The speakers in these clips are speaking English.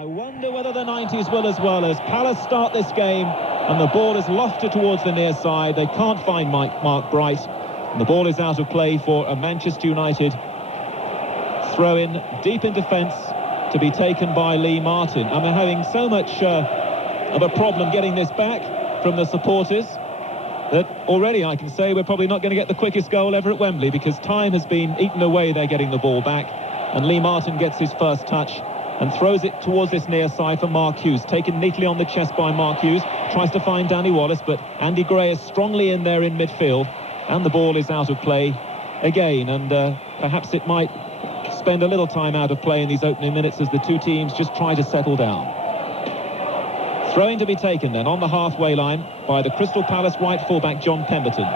I wonder whether the 90s will as well, as Palace start this game and the ball is lofted towards the near side. They can't find Mark Bright, and the ball is out of play for a Manchester United throw-in deep in defence to be taken by Lee Martin. And they're having so much of a problem getting this back from the supporters that already I can say we're probably not going to get the quickest goal ever at Wembley, because time has been eaten away. They're getting the ball back, and Lee Martin gets his first touch and throws it towards this near side for Mark Hughes. Taken neatly on the chest by Mark Hughes. Tries to find Danny Wallace, but Andy Gray is strongly in there in midfield. And the ball is out of play again. And perhaps it might spend a little time out of play in these opening minutes as the two teams just try to settle down. Throwing to be taken then on the halfway line by the Crystal Palace right fullback John Pemberton.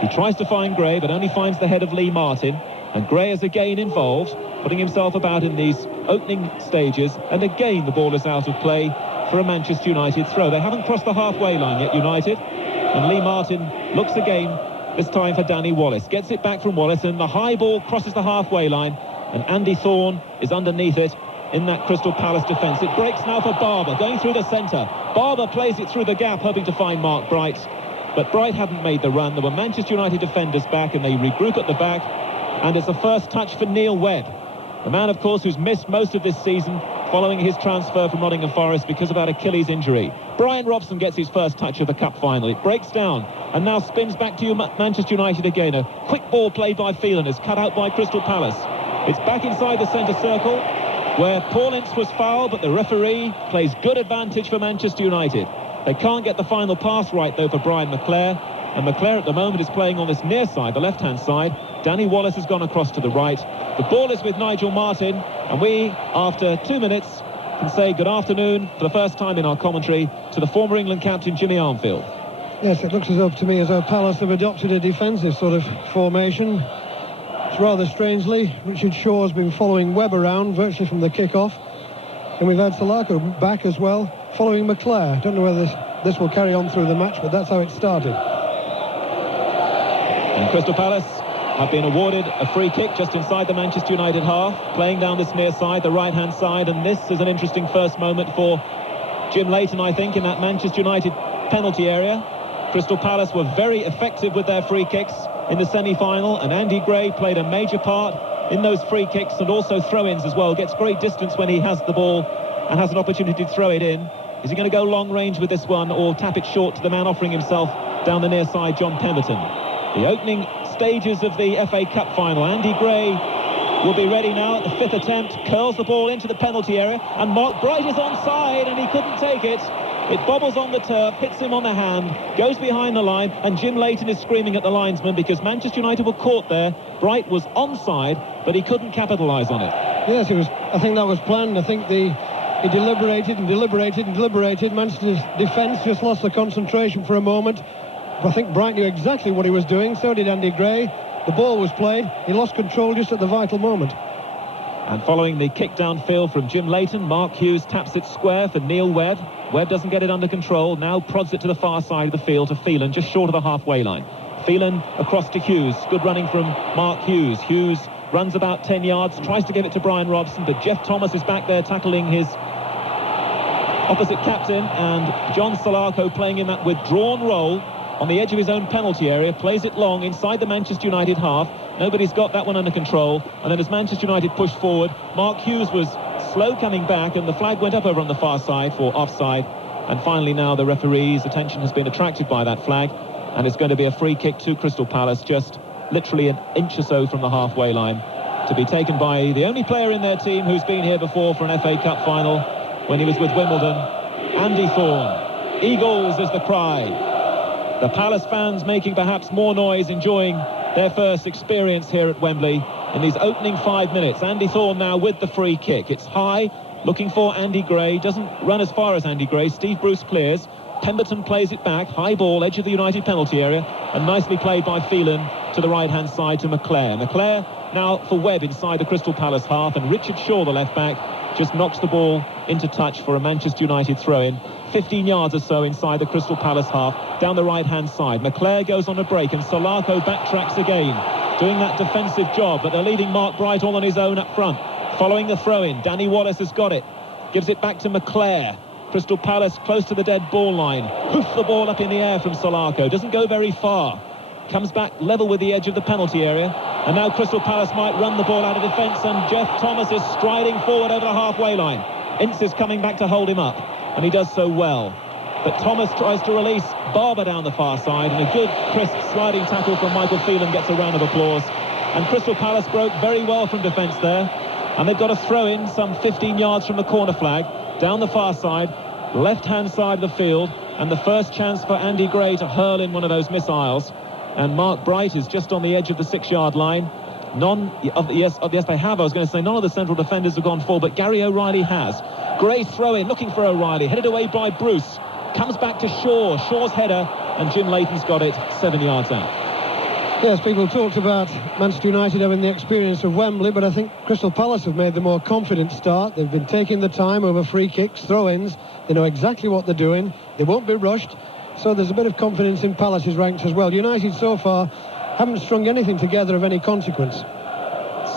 He tries to find Gray, but only finds the head of Lee Martin. And Gray is again involved, putting himself about in these opening stages, and again the ball is out of play for a Manchester United throw. They haven't crossed the halfway line yet, United, and Lee Martin looks again, this time for Danny Wallace. Gets it back from Wallace, and the high ball crosses the halfway line, and Andy Thorne is underneath it in that Crystal Palace defence. It breaks now for Barber, going through the centre. Barber plays it through the gap, hoping to find Mark Bright, but Bright hadn't made the run. There were Manchester United defenders back, and they regroup at the back, and it's a first touch for Neil Webb. The man, of course, who's missed most of this season following his transfer from Nottingham Forest because of that Achilles injury. Brian Robson gets his first touch of the Cup final. It breaks down and now spins back to Manchester United again. A quick ball played by Phelan is cut out by Crystal Palace. It's back inside the centre circle where Paul Ince was fouled, but the referee plays good advantage for Manchester United. They can't get the final pass right, though, for Brian McClare. And McClare at the moment is playing on this near side, the left-hand side. Danny Wallace has gone across to the right. The ball is with Nigel Martin, and we, after 2 minutes, can say good afternoon for the first time in our commentary to the former England captain Jimmy Armfield. Yes, it looks as though to me as though Palace have adopted a defensive sort of formation. It's rather strangely, Richard Shaw has been following Webb around virtually from the kick-off, and we've had Salako back as well, following McClare. Don't know whether this will carry on through the match, but that's how it started. And Crystal Palace have been awarded a free kick just inside the Manchester United half, playing down this near side, the right-hand side, and this is an interesting first moment for Jim Leighton, I think, in that Manchester United penalty area. Crystal Palace were very effective with their free kicks in the semi-final, and Andy Gray played a major part in those free kicks and also throw-ins as well. Gets great distance when he has the ball and has an opportunity to throw it in. Is he going to go long range with this one or tap it short to the man offering himself down the near side, John Pemberton? The opening stages of the FA Cup final. Andy Gray will be ready now at the fifth attempt, curls the ball into the penalty area, and Mark Bright is onside, and he couldn't take it. It bobbles on the turf, hits him on the hand, goes behind the line, and Jim Leighton is screaming at the linesman because Manchester United were caught there. Bright was onside, but he couldn't capitalise on it. Yes, it was. I think that was planned. I think he deliberated and deliberated and deliberated. Manchester's defence just lost the concentration for a moment. I think Bright knew exactly what he was doing, so did Andy Gray. The ball was played, he lost control just at the vital moment. And following the kick downfield from Jim Leighton, Mark Hughes taps it square for Neil Webb. Webb doesn't get it under control, now prods it to the far side of the field to Phelan, just short of the halfway line. Phelan across to Hughes, good running from Mark Hughes. Hughes runs about 10 yards, tries to give it to Brian Robson, but Jeff Thomas is back there tackling his opposite captain, and John Salako playing in that withdrawn role on the edge of his own penalty area, plays it long inside the Manchester United half. Nobody's got that one under control, and then as Manchester United pushed forward, Mark Hughes was slow coming back, and the flag went up over on the far side for offside. And finally now the referee's attention has been attracted by that flag, and it's going to be a free kick to Crystal Palace, just literally an inch or so from the halfway line, to be taken by the only player in their team who's been here before for an FA Cup final when he was with Wimbledon, Andy Thorne. Eagles is the cry. The Palace fans making perhaps more noise, enjoying their first experience here at Wembley in these opening 5 minutes. Andy Thorne now with the free kick. It's high, looking for Andy Gray. Doesn't run as far as Andy Gray. Steve Bruce clears. Pemberton plays it back. High ball, edge of the United penalty area. And nicely played by Phelan to the right-hand side to McClare. McClare now for Webb inside the Crystal Palace half. And Richard Shaw, the left-back, just knocks the ball into touch for a Manchester United throw-in. 15 yards or so inside the Crystal Palace half, down the right-hand side. McClare goes on a break, and Salako backtracks again, doing that defensive job, but they're leading Mark Bright all on his own up front. Following the throw-in, Danny Wallace has got it. gives it back to McClare. Crystal Palace close to the dead ball line. Hoof the ball up in the air from Salako. Doesn't go very far. Comes back level with the edge of the penalty area. And now Crystal Palace might run the ball out of defence, and Jeff Thomas is striding forward over the halfway line. Ince is coming back to hold him up, and he does so well. But Thomas tries to release Barber down the far side, and a good, crisp sliding tackle from Michael Phelan gets a round of applause. And Crystal Palace broke very well from defence there. And they've got a throw-in some 15 yards from the corner flag, down the far side, left-hand side of the field, and the first chance for Andy Gray to hurl in one of those missiles. And Mark Bright is just on the edge of the 6-yard line. Yes, they have. I was going to say none of the central defenders have gone full, but Gary O'Reilly has. Gray throw-in, looking for O'Reilly, headed away by Bruce. Comes back to Shaw. Shaw's header, and Jim Leighton's got it 7 yards out. Yes, people talked about Manchester United having the experience of Wembley, but I think Crystal Palace have made the more confident start. They've been taking the time over free kicks, throw-ins. They know exactly what they're doing. They won't be rushed. So there's a bit of confidence in Palace's ranks as well. United so far haven't strung anything together of any consequence.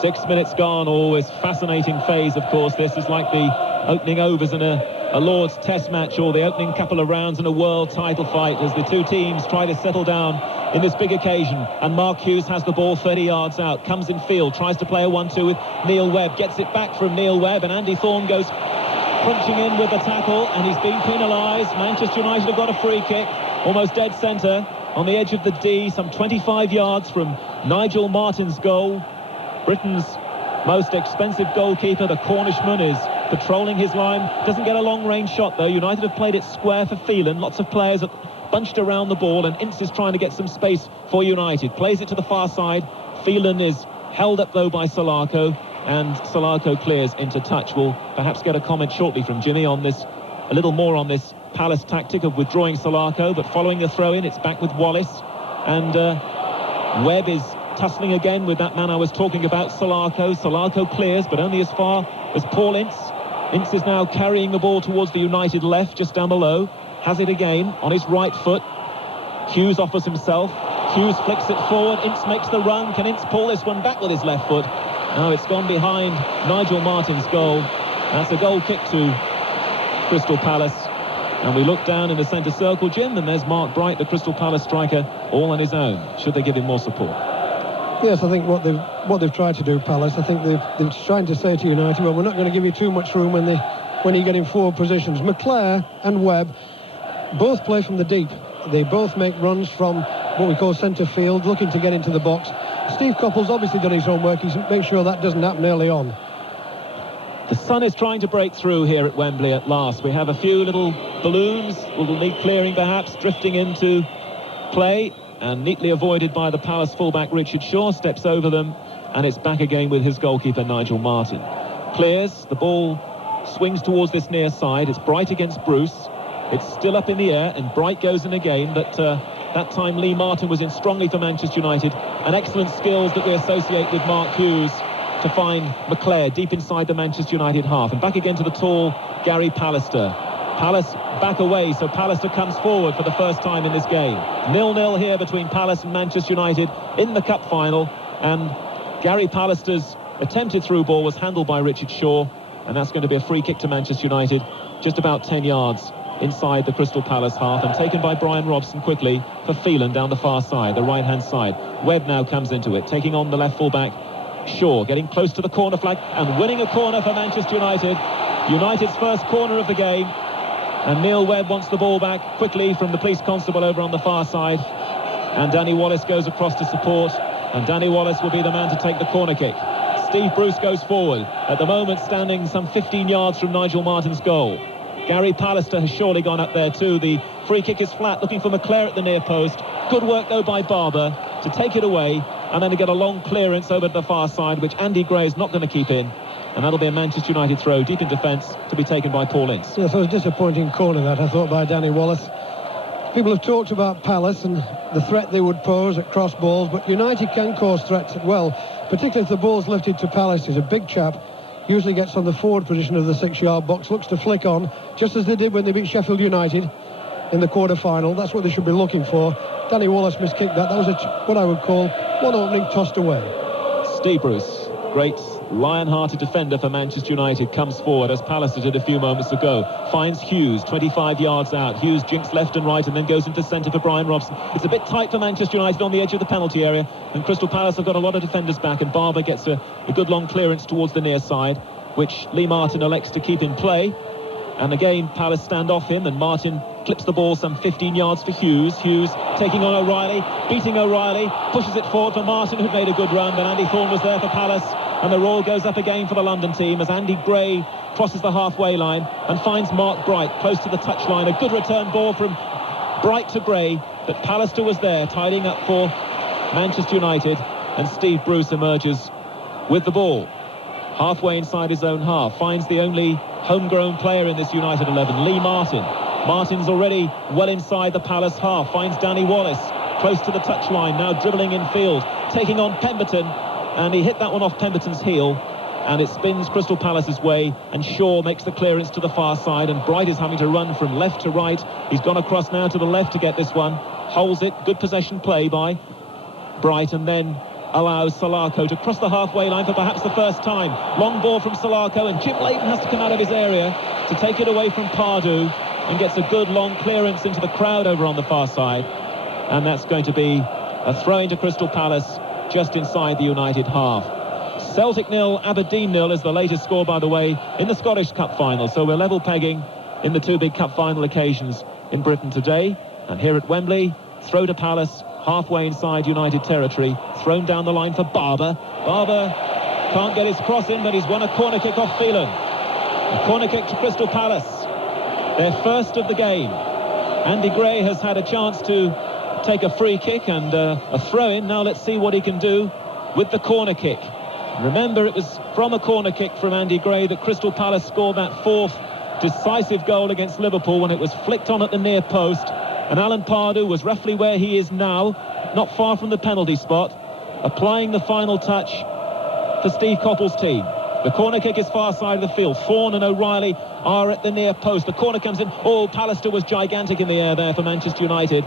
6 minutes gone. Always fascinating phase, of course. This is like the opening overs in a Lord's Test match, or the opening couple of rounds in a world title fight, as the two teams try to settle down in this big occasion. And Mark Hughes has the ball 30 yards out, comes in field, tries to play a 1-2 with Neil Webb, gets it back from Neil Webb, and Andy Thorne goes crunching in with the tackle, and he's been penalised. Manchester United have got a free kick, almost dead centre, on the edge of the D, some 25 yards from Nigel Martin's goal. Britain's most expensive goalkeeper, the Cornishman, is patrolling his line. Doesn't get a long-range shot, though. United have played it square for Phelan. Lots of players are bunched around the ball, and Ince is trying to get some space for United. Plays it to the far side. Phelan is held up, though, by Salako, and Salako clears into touch. We'll perhaps get a comment shortly from Jimmy on this, a little more on this Palace tactic of withdrawing Salako, but following the throw-in, it's back with Wallace. And Webb is tussling again with that man I was talking about, Salako. Salako clears, but only as far as Paul Ince. Ince is now carrying the ball towards the United left, just down below. Has it again on his right foot. Hughes offers himself. Hughes flicks it forward. Ince makes the run. Can Ince pull this one back with his left foot? No, it's gone behind Nigel Martin's goal. That's a goal kick to Crystal Palace. And we look down in the centre circle, Jim, and there's Mark Bright, the Crystal Palace striker, all on his own. Should they give him more support? Yes, I think what they've tried to do, Palace, I think they're trying to say to United, well, we're not going to give you too much room when you get in forward positions. McClare and Webb both play from the deep. They both make runs from what we call centre field, looking to get into the box. Steve Coppell's obviously done his homework. He's made sure that doesn't happen early on. The sun is trying to break through here at Wembley at last. We have a few little balloons, little need clearing perhaps, drifting into play, and neatly avoided by the Palace fullback Richard Shaw. Steps over them, and it's back again with his goalkeeper Nigel Martin. Clears, the ball swings towards this near side. It's Bright against Bruce. It's still up in the air, and Bright goes in again, but that time Lee Martin was in strongly for Manchester United, and excellent skills that we associate with Mark Hughes to find McClare deep inside the Manchester United half, and back again to the tall Gary Pallister. Palace back away, so Pallister comes forward for the first time in this game. 0-0 here between Palace and Manchester United in the cup final, and Gary Pallister's attempted through ball was handled by Richard Shaw, and that's going to be a free kick to Manchester United, just about 10 yards inside the Crystal Palace half, and taken by Brian Robson quickly for Phelan down the far side, the right-hand side. Webb now comes into it, taking on the left full-back Shaw, getting close to the corner flag and winning a corner for Manchester United. United's first corner of the game, and Neil Webb wants the ball back quickly from the police constable over on the far side, and Danny Wallace goes across to support, and Danny Wallace will be the man to take the corner kick. Steve Bruce goes forward, at the moment standing some 15 yards from Nigel Martin's goal. Gary Pallister has surely gone up there too. The free kick is flat, looking for McClare at the near post. Good work though by Barber to take it away, and then to get a long clearance over to the far side, which Andy Gray is not going to keep in. And that'll be a Manchester United throw deep in defence to be taken by Paul Ince. Yes, it was a disappointing corner that, I thought, by Danny Wallace. People have talked about Palace and the threat they would pose at cross balls, but United can cause threats as well, particularly if the ball's lifted to Palace. He's a big chap, usually gets on the forward position of the 6-yard box, looks to flick on, just as they did when they beat Sheffield United in the quarter-final. That's what they should be looking for. Danny Wallace miskicked that. That was what I would call one opening tossed away. Steve Bruce, great lion-hearted defender for Manchester United, comes forward, as Pallister did a few moments ago. Finds Hughes, 25 yards out. Hughes jinks left and right and then goes into centre for Brian Robson. It's a bit tight for Manchester United on the edge of the penalty area, and Crystal Palace have got a lot of defenders back, and Barber gets a good long clearance towards the near side, which Lee Martin elects to keep in play. And again, Palace stand off him, and Martin clips the ball some 15 yards for Hughes. Hughes taking on O'Reilly, beating O'Reilly, pushes it forward for Martin, who made a good run, but Andy Thorne was there for Palace, and the roll goes up again for the London team as Andy Gray crosses the halfway line and finds Mark Bright close to the touchline. A good return ball from Bright to Gray, but Pallister was there tidying up for Manchester United, and Steve Bruce emerges with the ball halfway inside his own half, finds the only homegrown player in this United 11, Lee Martin. Martin's already well inside the Palace half, finds Danny Wallace close to the touchline, now dribbling in field, taking on Pemberton, and he hit that one off Pemberton's heel, and it spins Crystal Palace's way, and Shaw makes the clearance to the far side, and Bright is having to run from left to right. He's gone across now to the left to get this one, holds it, good possession play by Bright, and then allows Solarco to cross the halfway line for perhaps the first time. Long ball from Solarco, and Jim Leighton has to come out of his area to take it away from Pardew, and gets a good long clearance into the crowd over on the far side, and that's going to be a throw into Crystal Palace just inside the United half. Celtic 0, Aberdeen 0 is the latest score, by the way, in the Scottish Cup final, so we're level pegging in the two big cup final occasions in Britain today. And here at Wembley, throw to Palace, halfway inside United territory, thrown down the line for Barber. Barber can't get his cross in, but he's won a corner kick off Phelan. A corner kick to Crystal Palace, their first of the game. Andy Gray has had a chance to take a free kick and a throw-in. Now let's see what he can do with the corner kick. Remember, it was from a corner kick from Andy Gray that Crystal Palace scored that fourth decisive goal against Liverpool, when it was flicked on at the near post, and Alan Pardew was roughly where he is now, not far from the penalty spot, applying the final touch for Steve Coppell's team. The corner kick is far side of the field. Thorne and O'Reilly are at the near post. The corner comes in. Oh, Pallister was gigantic in the air there for Manchester United,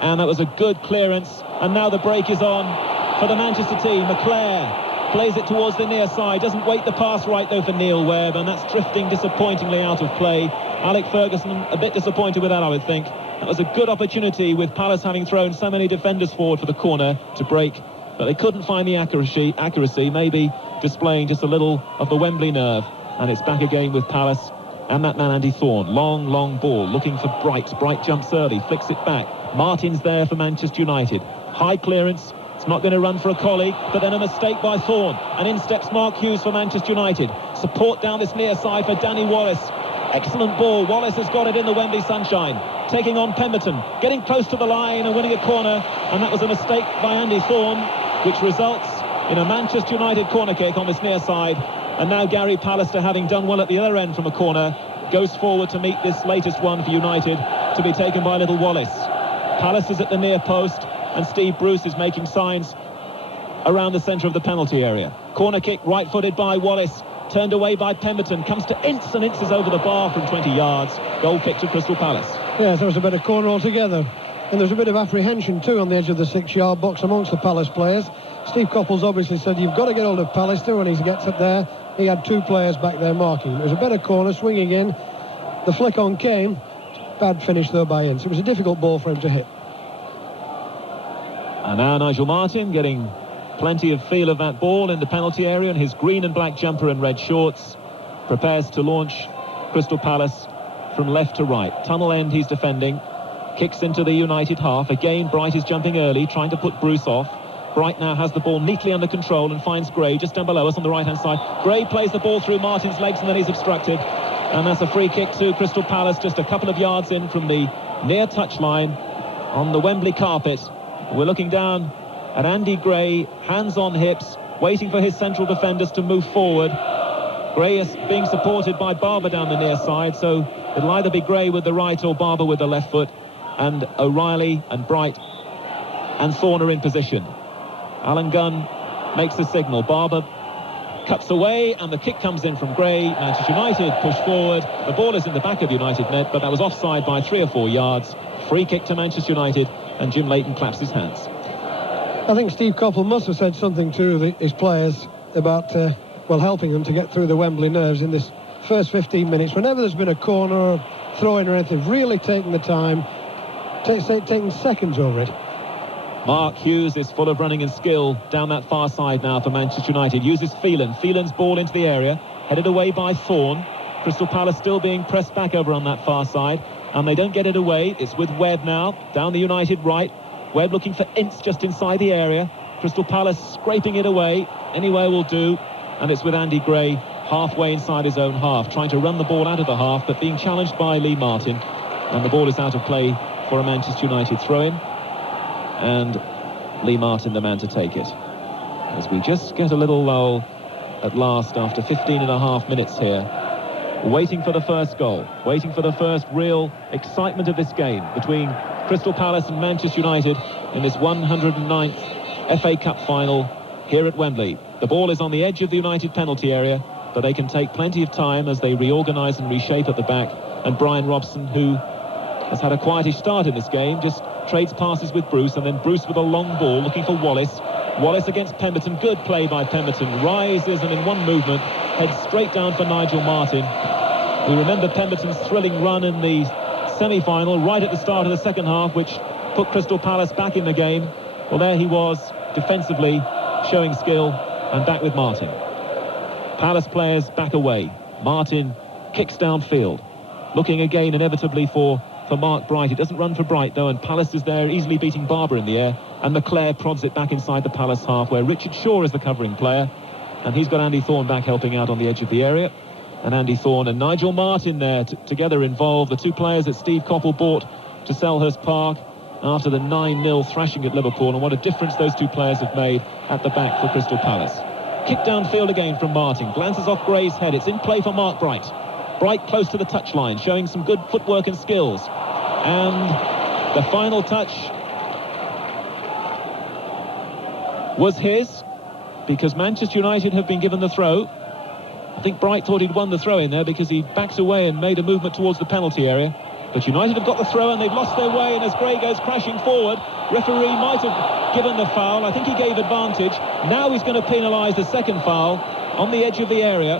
and that was a good clearance. And now the break is on for the Manchester team. McClare plays it towards the near side, doesn't wait the pass right though for Neil Webb, and that's drifting disappointingly out of play. Alec Ferguson a bit disappointed with that, I would think. That was a good opportunity, with Palace having thrown so many defenders forward for the corner to break, but they couldn't find the accuracy, maybe displaying just a little of the Wembley nerve. And it's back again with Palace and that man Andy Thorne. Long ball looking for Bright. Bright jumps early, flicks it back. Martin's there for Manchester United. High clearance. It's not going to run for a colleague, but then a mistake by Thorne, and in steps Mark Hughes for Manchester United. Support down this near side for Danny Wallace. Excellent ball. Wallace has got it in the Wembley sunshine, taking on Pemberton, getting close to the line and winning a corner, and that was a mistake by Andy Thorne, which results in a Manchester United corner kick on this near side. And now Gary Pallister, having done well at the other end from a corner, goes forward to meet this latest one for United, to be taken by little Wallace. Pallister's at the near post, and Steve Bruce is making signs around the centre of the penalty area. Corner kick, right-footed by Wallace, turned away by Pemberton, comes to Ince, and Ince is over the bar from 20 yards. Goal kick to Crystal Palace. Yes, that was a better corner altogether. And there's a bit of apprehension too on the edge of the 6-yard box amongst the Palace players. Steve Coppell's obviously said, you've got to get hold of Pallister. When he gets up there, he had two players back there marking. It was a better corner, swinging in. The flick on came. Bad finish though by Ince. It was a difficult ball for him to hit. And now Nigel Martin getting plenty of feel of that ball in the penalty area, and his green and black jumper and red shorts prepares to launch Crystal Palace from left to right. Tunnel end he's defending, kicks into the United half. Again, Bright is jumping early, trying to put Bruce off. Bright now has the ball neatly under control and finds Gray just down below us on the right-hand side. Gray plays the ball through Martin's legs, and then he's obstructed. And that's a free kick to Crystal Palace, just a couple of yards in from the near touchline on the Wembley carpet. We're looking down at Andy Gray, hands on hips, waiting for his central defenders to move forward. Gray is being supported by Barber down the near side, so it'll either be Gray with the right or Barber with the left foot, and O'Reilly and Bright and Thorne are in position. Alan Gunn makes the signal. Barber cuts away, and the kick comes in from Gray. Manchester United push forward. The ball is in the back of United net, but that was offside by 3 or 4 yards. Free kick to Manchester United, and Jim Leighton claps his hands. I think Steve Coppell must have said something to his players about helping them to get through the Wembley nerves in this first 15 minutes. Whenever there's been a corner or throw-in or anything, really taking the time, taking seconds over it. Mark Hughes is full of running and skill down that far side now for Manchester United. Uses Phelan. Phelan's ball into the area, headed away by Thorne. Crystal Palace still being pressed back over on that far side, and they don't get it away. It's with Webb now, down the United right. Webb looking for Ince just inside the area. Crystal Palace scraping it away. Anywhere will do. And it's with Andy Gray halfway inside his own half, trying to run the ball out of the half, but being challenged by Lee Martin. And the ball is out of play for a Manchester United throw-in. And Lee Martin, the man to take it. As we just get a little lull at last after 15 and a half minutes here. Waiting for the first goal. Waiting for the first real excitement of this game between Crystal Palace and Manchester United in this 109th FA Cup final here at Wembley. The ball is on the edge of the United penalty area, but they can take plenty of time as they reorganise and reshape at the back. And Brian Robson, who has had a quietish start in this game, just trades passes with Bruce, and then Bruce with a long ball looking for Wallace. Wallace against Pemberton. Good play by Pemberton. Rises and in one movement heads straight down for Nigel Martin. We remember Pemberton's thrilling run in the semi-final right at the start of the second half, which put Crystal Palace back in the game. Well, there he was defensively showing skill, and back with Martin. Palace players back away. Martin kicks downfield, looking again inevitably for Mark Bright. It doesn't run for Bright though, and Palace is there easily beating Barber in the air, and McClare prods it back inside the Palace half, where Richard Shaw is the covering player, and he's got Andy Thorne back helping out on the edge of the area. And Andy Thorne and Nigel Martin there together involved, the two players that Steve Coppell bought to Selhurst Park after the 9-0 thrashing at Liverpool, and what a difference those two players have made at the back for Crystal Palace. Kick downfield again from Martin, glances off Gray's head. It's in play for Mark Bright. Bright close to the touchline, showing some good footwork and skills. And the final touch was his, because Manchester United have been given the throw. I think Bright thought he'd won the throw in there because he backs away and made a movement towards the penalty area. But United have got the throw and they've lost their way, and as Gray goes crashing forward, referee might have given the foul. I think he gave advantage. Now he's going to penalise the second foul on the edge of the area,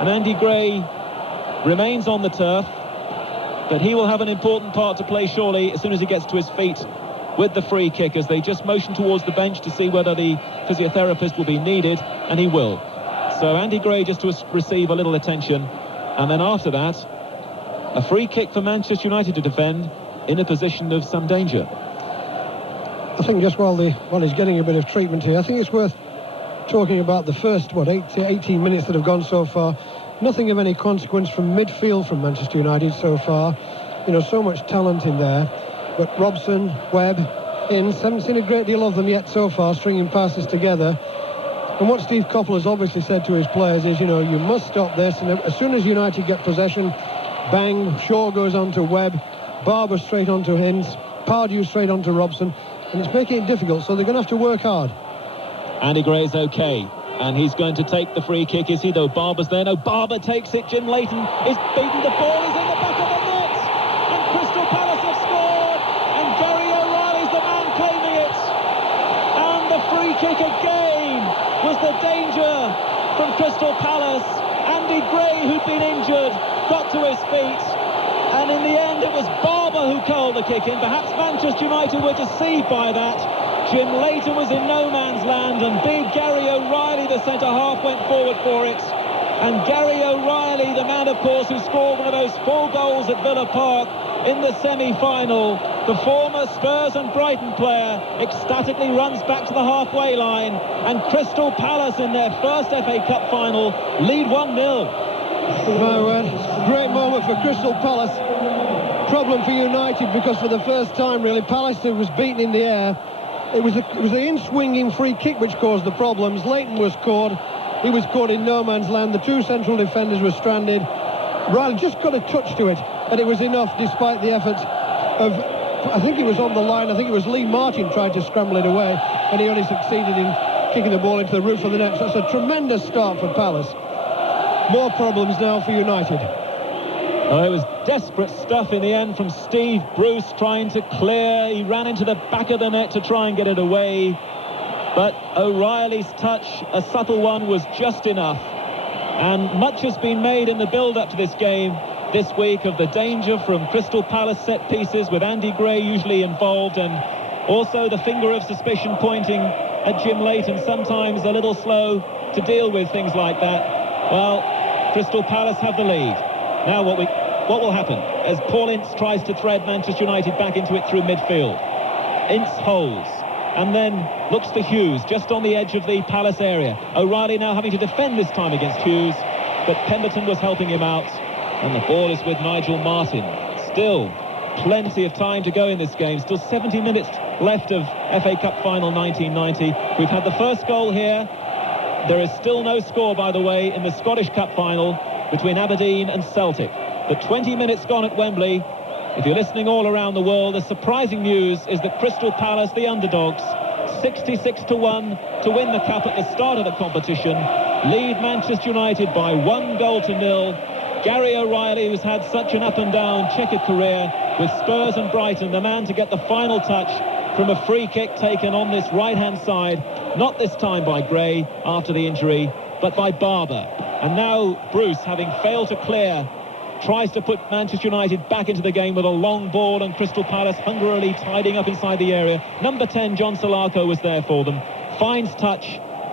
and Andy Gray remains on the turf, but he will have an important part to play surely as soon as he gets to his feet with the free kick, as they just motion towards the bench to see whether the physiotherapist will be needed, and he will. So Andy Gray just to receive a little attention, and then after that a free kick for Manchester United to defend in a position of some danger. I think just while he's getting a bit of treatment here, I think it's worth talking about the first 18 minutes that have gone so far. Nothing of any consequence from midfield from Manchester United so far. You know, so much talent in there, but Robson, Webb, Ince, haven't seen a great deal of them yet so far, stringing passes together. And what Steve Coppell has obviously said to his players is, you know, you must stop this, and as soon as United get possession, bang, Shaw goes on to Webb, Barber straight onto Ince, Pardew straight onto Robson, and it's making it difficult, so they're going to have to work hard. Andy Gray's okay, and he's going to take the free kick, is he though? Barber's there, no, Barber takes it, Jim Leighton is beaten, the ball is in the back of the net, and Crystal Palace have scored, and Gary O'Reilly's the man claiming it, and the free kick again was the danger from Crystal Palace. Andy Gray, who'd been injured, got to his feet, and in the end it was Barber who curled the kick in. Perhaps Manchester United were deceived by that. Jim Leighton was in no man's land, and big Gary O'Reilly, the centre-half, went forward for it. And Gary O'Reilly, the man, of course, who scored one of those 4 goals at Villa Park in the semi-final, the former Spurs and Brighton player, ecstatically runs back to the halfway line, and Crystal Palace in their first FA Cup final lead 1-0. My word, great moment for Crystal Palace. Problem for United, because for the first time really, Palace was beaten in the air. It was the in-swinging free kick which caused the problems. Leighton was caught. He was caught in no man's land. The two central defenders were stranded. Riley just got a touch to it, and it was enough despite the effort of, I think it was on the line, I think it was Lee Martin tried to scramble it away, and he only succeeded in kicking the ball into the roof of the net. So it's a tremendous start for Palace. More problems now for United. Oh, it was desperate stuff in the end from Steve Bruce trying to clear. He ran into the back of the net to try and get it away. But O'Reilly's touch, a subtle one, was just enough. And much has been made in the build-up to this game this week of the danger from Crystal Palace set pieces, with Andy Gray usually involved, and also the finger of suspicion pointing at Jim Leighton, sometimes a little slow to deal with things like that. Well, Crystal Palace have the lead. Now what will happen as Paul Ince tries to thread Manchester United back into it through midfield? Ince holds and then looks for Hughes just on the edge of the Palace area. O'Reilly now having to defend this time against Hughes, but Pemberton was helping him out, and the ball is with Nigel Martin. Still plenty of time to go in this game, still 70 minutes left of FA Cup final 1990. We've had the first goal here. There is still no score, by the way, in the Scottish Cup final between Aberdeen and Celtic. The 20 minutes gone at Wembley. If you're listening all around the world, the surprising news is that Crystal Palace, the underdogs, 66-1 to win the cup at the start of the competition, lead Manchester United by 1-0. Gary O'Reilly, who's had such an up-and-down checkered career with Spurs and Brighton, the man to get the final touch from a free kick taken on this right-hand side, not this time by Gray after the injury, but by Barber. And now Bruce, having failed to clear, tries to put Manchester United back into the game with a long ball, and Crystal Palace hungrily tidying up inside the area. Number 10, John Solarco, was there for them. Finds touch,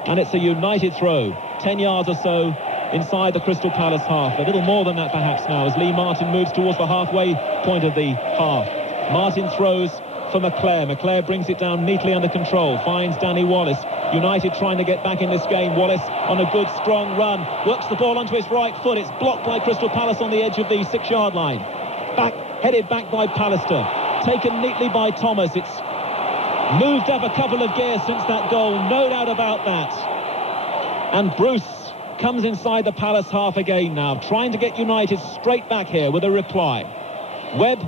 and it's a United throw, 10 yards or so inside the Crystal Palace half. A little more than that perhaps now, as Lee Martin moves towards the halfway point of the half. Martin throws for McClare. McClare brings it down neatly under control, finds Danny Wallace. United trying to get back in this game. Wallace on a good strong run, works the ball onto his right foot. It's blocked by Crystal Palace on the edge of the 6-yard line. Headed back by Pallister, taken neatly by Thomas. It's moved up a couple of gears since that goal, no doubt about that. And Bruce comes inside the Palace half again now, trying to get United straight back here with a reply. Webb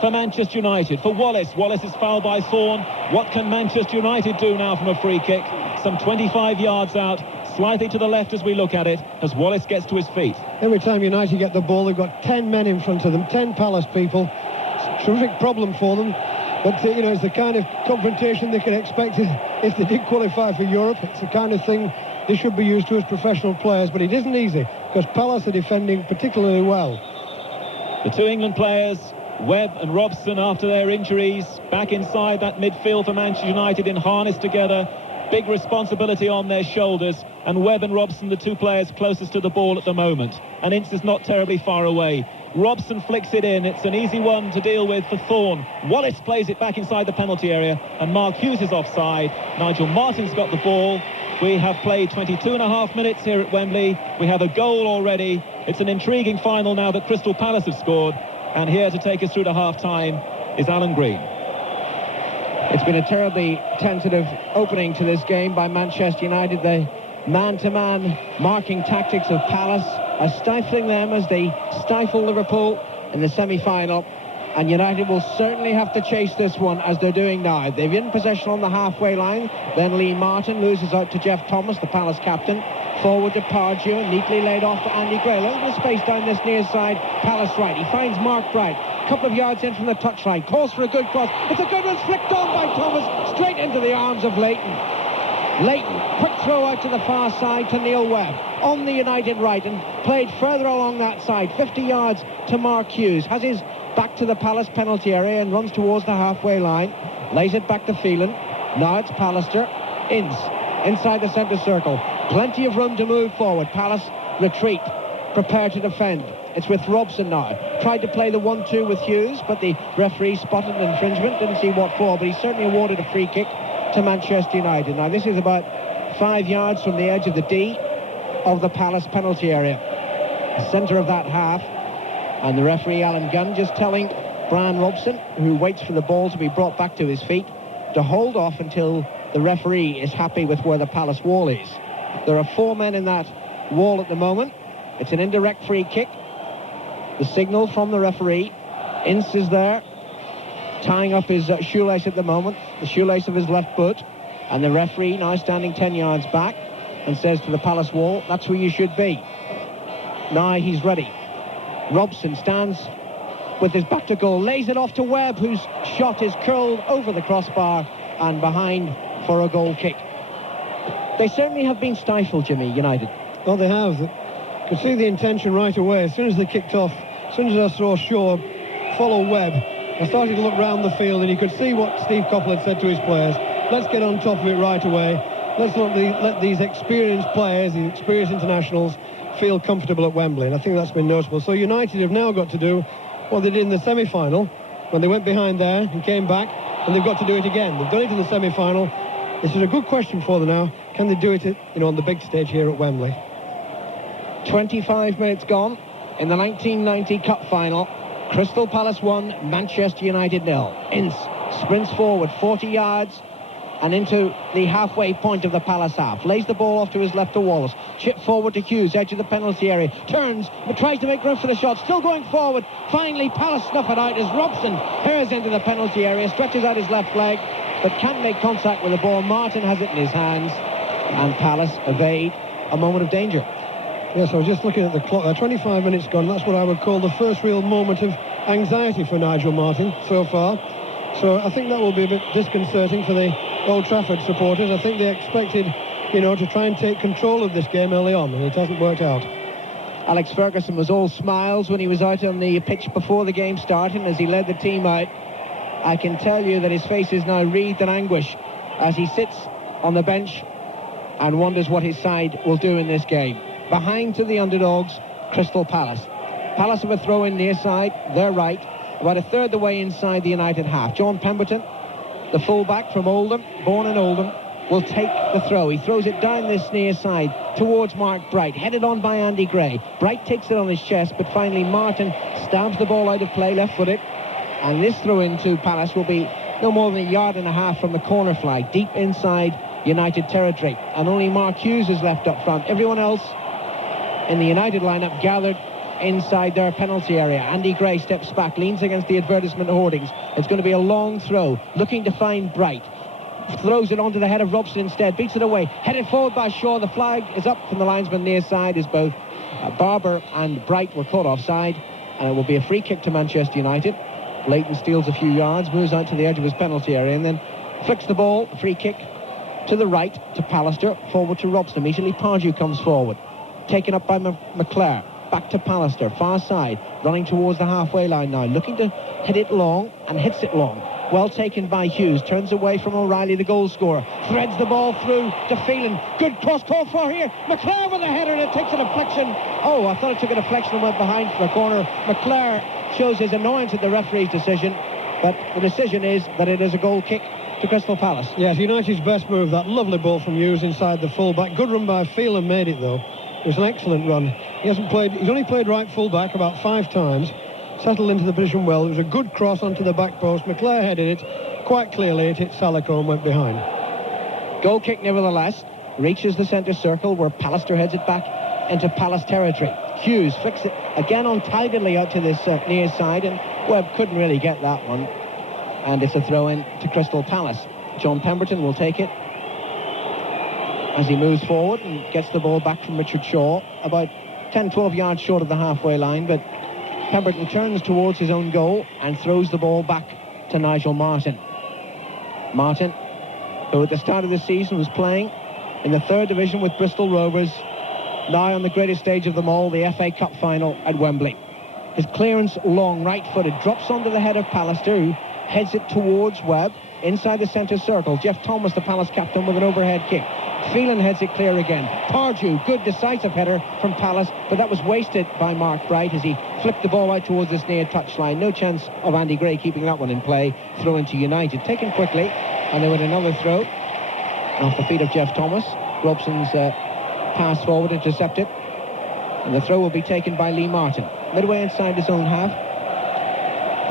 for Manchester United, for Wallace. Wallace is fouled by Thorne. What can Manchester United do now from a free kick? Some 25 yards out, slightly to the left as we look at it, as Wallace gets to his feet. Every time United get the ball, they've got 10 men in front of them, 10 Palace people. It's a terrific problem for them. But, you know, it's the kind of confrontation they can expect if they did qualify for Europe. It's the kind of thing they should be used to as professional players. But it isn't easy, because Palace are defending particularly well. The two England players, Webb and Robson, after their injuries, back inside that midfield for Manchester United in harness together. Big responsibility on their shoulders, and Webb and Robson, the two players closest to the ball at the moment. And Ince is not terribly far away. Robson flicks it in. It's an easy one to deal with for Thorne. Wallace plays it back inside the penalty area, and Mark Hughes is offside. Nigel Martin's got the ball. We have played 22.5 minutes here at Wembley. We have a goal already. It's an intriguing final now that Crystal Palace have scored. And here to take us through to half-time is Alan Green. It's been a terribly tentative opening to this game by Manchester United. The man-to-man marking tactics of Palace are stifling them as they stifle Liverpool in the semi-final. And United will certainly have to chase this one, as they're doing now. They've in possession on the halfway line. Then Lee Martin loses out to Jeff Thomas, the Palace captain. Forward to Pardew, neatly laid off to Andy Gray. A little bit of space down this near side. Palace right. He finds Mark Bright. A couple of yards in from the touchline. Calls for a good cross. It's a good one, flicked on by Thomas. Straight into the arms of Leighton. Leighton, quick throw out to the far side to Neil Webb. On the United right, and played further along that side. 50 yards to Mark Hughes. Has his back to the Palace penalty area and runs towards the halfway line. Lays it back to Phelan. Now it's Pallister. Ince inside the centre circle. Plenty of room to move forward. Palace retreat, prepared to defend. It's with Robson now. Tried to play the 1-2 with Hughes, but the referee spotted an infringement. Didn't see what for, but he certainly awarded a free kick to Manchester United. Now this is about 5 yards from the edge of the D of the Palace penalty area, the centre of that half. And the referee, Alan Gunn, just telling Brian Robson, who waits for the ball to be brought back to his feet, to hold off until the referee is happy with where the Palace wall is. There are 4 men in that wall at the moment. It's an indirect free kick. The signal from the referee. Ince is there, tying up his shoelace at the moment, the shoelace of his left boot. And the referee now standing 10 yards back and says to the Palace wall, that's where you should be. Now he's ready. Robson stands with his back to goal, lays it off to Webb, whose shot is curled over the crossbar and behind for a goal kick. They certainly have been stifled, Jimmy, United. Oh, they have. Could see the intention right away. As soon as they kicked off, as soon as I saw Shaw follow Webb, I started to look round the field, and you could see what Steve Coppell had said to his players. Let's get on top of it right away. Let's not let these experienced players, these experienced internationals, feel comfortable at Wembley. And I think that's been noticeable. So United have now got to do what they did in the semi-final, when they went behind there and came back, and they've got to do it again. They've done it in the semi-final. This is a good question for them now. Can they do it, on the big stage here at Wembley? 25 minutes gone in the 1990 Cup final. Crystal Palace 1, Manchester United 0. Ince sprints forward 40 yards and into the halfway point of the Palace half. Lays the ball off to his left to Wallace. Chip forward to Hughes, edge of the penalty area. Turns, but tries to make room for the shot. Still going forward. Finally, Palace snuff it out as Robson hurls into the penalty area, stretches out his left leg, but can't make contact with the ball. Martin has it in his hands, and Palace evade a moment of danger. Yes, I was just looking at the clock. 25 minutes gone. That's what I would call the first real moment of anxiety for Nigel Martin so far. So I think that will be a bit disconcerting for the Old Trafford supporters. I think they expected, to try and take control of this game early on, and it hasn't worked out. Alex Ferguson was all smiles when he was out on the pitch before the game started, as he led the team out. I can tell you that his face is now wreathed in anguish as he sits on the bench and wonders what his side will do in this game. Behind to the underdogs, Crystal Palace. Palace have a throw in near side, their right, about a third the way inside the United half. John Pemberton, the fullback from Oldham, born in Oldham, will take the throw. He throws it down this near side towards Mark Bright, headed on by Andy Gray. Bright takes it on his chest, but finally Martin stabs the ball out of play, left-footed, and this throw into Palace will be no more than a yard and a half from the corner flag, deep inside United territory, and only Mark Hughes is left up front. Everyone else in the United lineup gathered inside their penalty area. Andy Gray steps back, leans against the advertisement hoardings. It's going to be a long throw, looking to find Bright. Throws it onto the head of Robson instead, beats it away, headed forward by Shaw. The flag is up from the linesman near side, as both Barber and Bright were caught offside, and it will be a free kick to Manchester United. Leighton steals a few yards, moves out to the edge of his penalty area, and then flicks the ball, free kick, to the right to Pallister, forward to Robson. Immediately Pardew comes forward, taken up by McClare. Back to Pallister, far side, running towards the halfway line now, looking to hit it long, and hits it long. Well taken by Hughes, turns away from O'Reilly, the goal scorer, threads the ball through to Phelan. Good cross call for here. McClare with a header, and it takes a deflection. Oh, I thought it took a deflection and went behind for the corner. McClare shows his annoyance at the referee's decision, but the decision is that it is a goal kick to Crystal Palace. Yes, United's best move, that lovely ball from Hughes inside the full-back. Good run by Phelan, made it though. It was an excellent run. He's only played right full-back about 5 times. Settled into the position well. It was a good cross onto the back post. McClare headed it quite clearly. It hit Salico and went behind. Goal kick nevertheless. Reaches the centre circle where Pallister heads it back into Palace territory. Hughes flicks it again untidily out to this near side, and Webb couldn't really get that one. And it's a throw-in to Crystal Palace. John Pemberton will take it as he moves forward and gets the ball back from Richard Shaw, about 10-12 yards short of the halfway line, but Pemberton turns towards his own goal and throws the ball back to Nigel Martin. Martin, who at the start of the season was playing in the 3rd division with Bristol Rovers, now on the greatest stage of them all, the FA Cup final at Wembley. His clearance, long, right-footed, drops onto the head of Pallister, who heads it towards Webb, inside the centre circle. Jeff Thomas, the Palace captain, with an overhead kick. Phelan heads it clear again. Pardew, good decisive header from Palace, but that was wasted by Mark Bright as he flicked the ball out towards this near touchline. No chance of Andy Gray keeping that one in play. Throw into United. Taken quickly, and there was another throw off the feet of Jeff Thomas. Robson's pass forward intercepted, and the throw will be taken by Lee Martin. Midway inside his own half.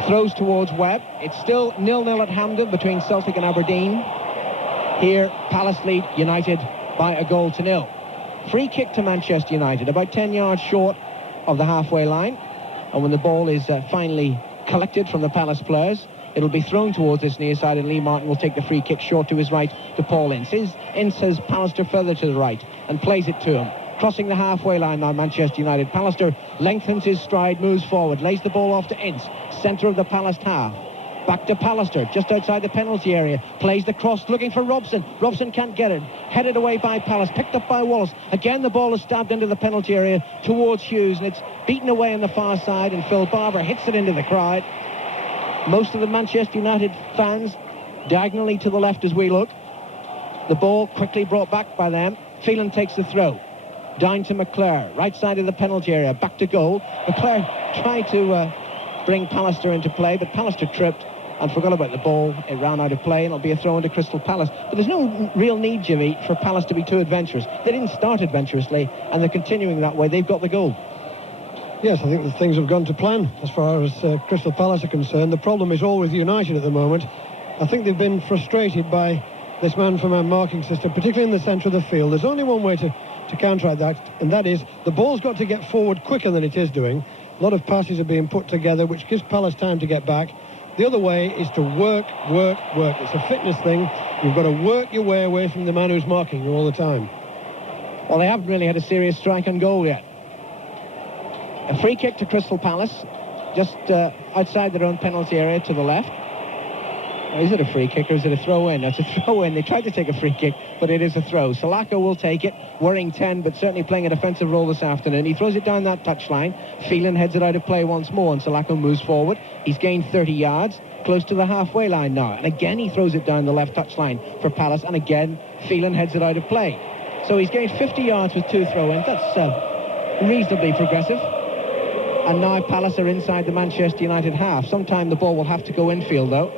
Throws towards Webb. It's still 0-0 at Hampden between Celtic and Aberdeen. Here, Palace lead United by a goal to 0. Free kick to Manchester United, about 10 yards short of the halfway line. And when the ball is finally collected from the Palace players, it'll be thrown towards this near side, and Lee Martin will take the free kick short to his right to Paul Ince. Ince has Pallister further to the right and plays it to him. Crossing the halfway line now, Manchester United. Pallister lengthens his stride, moves forward, lays the ball off to Ince, centre of the Palace half. Back to Pallister, just outside the penalty area. Plays the cross, looking for Robson. Robson can't get it. Headed away by Pallas, picked up by Wallace. Again, the ball is stabbed into the penalty area towards Hughes, and it's beaten away on the far side, and Phil Barber hits it into the crowd. Most of the Manchester United fans diagonally to the left as we look. The ball quickly brought back by them. Phelan takes the throw. Down to McClure, right side of the penalty area, back to goal. McClure tried to bring Pallister into play, but Pallister tripped and forgot about the ball. It ran out of play, and it'll be a throw into Crystal Palace. But there's no real need, Jimmy, for Palace to be too adventurous. They didn't start adventurously, and they're continuing that way. They've got the goal. Yes, I think that things have gone to plan as far as Crystal Palace are concerned. The problem is all with United at the moment. I think they've been frustrated by this man-for-man marking system, particularly in the centre of the field. There's only one way to counteract that, and that is the ball's got to get forward quicker than it is doing. A lot of passes are being put together, which gives Palace time to get back. The other way is to work. It's a fitness thing. You've got to work your way away from the man who's marking you all the time. Well, they haven't really had a serious strike on goal yet. A free kick to Crystal Palace, just outside their own penalty area to the left. Is it a free kick or is it a throw-in? It's a throw-in. They tried to take a free kick, but it is a throw. Salako will take it, wearing 10, but certainly playing a defensive role this afternoon. He throws it down that touchline. Phelan heads it out of play once more, and Salako moves forward. He's gained 30 yards, close to the halfway line now. And again, he throws it down the left touchline for Palace, and again, Phelan heads it out of play. So he's gained 50 yards with 2 throw-ins. That's reasonably progressive. And now Palace are inside the Manchester United half. Sometime the ball will have to go infield, though.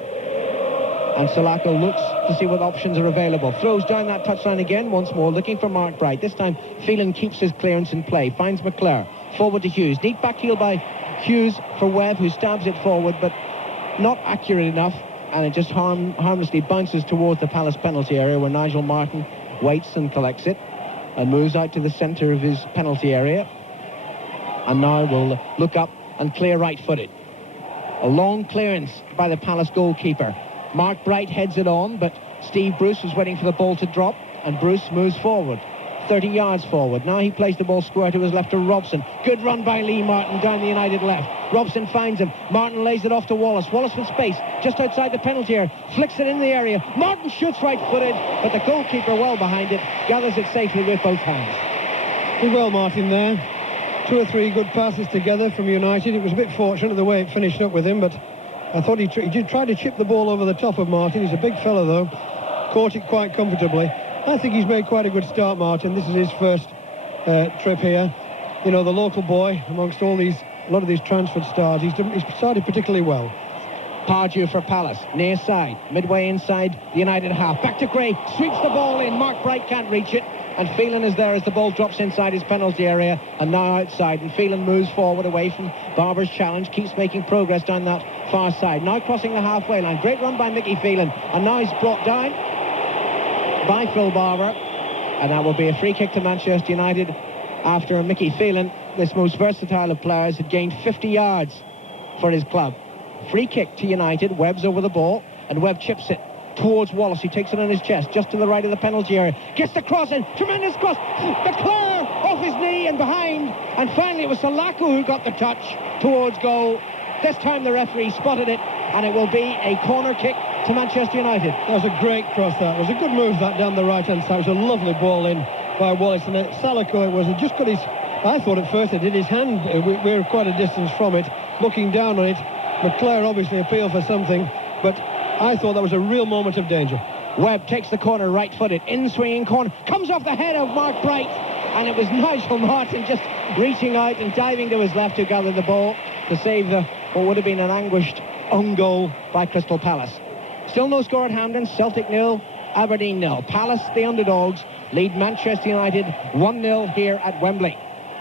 And Salako looks to see what options are available. Throws down that touchline again, once more, looking for Mark Bright. This time, Phelan keeps his clearance in play. Finds McClure. Forward to Hughes. Neat back heel by Hughes for Webb, who stabs it forward, but not accurate enough. And it just harmlessly bounces towards the Palace penalty area, where Nigel Martin waits and collects it. And moves out to the centre of his penalty area. And now will look up and clear right-footed. A long clearance by the Palace goalkeeper. Mark Bright heads it on, but Steve Bruce was waiting for the ball to drop, and Bruce moves forward, 30 yards forward. Now he plays the ball square to his left to Robson. Good run by Lee Martin down the United left. Robson finds him. Martin lays it off to Wallace. Wallace with space, just outside the penalty area. Flicks it in the area. Martin shoots right-footed, but the goalkeeper, well behind it, gathers it safely with both hands. Did well, Martin, there. 2 or 3 good passes together from United. It was a bit fortunate the way it finished up with him, but I thought he did try to chip the ball over the top of Martin. He's a big fella, though. Caught it quite comfortably. I think he's made quite a good start, Martin. This is his first trip here. You know, the local boy amongst a lot of these transferred stars. He's started particularly well. Pardew for Palace, near side, midway inside the United half. Back to Gray, sweeps the ball in. Mark Bright can't reach it. And Phelan is there as the ball drops inside his penalty area, and now outside. And Phelan moves forward away from Barber's challenge, keeps making progress down that far side. Now crossing the halfway line. Great run by Mickey Phelan. And now he's brought down by Phil Barber. And that will be a free kick to Manchester United after Mickey Phelan, this most versatile of players, had gained 50 yards for his club. Free kick to United. Webb's over the ball, and Webb chips it towards Wallace. He takes it on his chest, just to the right of the penalty area. Gets the cross in. Tremendous cross. McClure off his knee and behind. And finally it was Salako who got the touch towards goal. This time the referee spotted it, and it will be a corner kick to Manchester United. That was a great cross, that. It was a good move, that, down the right-hand side. It was a lovely ball in by Wallace. And Salako, it was. He just got his... I thought at first it did his hand. We were quite a distance from it, looking down on it. McClure obviously appealed for something, but I thought that was a real moment of danger. Webb takes the corner right-footed, in-swinging corner, comes off the head of Mark Bright, and it was Nigel Martin just reaching out and diving to his left to gather the ball to save what would have been an anguished own goal by Crystal Palace. Still no score at Hampden. Celtic 0, Aberdeen 0. Palace, the underdogs, lead Manchester United 1-0 here at Wembley.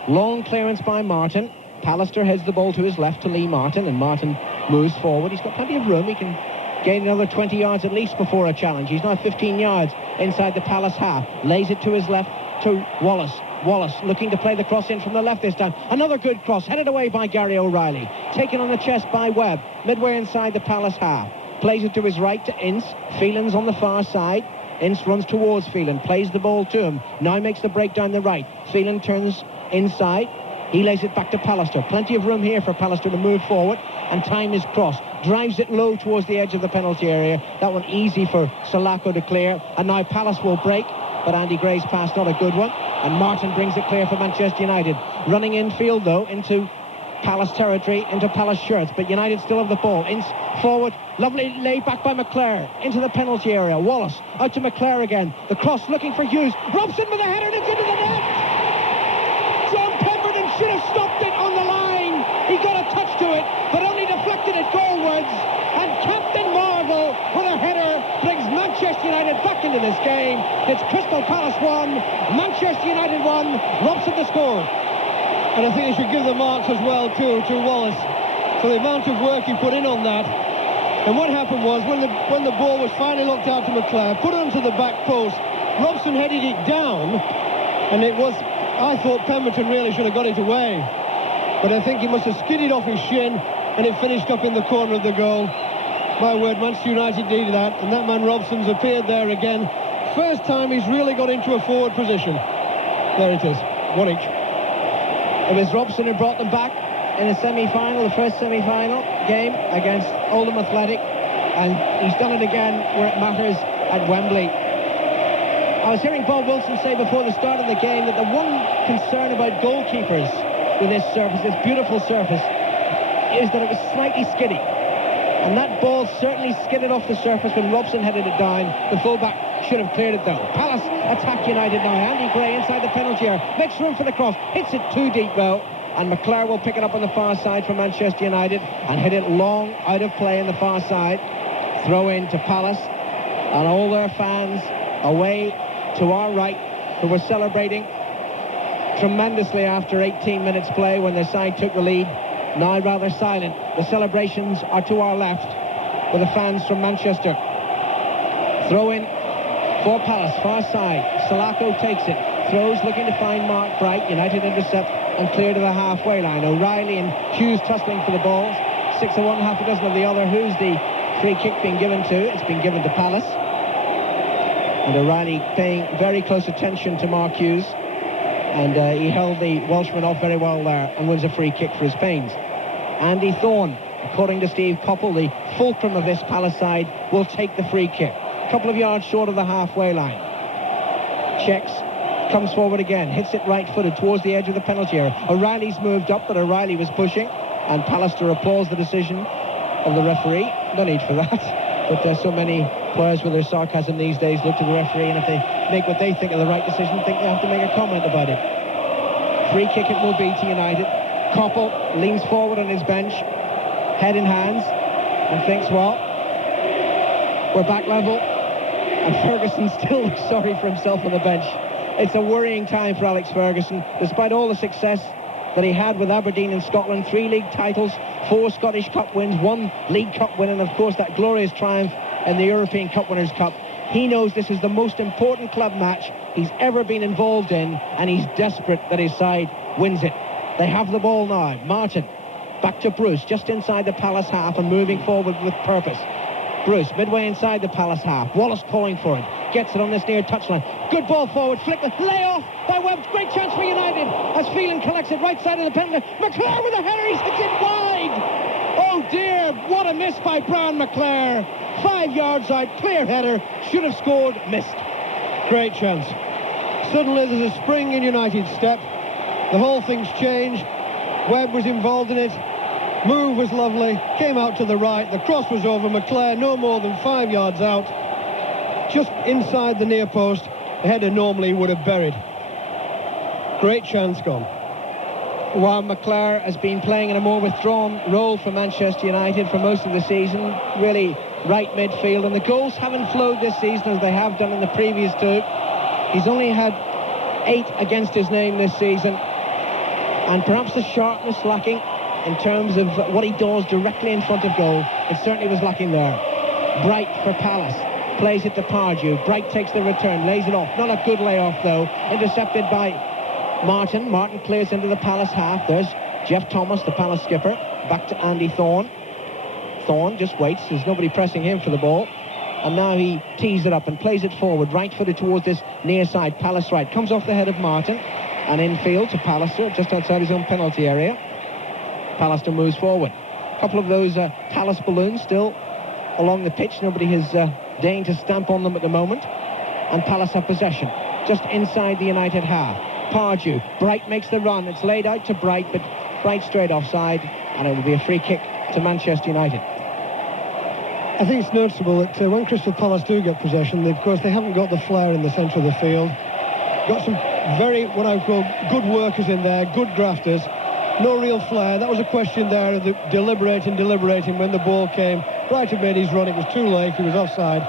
Long clearance by Martin. Pallister heads the ball to his left to Lee Martin, and Martin moves forward. He's got plenty of room. He can gain another 20 yards at least before a challenge. He's now 15 yards inside the Palace half. Lays it to his left to Wallace. Wallace looking to play the cross in from the left this time. Another good cross, headed away by Gary O'Reilly. Taken on the chest by Webb, midway inside the Palace half. Plays it to his right to Ince. Phelan's on the far side. Ince runs towards Phelan, plays the ball to him. Now makes the break down the right. Phelan turns inside. He lays it back to Pallister. Plenty of room here for Pallister to move forward, and time is crossed. drives it low towards the edge of the penalty area. That one easy for Salako to clear, and now Palace will break, but Andy Gray's pass not a good one, and Martin brings it clear for Manchester United. Running infield though into Palace territory, into Palace shirts, but United still have the ball. Forward, lovely laid back by McClare into the penalty area. Wallace out to McClare again. The cross looking for Hughes. Robson with a header, and it's into the net. John Pemberton should have stopped it on the line. He got a touch to it, but only deflected it goalwards. And Captain Marvel with a header brings Manchester United back into this game. It's Crystal Palace 1, Manchester United 1. Robson to score. And I think you should give the marks as well to Wallace for the amount of work he put in on that. And what happened was when the ball was finally looked out to McClare, put onto the back post, Robson headed it down, and it was, I thought Pemberton really should have got it away, but I think he must have skidded off his shin and it finished up in the corner of the goal. My word, Manchester United needed that, and that man Robson's appeared there again. First time he's really got into a forward position. There it is, 1 each. It was Robson who brought them back in the semi-final, the first semi-final game against Oldham Athletic, and he's done it again where it matters at Wembley. I was hearing Bob Wilson say before the start of the game that the one concern about goalkeepers with this surface, this beautiful surface, is that it was slightly skiddy. And that ball certainly skidded off the surface when Robson headed it down. The fullback should have cleared it though. Palace attack United now. Andy Gray inside the penalty area, makes room for the cross, hits it too deep though, and McClare will pick it up on the far side for Manchester United and hit it long out of play on the far side. Throw in to Palace, and all their fans away to our right, who were celebrating tremendously after 18 minutes play when their side took the lead, now rather silent. The celebrations are to our left with the fans from Manchester. Throw in for Palace, far side. Salako takes it, throws looking to find Mark Bright. United intercept and clear to the halfway line. O'Reilly and Hughes tussling for the balls. 6 of one, half a dozen of the other. Who's the free kick being given to? It's been given to Palace. And O'Reilly paying very close attention to Mark Hughes. And he held the Welshman off very well there and wins a free kick for his pains. Andy Thorne, according to Steve Coppell, the fulcrum of this Palace side, will take the free kick. A couple of yards short of the halfway line. Checks, comes forward again, hits it right-footed towards the edge of the penalty area. O'Reilly's moved up, but O'Reilly was pushing, and Pallister applauds the decision of the referee. No need for that. But there's so many players with their sarcasm these days look to the referee, and if they make what they think are the right decision, think they have to make a comment about it. Free kick it will be to United. Coppell leans forward on his bench, head in hands, and thinks, well, we're back level. And Ferguson still looks sorry for himself on the bench. It's a worrying time for Alex Ferguson, despite all the success that he had with Aberdeen in Scotland. 3 league titles, 4 Scottish Cup wins, 1 League Cup win, and of course that glorious triumph in the European Cup Winners' Cup. He knows this is the most important club match he's ever been involved in, and he's desperate that his side wins it. They have the ball now. Martin, back to Bruce, just inside the Palace half and moving forward with purpose. Bruce, midway inside the Palace half. Wallace calling for it. Gets it on this near touchline. Good ball forward. Flick, lay off by Webb. Great chance for United as Phelan collects it right side of the penalty. McClare with a header. He hits it wide. Oh dear, what a miss by Brown McClare. 5 yards out, clear header. Should have scored, missed. Great chance. Suddenly there's a spring in United's step. The whole thing's changed. Webb was involved in it. Move was lovely. Came out to the right. The cross was over. McClare no more than 5 yards out. Just inside the near post. The header normally would have buried. Great chance gone. While McClare has been playing in a more withdrawn role for Manchester United for most of the season, really right midfield, and the goals haven't flowed this season as they have done in the previous 2. He's only had 8 against his name this season, and perhaps the sharpness lacking in terms of what he does directly in front of goal. It certainly was lacking there. Bright for Palace, plays it to Pardew. Bright takes the return, lays it off. Not a good layoff though, intercepted by Martin. Martin clears into the Palace half. There's Jeff Thomas, the Palace skipper, back to Andy Thorne. Thorne just waits, there's nobody pressing him for the ball, and now he tees it up and plays it forward, right-footed towards this near side. Palace right, comes off the head of Martin, and infield to Pallister, just outside his own penalty area. Pallister moves forward. A couple of those Palace balloons still along the pitch. Nobody has deigned to stamp on them at the moment. And Palace have possession just inside the United half. Pardew, Bright makes the run. It's laid out to Bright, but Bright straight offside, and it will be a free kick to Manchester United. I think it's noticeable that when Crystal Palace do get possession, of course they haven't got the flair in the centre of the field. Got some very, what I would call, good workers in there, good grafters. No real flair. That was a question there of the deliberating when the ball came. Bright had made his run, it was too late, he was offside.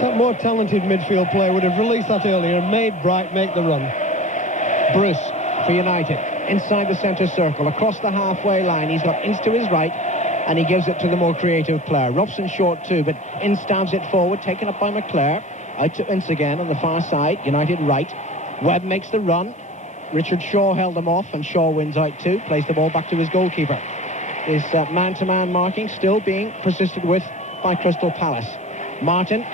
That more talented midfield player would have released that earlier and made Bright make the run. Bruce for United, inside the centre circle, across the halfway line. He's got Ince to his right, and he gives it to the more creative player. Robson short too, but Ince stabs it forward, taken up by McClare. Out to Ince again on the far side, United right. Webb makes the run. Richard Shaw held him off, and Shaw wins out too, plays the ball back to his goalkeeper. His man-to-man marking still being persisted with by Crystal Palace. Martin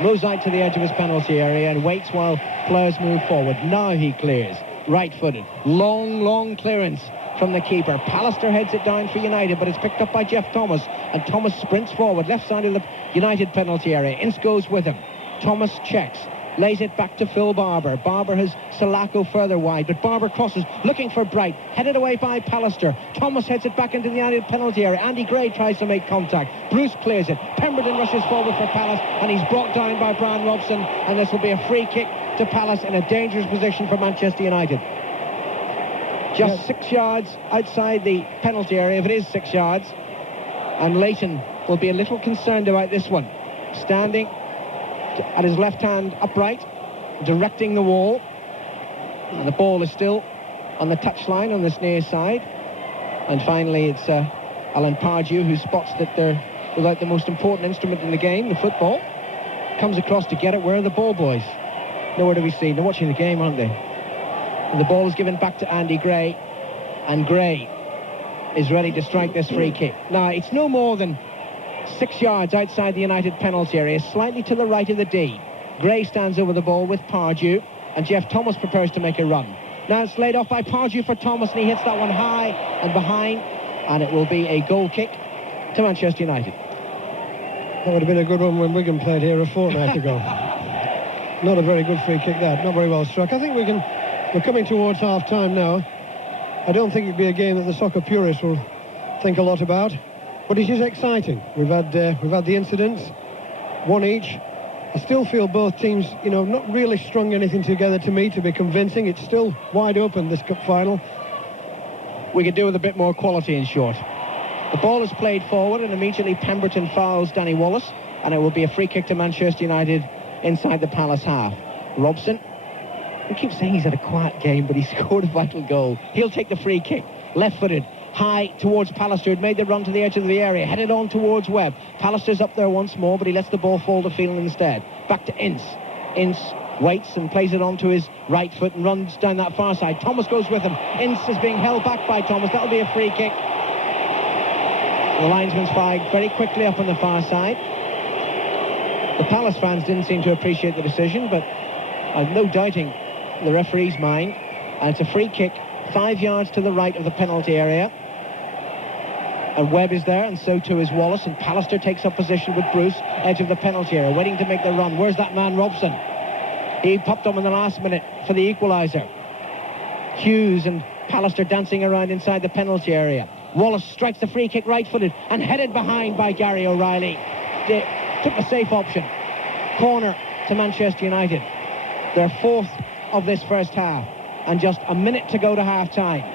moves out to the edge of his penalty area and waits while players move forward. Now he clears, right-footed. Long clearance from the keeper. Pallister heads it down for United, but it's picked up by Jeff Thomas, and Thomas sprints forward, left side of the United penalty area. Ince goes with him. Thomas checks, lays it back to Phil Barber. Barber has Salako further wide, but Barber crosses, looking for Bright, headed away by Pallister. Thomas heads it back into the United penalty area. Andy Gray tries to make contact. Bruce clears it. Pemberton rushes forward for Palace, and he's brought down by Brian Robson, and this will be a free kick to Palace in a dangerous position for Manchester United. Just 6 yards outside the penalty area, if it is 6 yards, and Leighton will be a little concerned about this one. Standing at his left hand upright, directing the wall, and the ball is still on the touchline on this near side. And finally it's Alan Pardew who spots that they're without the most important instrument in the game, the football. Comes across to get it. Where are the ball boys? Nowhere to be seen. They're watching the game, aren't they? And the ball is given back to Andy Gray, and Gray is ready to strike this free kick. Now it's no more than 6 yards outside the United penalty area, slightly to the right of the D. Gray stands over the ball with Pardew, and Jeff Thomas prepares to make a run. Now it's laid off by Pardew for Thomas, and he hits that one high and behind, and it will be a goal kick to Manchester United. That would have been a good one when Wigan played here a fortnight ago. Not a very good free kick that, not very well struck. I think we're coming towards half-time now. I don't think it'd be a game that the soccer purists will think a lot about. But it is exciting. We've had the incidents, one each. I still feel both teams, not really strung anything together to me to be convincing. It's still wide open, this cup final. We could do with a bit more quality in short. The ball is played forward, and immediately Pemberton fouls Danny Wallace, and it will be a free kick to Manchester United inside the Palace half. Robson, we keep saying he's had a quiet game, but he scored a vital goal. He'll take the free kick, left-footed, high towards Pallister, who had made the run to the edge of the area, headed on towards Webb. Pallister's up there once more, but he lets the ball fall to field instead. Back to Ince. Ince waits and plays it on to his right foot and runs down that far side. Thomas goes with him. Ince is being held back by Thomas. That'll be a free kick. The linesman's flag very quickly up on the far side. The Palace fans didn't seem to appreciate the decision, but I've no doubting the referee's mind. And it's a free kick 5 yards to the right of the penalty area. And Webb is there, and so too is Wallace, and Pallister takes up position with Bruce, edge of the penalty area, waiting to make the run. Where's that man, Robson? He popped up in the last minute for the equaliser. Hughes and Pallister dancing around inside the penalty area. Wallace strikes the free kick right-footed and headed behind by Gary O'Reilly. They took the safe option. Corner to Manchester United. Their fourth of this first half, and just a minute to go to half-time.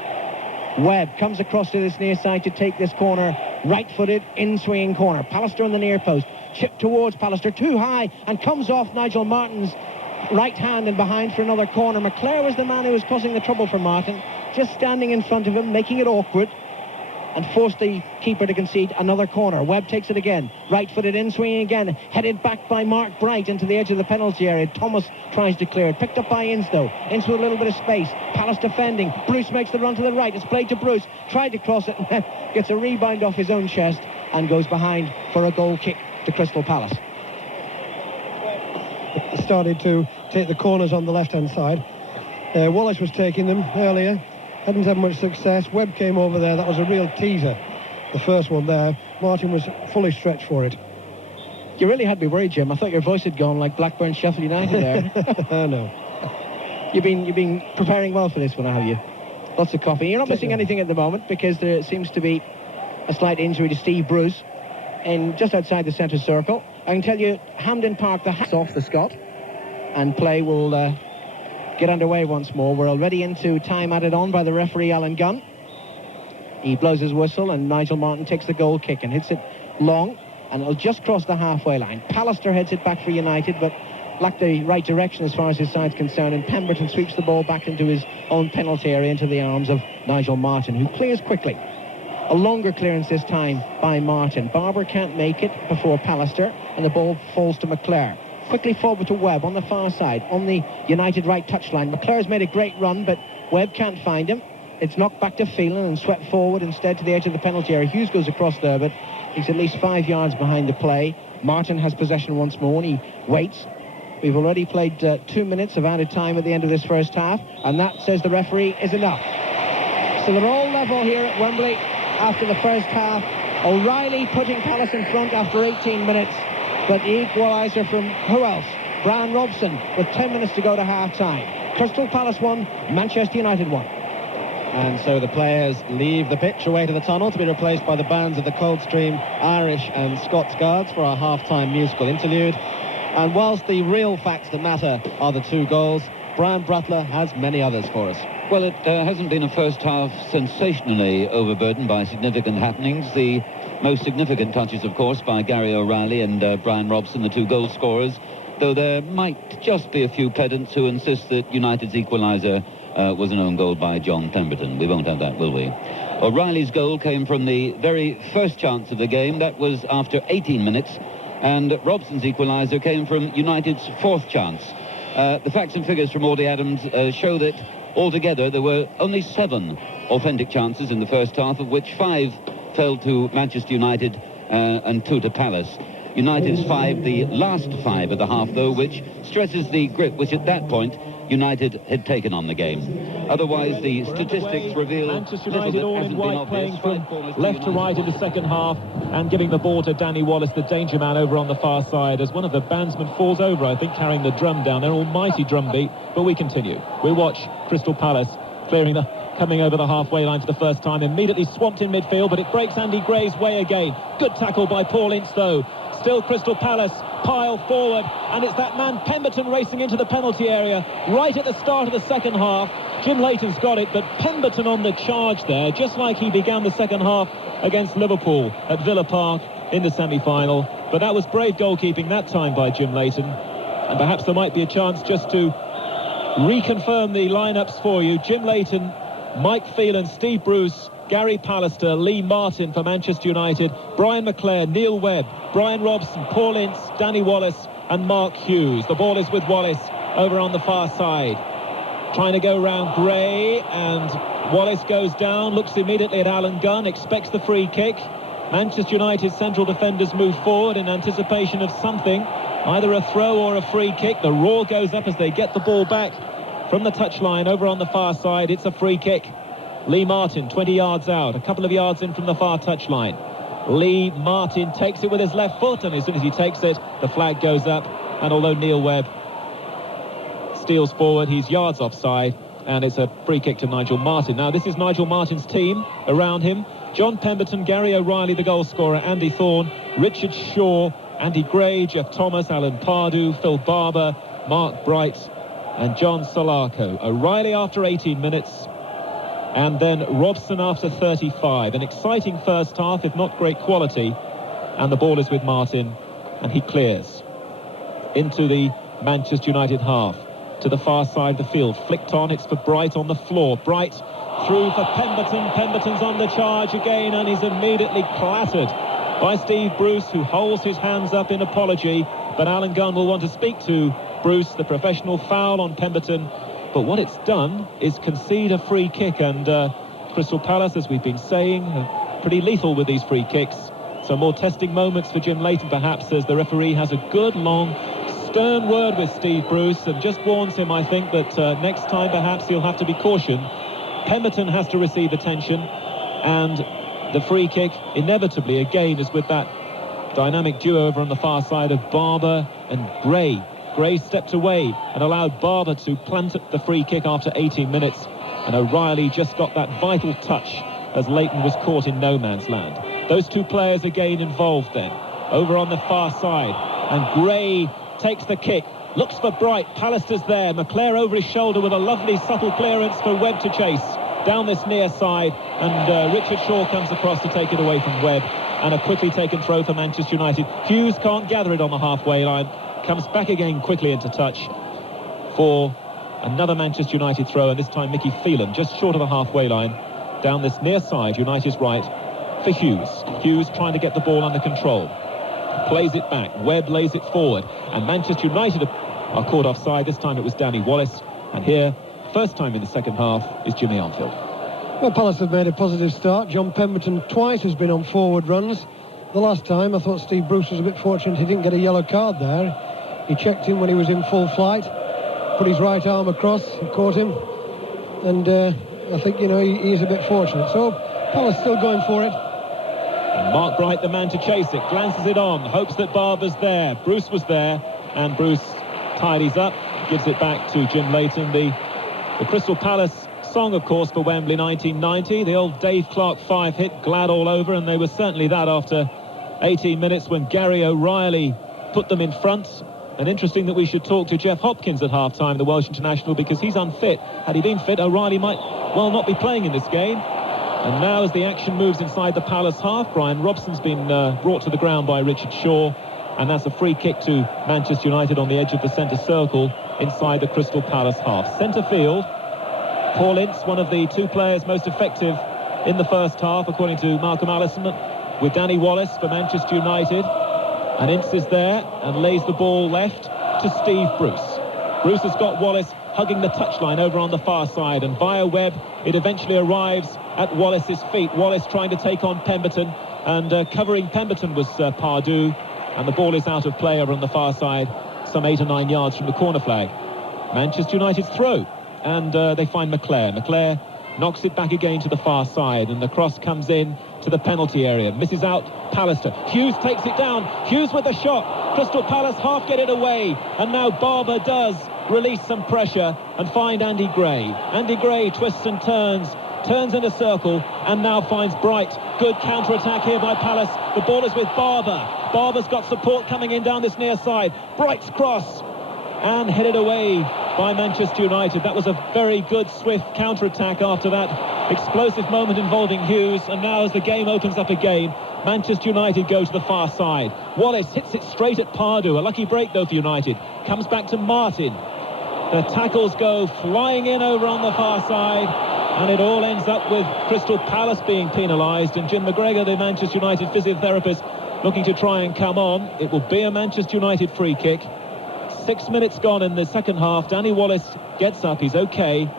Webb comes across to this near side to take this corner, right-footed, in-swinging corner. Pallister on the near post, chipped towards Pallister, too high, and comes off Nigel Martin's right hand and behind for another corner. McClare was the man who was causing the trouble for Martin, just standing in front of him, making it awkward, and forced the keeper to concede another corner. Webb takes it again, right-footed, in-swinging again, headed back by Mark Bright into the edge of the penalty area. Thomas tries to clear it, picked up by Ince though. Ince with a little bit of space, Palace defending. Bruce makes the run to the right, it's played to Bruce, tried to cross it, and gets a rebound off his own chest and goes behind for a goal kick to Crystal Palace. Started to take the corners on the left-hand side. Wallace was taking them earlier. Hadn't had much success. Webb came over there. That was a real teaser. the first one there. Martin was fully stretched for it. You really had me worried, Jim. I thought your voice had gone like Blackburn Sheffield United there. No. You've been preparing well for this one, have you? Lots of coffee. You're not missing anything at the moment because there seems to be a slight injury to Steve Bruce just outside the centre circle. I can tell you, Hampden Park, the hat's off the Scot, and play will get underway once more. We're already into time added on by the referee, Alan Gunn. He blows his whistle, and Nigel Martin takes the goal kick and hits it long, and it'll just cross the halfway line. Pallister heads it back for United, but lacked the right direction as far as his side's concerned, and Pemberton sweeps the ball back into his own penalty area, into the arms of Nigel Martin, who clears quickly. A longer clearance this time by Martin. Barber can't make it before Pallister, and the ball falls to McClare. Quickly forward to Webb on the far side, on the United right touchline. McClare's made a great run, but Webb can't find him. It's knocked back to Phelan and swept forward instead to the edge of the penalty area. Hughes goes across there, but he's at least 5 yards behind the play. Martin has possession once more, and he waits. We've already played 2 minutes of added time at the end of this first half, and that, says the referee, is enough. So they're all level here at Wembley after the first half. O'Reilly putting Palace in front after 18 minutes, but the equaliser from who else? Brian Robson, with 10 minutes to go to half-time. Crystal Palace 1, Manchester United 1. And so the players leave the pitch away to the tunnel to be replaced by the bands of the Coldstream Irish and Scots Guards for our half-time musical interlude. And whilst the real facts that matter are the 2 goals, Brian Brutler has many others for us. Well, it hasn't been a first half sensationally overburdened by significant happenings. The most significant touches, of course, by Gary O'Reilly and Brian Robson, the 2 goal scorers, though there might just be a few pedants who insist that United's equaliser was an own goal by John Pemberton. We won't have that, will we? O'Reilly's goal came from the very first chance of the game. That was after 18 minutes. And Robson's equaliser came from United's 4th chance. The facts and figures from Audie Adams show that altogether there were only 7 authentic chances in the first half, of which 5 fell to Manchester United and 2 to Palace. United's 5, the last 5 of the half, though, which stresses the grip which at that point United had taken on the game. Otherwise, the statistics reveal Manchester United all in white, playing from left to right in the second half and giving the ball to Danny Wallace, the danger man, over on the far side, as one of the bandsmen falls over, I think, carrying the drum down. Their almighty drum beat. But we continue. We watch Crystal Palace coming over the halfway line for the first time, immediately swamped in midfield, but it breaks Andy Gray's way again. Good tackle by Paul Ince, though. Still Crystal Palace pile forward, and it's that man Pemberton racing into the penalty area right at the start of the second half. Jim Leighton's got it, but Pemberton on the charge there, just like he began the second half against Liverpool at Villa Park in the semi-final. But that was brave goalkeeping that time by Jim Leighton, and perhaps there might be a chance just to reconfirm the lineups for you. Jim Leighton, Mike Phelan, Steve Bruce, Gary Pallister, Lee Martin for Manchester United, Brian McClare, Neil Webb, Brian Robson, Paul Ince, Danny Wallace and Mark Hughes. The ball is with Wallace over on the far side. Trying to go round Gray, and Wallace goes down, looks immediately at Alan Gunn, expects the free kick. Manchester United central defenders move forward in anticipation of something, either a throw or a free kick. The roar goes up as they get the ball back from the touchline over on the far side. It's a free kick. Lee Martin, 20 yards out, a couple of yards in from the far touchline. Lee Martin takes it with his left foot, and as soon as he takes it, the flag goes up. And although Neil Webb steals forward, he's yards offside, and it's a free kick to Nigel Martin. Now, this is Nigel Martin's team around him. John Pemberton, Gary O'Reilly, the goal scorer, Andy Thorne, Richard Shaw, Andy Gray, Jeff Thomas, Alan Pardew, Phil Barber, Mark Bright, and John Solarco. O'Reilly after 18 minutes. And then Robson after 35. An exciting first half, if not great quality. And the ball is with Martin, and he clears into the Manchester United half, to the far side of the field. Flicked on, it's for Bright on the floor. Bright through for Pemberton. Pemberton's on the charge again, and he's immediately clattered by Steve Bruce, who holds his hands up in apology. But Alan Gunn will want to speak to Bruce. The professional foul on Pemberton. But what it's done is concede a free kick, and Crystal Palace, as we've been saying, are pretty lethal with these free kicks. So more testing moments for Jim Leighton, perhaps, as the referee has a good, long, stern word with Steve Bruce and just warns him, I think, that next time perhaps he'll have to be cautioned. Pemberton has to receive attention, and the free kick, inevitably, again, is with that dynamic duo over on the far side of Barber and Gray. Gray stepped away and allowed Barber to plant the free kick after 18 minutes. And O'Reilly just got that vital touch as Leighton was caught in no man's land. Those two players again involved then. Over on the far side. And Gray takes the kick. Looks for Bright. Pallister's there. McClare over his shoulder with a lovely subtle clearance for Webb to chase down this near side. And Richard Shaw comes across to take it away from Webb. And a quickly taken throw for Manchester United. Hughes can't gather it on the halfway line. Comes back again quickly into touch for another Manchester United throw, and this time Mickey Phelan just short of the halfway line down this near side, United's right, for Hughes. Hughes trying to get the ball under control. Plays it back. Webb lays it forward, and Manchester United are caught offside. This time it was Danny Wallace, and here, first time in the second half, is Jimmy Armfield. Well, Palace have made a positive start. John Pemberton twice has been on forward runs. The last time, I thought Steve Bruce was a bit fortunate he didn't get a yellow card there. He checked him when he was in full flight, put his right arm across and caught him. And I think, he's a bit fortunate. So, Palace still going for it. And Mark Bright, the man to chase it, glances it on, hopes that Barber's there. Bruce was there, and Bruce tidies up, gives it back to Jim Leighton. The Crystal Palace song, of course, for Wembley 1990, the old Dave Clark 5 hit, Glad All Over, and they were certainly that after 18 minutes when Gary O'Reilly put them in front. And interesting that we should talk to Jeff Hopkins at half-time, the Welsh international, because he's unfit. Had he been fit, O'Reilly might well not be playing in this game. And now as the action moves inside the Palace half, Brian Robson's been brought to the ground by Richard Shaw, and that's a free kick to Manchester United on the edge of the centre circle inside the Crystal Palace half. Centre field, Paul Ince, one of the two players most effective in the first half, according to Malcolm Allison, with Danny Wallace for Manchester United. And Ince is there and lays the ball left to Steve Bruce. Bruce has got Wallace hugging the touchline over on the far side, and via Webb it eventually arrives at Wallace's feet. Wallace trying to take on Pemberton, and covering Pemberton was Pardue, and the ball is out of play over on the far side, some 8 or 9 yards from the corner flag. Manchester United's throw, and they find McClare. McClare knocks it back again to the far side, and the cross comes in to the penalty area, misses out Pallister. Hughes takes it down. Hughes with the shot. Crystal Palace half get it away, and now Barber does release some pressure and find Andy Gray. Andy Gray twists and turns in a circle, and now finds Bright. Good counter-attack here by Palace. The ball is with Barber. Barber's got support coming in down this near side. Bright's cross, and headed away by Manchester United. That was a very good, swift counter-attack after that explosive moment involving Hughes. And now as the game opens up again, Manchester United go to the far side. Wallace hits it straight at Pardue. A lucky break, though, for United. Comes back to Martin. The tackles go flying in over on the far side, and it all ends up with Crystal Palace being penalised, and Jim McGregor, the Manchester United physiotherapist, looking to try and come on. It will be a Manchester United free kick. 6 minutes gone in the second half. Danny Wallace gets up, he's okay.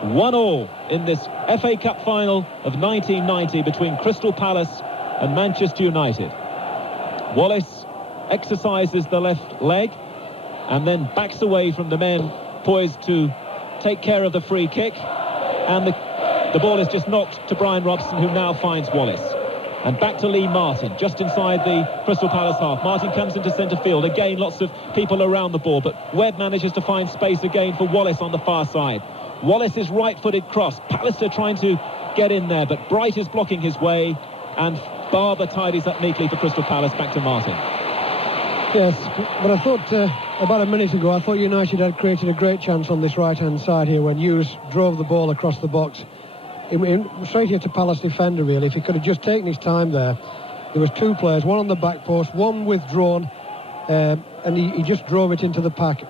1-1 in this FA Cup final of 1990 between Crystal Palace and Manchester United. Wallace exercises the left leg and then backs away from the men poised to take care of the free kick, and the ball is just knocked to Brian Robson, who now finds Wallace. And back to Lee Martin, just inside the Crystal Palace half. Martin comes into centre field. Again, lots of people around the ball, but Webb manages to find space again for Wallace on the far side. Wallace's right-footed cross. Pallister trying to get in there, but Bright is blocking his way, and Barber tidies up neatly for Crystal Palace. Back to Martin. Yes, but I thought about a minute ago, I thought United had created a great chance on this right-hand side here when Hughes drove the ball across the box. Straight here to Palace defender, really. If he could have just taken his time there. There was two players, one on the back post, one withdrawn, and he just drove it into the pack.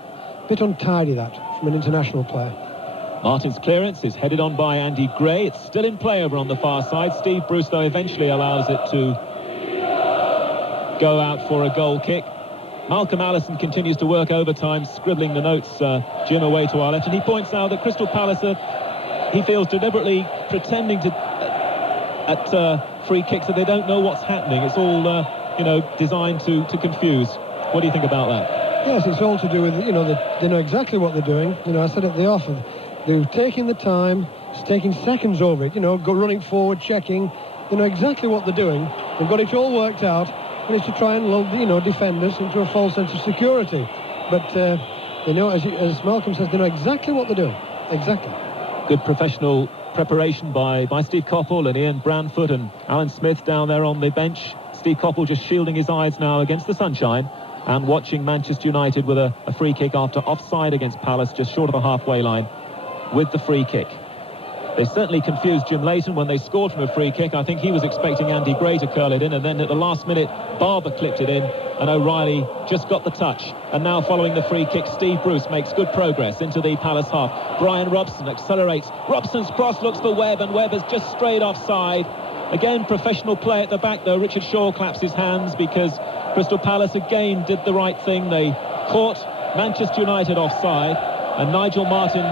Bit untidy, that, from an international player. Martin's clearance is headed on by Andy Gray. It's still in play over on the far side. Steve Bruce, though, eventually allows it to go out for a goal kick. Malcolm Allison continues to work overtime, scribbling the notes, Jim away to our left, and he points out that Crystal Palace he feels deliberately pretending to at free kicks that they don't know what's happening. It's all designed to confuse. What do you think about that? Yes, it's all to do with they know exactly what they're doing. I said at the off, they're taking the time, it's taking seconds over it. Go running forward, checking, They know exactly what they're doing. They've got it all worked out, and it's to try and lull, defend us into a false sense of security. But they know, as Malcolm says, they know exactly what they're doing. Exactly. Good professional preparation by Steve Coppell and Ian Branfoot and Alan Smith down there on the bench. Steve Coppell just shielding his eyes now against the sunshine and watching Manchester United with a free kick after offside against Palace, just short of the halfway line with the free kick. They certainly confused Jim Leighton when they scored from a free kick. I think he was expecting Andy Gray to curl it in, and then at the last minute, Barber clipped it in, and O'Reilly just got the touch. And now following the free kick, Steve Bruce makes good progress into the Palace half. Brian Robson accelerates. Robson's cross looks for Webb, and Webb has just strayed offside. Again, professional play at the back, though. Richard Shaw claps his hands because Crystal Palace again did the right thing. They caught Manchester United offside, and Nigel Martin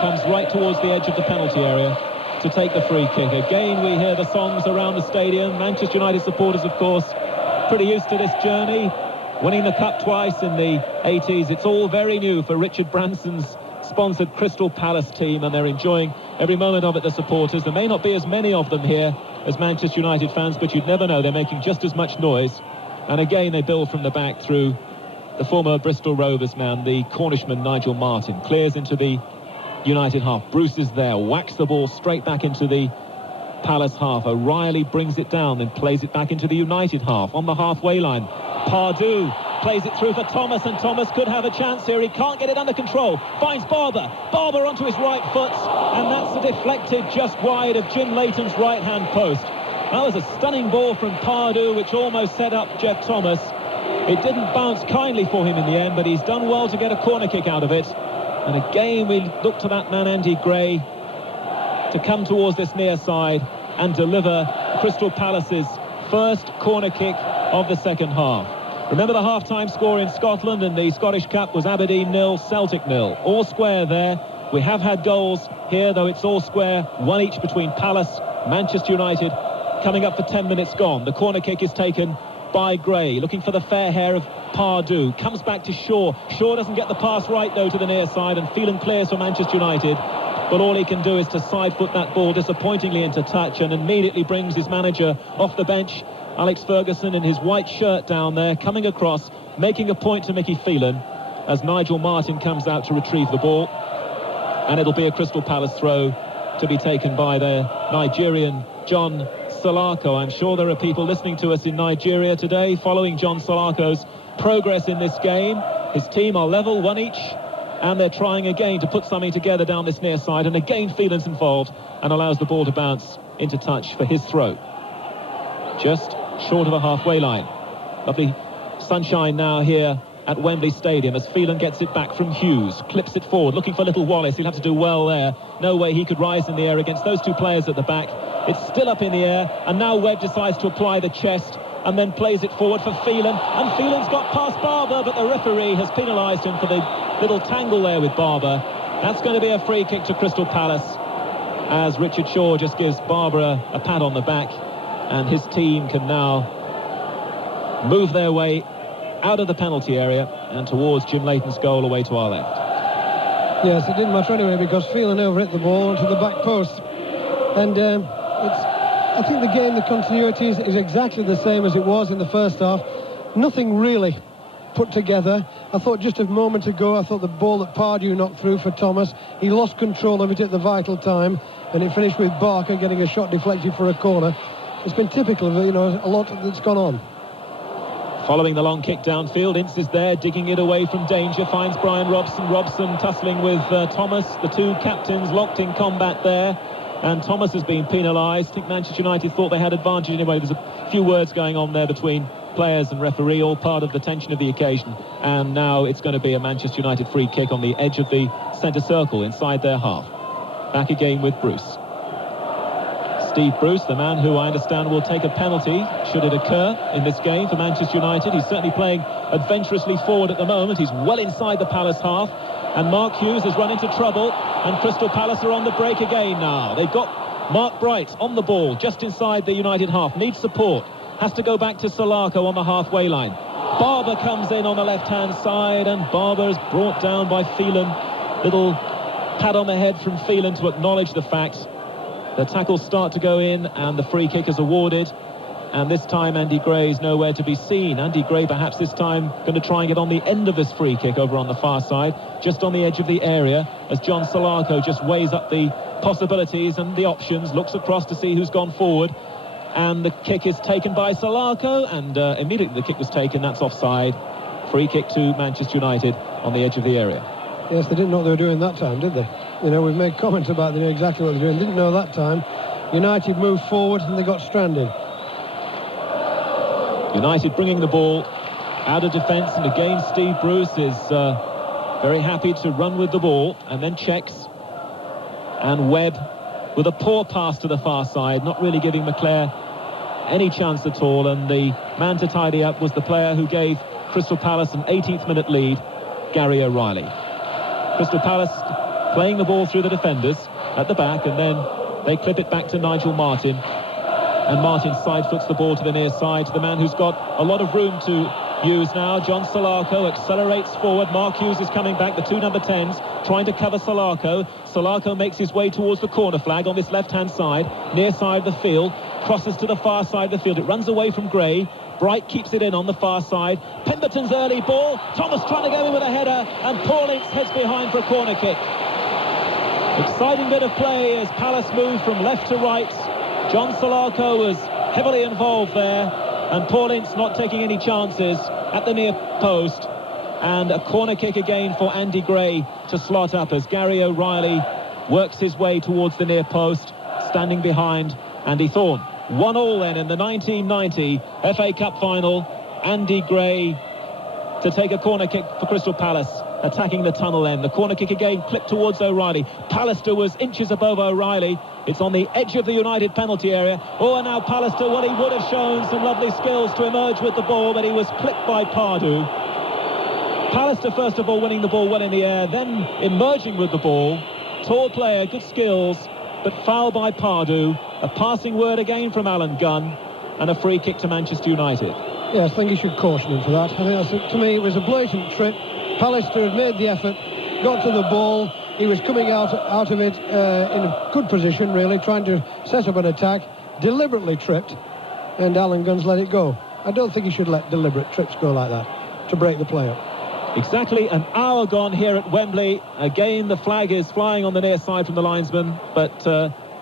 comes right towards the edge of the penalty area to take the free kick. Again, we hear the songs around the stadium. Manchester United supporters, of course, pretty used to this journey. Winning the cup twice in the 80s. It's all very new for Richard Branson's sponsored Crystal Palace team, and they're enjoying every moment of it, the supporters. There may not be as many of them here as Manchester United fans, but you'd never know. They're making just as much noise. And again, they build from the back through the former Bristol Rovers man, the Cornishman Nigel Martin. Clears into the United half. Bruce is there, whacks the ball straight back into the Palace half. O'Reilly brings it down, then plays it back into the United half on the halfway line. Pardew plays it through for Thomas, and Thomas could have a chance here. He can't get it under control. Finds Barber. Barber onto his right foot, and that's deflected just wide of Jim Leighton's right-hand post. That was a stunning ball from Pardew, which almost set up Jeff Thomas. It didn't bounce kindly for him in the end, but he's done well to get a corner kick out of it. And again, we look to that man, Andy Gray, to come towards this near side and deliver Crystal Palace's first corner kick of the second half. Remember the half-time score in Scotland in the Scottish Cup was Aberdeen 0, Celtic 0. All square there. We have had goals here, though it's all square. One each between Palace, Manchester United, coming up for 10 minutes gone. The corner kick is taken by Gray, looking for the fair hair of Pardew. Comes back to Shaw. Shaw doesn't get the pass right, though, to the near side, and Phelan clears for Manchester United. But all he can do is to side foot that ball disappointingly into touch, and immediately brings his manager off the bench, Alex Ferguson, in his white shirt down there, coming across, making a point to Mickey Phelan as Nigel Martin comes out to retrieve the ball. And it'll be a Crystal Palace throw to be taken by the Nigerian John Salako. I'm sure there are people listening to us in Nigeria today following John Salako's progress in this game. His team are level, one each, and they're trying again to put something together down this near side, and again Phelan's involved and allows the ball to bounce into touch for his throw. Just short of a halfway line. Lovely sunshine now here at Wembley Stadium as Phelan gets it back from Hughes, clips it forward, looking for little Wallace. He'll have to do well there. No way he could rise in the air against those two players at the back. It's still up in the air, and now Webb decides to apply the chest and then plays it forward for Phelan, and Phelan's got past Barber, but the referee has penalised him for the little tangle there with Barber. That's going to be a free kick to Crystal Palace as Richard Shaw just gives Barber a pat on the back, and his team can now move their way out of the penalty area and towards Jim Leighton's goal away to our left. Yes, it didn't matter anyway because Phelan overhit the ball onto the back post. And I think the game, the continuity is exactly the same as it was in the first half. Nothing really put together. I thought just a moment ago, I thought the ball that Pardew knocked through for Thomas, he lost control of it at the vital time, and it finished with Barker getting a shot deflected for a corner. It's been typical of, a lot that's gone on. Following the long kick downfield, Ince is there, digging it away from danger, finds Brian Robson. Robson tussling with Thomas, the two captains locked in combat there, and Thomas has been penalised. I think Manchester United thought they had advantage anyway. There's a few words going on there between players and referee, all part of the tension of the occasion, and now it's going to be a Manchester United free kick on the edge of the centre circle inside their half. Back again with Bruce. Steve Bruce, the man who I understand will take a penalty should it occur in this game for Manchester United. He's certainly playing adventurously forward at the moment. He's well inside the Palace half, and Mark Hughes has run into trouble, and Crystal Palace are on the break again now. They've got Mark Bright on the ball just inside the United half, needs support, has to go back to Salako on the halfway line. Barber comes in on the left-hand side, and Barber is brought down by Phelan. Little pat on the head from Phelan to acknowledge the fact The tackles start to go in and the free kick is awarded. And this time Andy Gray is nowhere to be seen. Andy Gray perhaps this time going to try and get on the end of this free kick over on the far side, just on the edge of the area, as John Solarco just weighs up the possibilities and the options, looks across to see who's gone forward. And the kick is taken by Solarco, and immediately the kick was taken. That's offside. Free kick to Manchester United on the edge of the area. Yes, they didn't know what they were doing that time, did they? You know, we've made comments about they knew exactly what they were doing. Didn't know that time. United moved forward and they got stranded. United bringing the ball out of defence, and again Steve Bruce is very happy to run with the ball, and then checks. And Webb with a poor pass to the far side, not really giving McClare any chance at all, and the man to tidy up was the player who gave Crystal Palace an 18th minute lead, Gary O'Reilly. Crystal Palace playing the ball through the defenders at the back, and then they clip it back to Nigel Martin. And Martin side-foots the ball to the near side, to the man who's got a lot of room to use now. John Solarco accelerates forward. Mark Hughes is coming back, the two number 10s, trying to cover Solarco. Solarco makes his way towards the corner flag on this left-hand side, near side of the field, crosses to the far side of the field. It runs away from Gray. Bright keeps it in on the far side. Pemberton's early ball. Thomas trying to go in with a header, and Paul Ince heads behind for a corner kick. Exciting bit of play as Palace move from left to right. John Solarco was heavily involved there, and Paul Ince not taking any chances at the near post. And a corner kick again for Andy Gray to slot up as Gary O'Reilly works his way towards the near post, standing behind Andy Thorne. 1-1 then in the 1990 FA Cup final. Andy Gray to take a corner kick for Crystal Palace, attacking the tunnel end. The corner kick again clipped towards O'Reilly. Pallister was inches above O'Reilly. It's on the edge of the United penalty area. Oh, and now Pallister, well, he would have shown some lovely skills to emerge with the ball, but he was clipped by Pardew. Pallister, first of all, winning the ball well in the air, then emerging with the ball. Tall player, good skills, but foul by Pardew. A passing word again from Alan Gunn, and a free kick to Manchester United. Yeah, I think he should caution him for that. I think that's, to me, it was a blatant trip. Pallister had made the effort, got to the ball. He was coming out of it in a good position, really, trying to set up an attack, deliberately tripped, and Alan Gunn's let it go. I don't think he should let deliberate trips go like that to break the play up. Exactly an hour gone here at Wembley. Again, the flag is flying on the near side from the linesman, but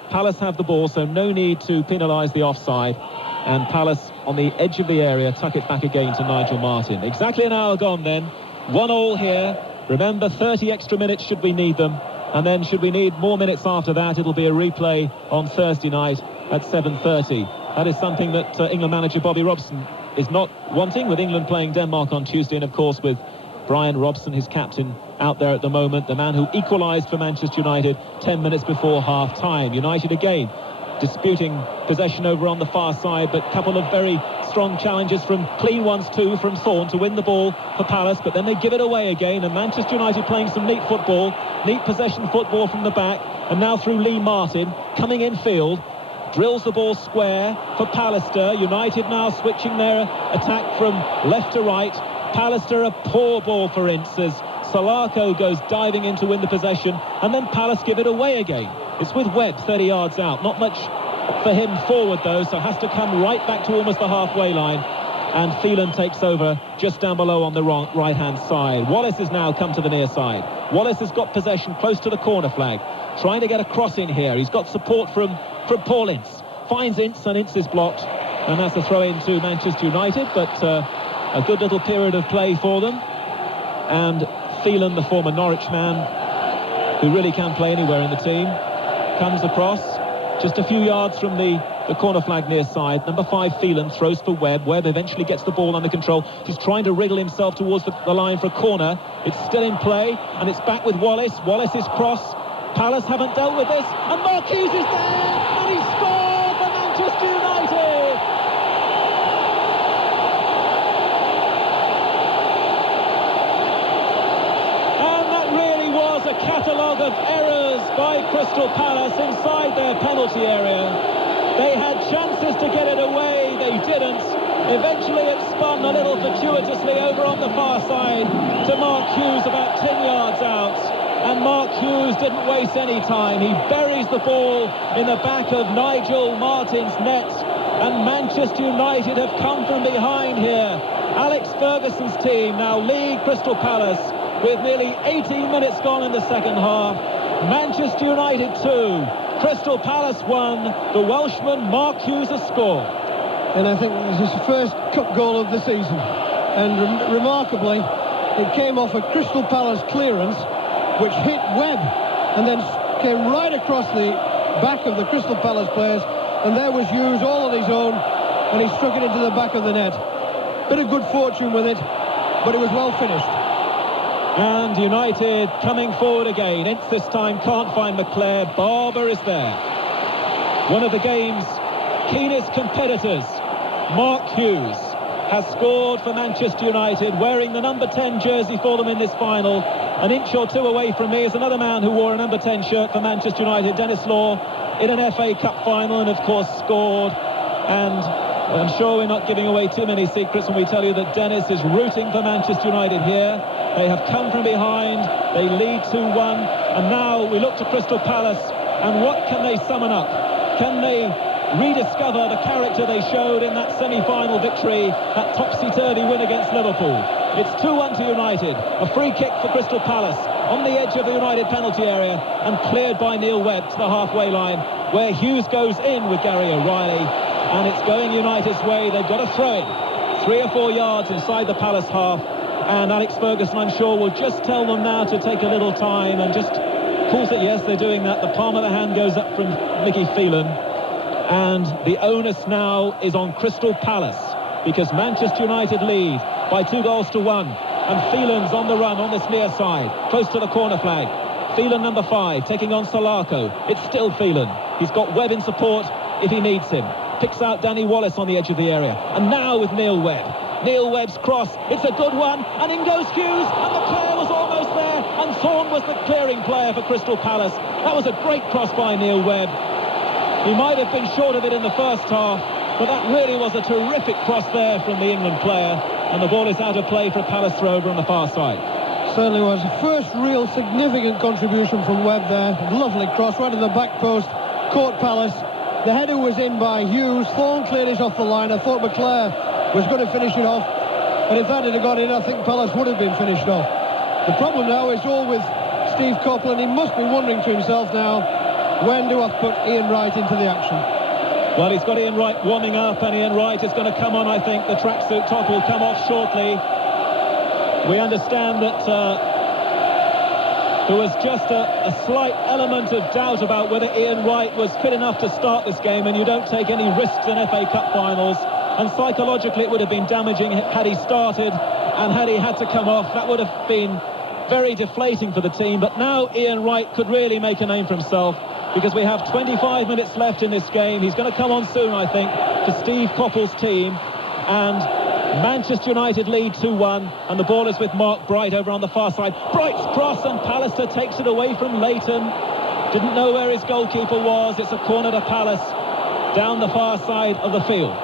Palace have the ball, so no need to penalise the offside. And Palace on the edge of the area tuck it back again to Nigel Martin. Exactly an hour gone then. 1-1 here. Remember, 30 extra minutes should we need them. And then should we need more minutes after that, it'll be a replay on Thursday night at 7:30. That is something that England manager Bobby Robson is not wanting, with England playing Denmark on Tuesday, and of course with Brian Robson, his captain, out there at the moment, the man who equalised for Manchester United 10 minutes before half-time. United again disputing possession over on the far side, but a couple of very strong challenges, from clean ones too, from Thorne to win the ball for Palace, but then they give it away again, and Manchester United playing some neat football, neat possession football from the back, and now through Lee Martin, coming in field, drills the ball square for Pallister. United now switching their attack from left to right. Pallister, a poor ball for Ince as Solarco goes diving in to win the possession, and then Palace give it away again. It's with Webb 30 yards out. Not much for him forward though, so has to come right back to almost the halfway line, and Phelan takes over just down below on the right hand side. Wallace has now come to the near side. Wallace has got possession close to the corner flag, trying to get a cross in here. He's got support from Paul Ince. Finds Ince, and Ince is blocked, and that's a throw in to Manchester United, but a good little period of play for them. And Phelan, the former Norwich man, who really can play anywhere in the team, comes across just a few yards from the corner flag near side. Number 5, Phelan, throws for Webb. Webb eventually gets the ball under control. He's trying to wriggle himself towards the line for a corner. It's still in play, and it's back with Wallace. Wallace's cross. Palace haven't dealt with this, and Mark Hughes is there, and he scored for Manchester United! And that really was a catalogue of errors by Crystal Palace inside their penalty area. They had chances to get it away, they didn't. Eventually it spun a little fortuitously over on the far side to Mark Hughes about 10 yards out. and Mark Hughes didn't waste any time. He buries the ball in the back of Nigel Martin's net, and Manchester United have come from behind here. Alex Ferguson's team now lead Crystal Palace with nearly 18 minutes gone in the second half. Manchester United 2, Crystal Palace 1. The Welshman Mark Hughes has scored. And I think this is the first cup goal of the season. And remarkably, it came off a Crystal Palace clearance, which hit Webb and then came right across the back of the Crystal Palace players. And there was Hughes all on his own, and he struck it into the back of the net. Bit of good fortune with it, but it was well finished. And United coming forward again. Ince this time can't find McClare. Barber is there. One of the game's keenest competitors, Mark Hughes, has scored for Manchester United, wearing the number 10 jersey for them in this final. An inch or two away from me is another man who wore a number 10 shirt for Manchester United, Dennis Law, in an FA Cup final, and of course scored. And I'm sure we're not giving away too many secrets when we tell you that Dennis is rooting for Manchester United here. They have come from behind, they lead 2-1, and now we look to Crystal Palace, and what can they summon up? Can they rediscover the character they showed in that semi-final victory, that topsy-turvy win against Liverpool? It's 2-1 to United, a free kick for Crystal Palace on the edge of the United penalty area and cleared by Neil Webb to the halfway line, where Hughes goes in with Gary O'Reilly, and it's going United's way. They've got to throw it 3 or 4 yards inside the Palace half, and Alex Ferguson, I'm sure, will just tell them now to take a little time and just calls it. Yes, they're doing that. The palm of the hand goes up from Mickey Phelan, and the onus now is on Crystal Palace, because Manchester United lead by 2-1, and Phelan's on the run on this near side, close to the corner flag. Phelan, number 5, taking on Solarco. It's still Phelan. He's got Webb in support if he needs him. Picks out Danny Wallace on the edge of the area, and now with Neil Webb. Neil Webb's cross, it's a good one, and in goes Hughes, and McClare was almost there, and Thorne was the clearing player for Crystal Palace. That was a great cross by Neil Webb. He might have been short of it in the first half, but that really was a terrific cross there from the England player, and the ball is out of play for a Palace throw over on the far side. Certainly was. First real significant contribution from Webb there. Lovely cross right in the back post, caught Palace. The header was in by Hughes. Thorne cleared it off the line. I thought McClare was going to finish it off, and if that had got in, I think Palace would have been finished off. The problem now is all with Steve Copeland. He must be wondering to himself now, when do I put Ian Wright into the action? Well, he's got Ian Wright warming up, and Ian Wright is going to come on, I think. The tracksuit top will come off shortly. We understand that there was just a slight element of doubt about whether Ian Wright was fit enough to start this game, and you don't take any risks in FA Cup finals. And psychologically it would have been damaging had he started, and had he had to come off, that would have been very deflating for the team. But now Ian Wright could really make a name for himself, because we have 25 minutes left in this game. He's going to come on soon, I think, for Steve Coppell's team. And Manchester United lead 2-1, and the ball is with Mark Bright over on the far side. Bright's cross, and Pallister takes it away from Leighton. Didn't know where his goalkeeper was. It's a corner to Palace down the far side of the field.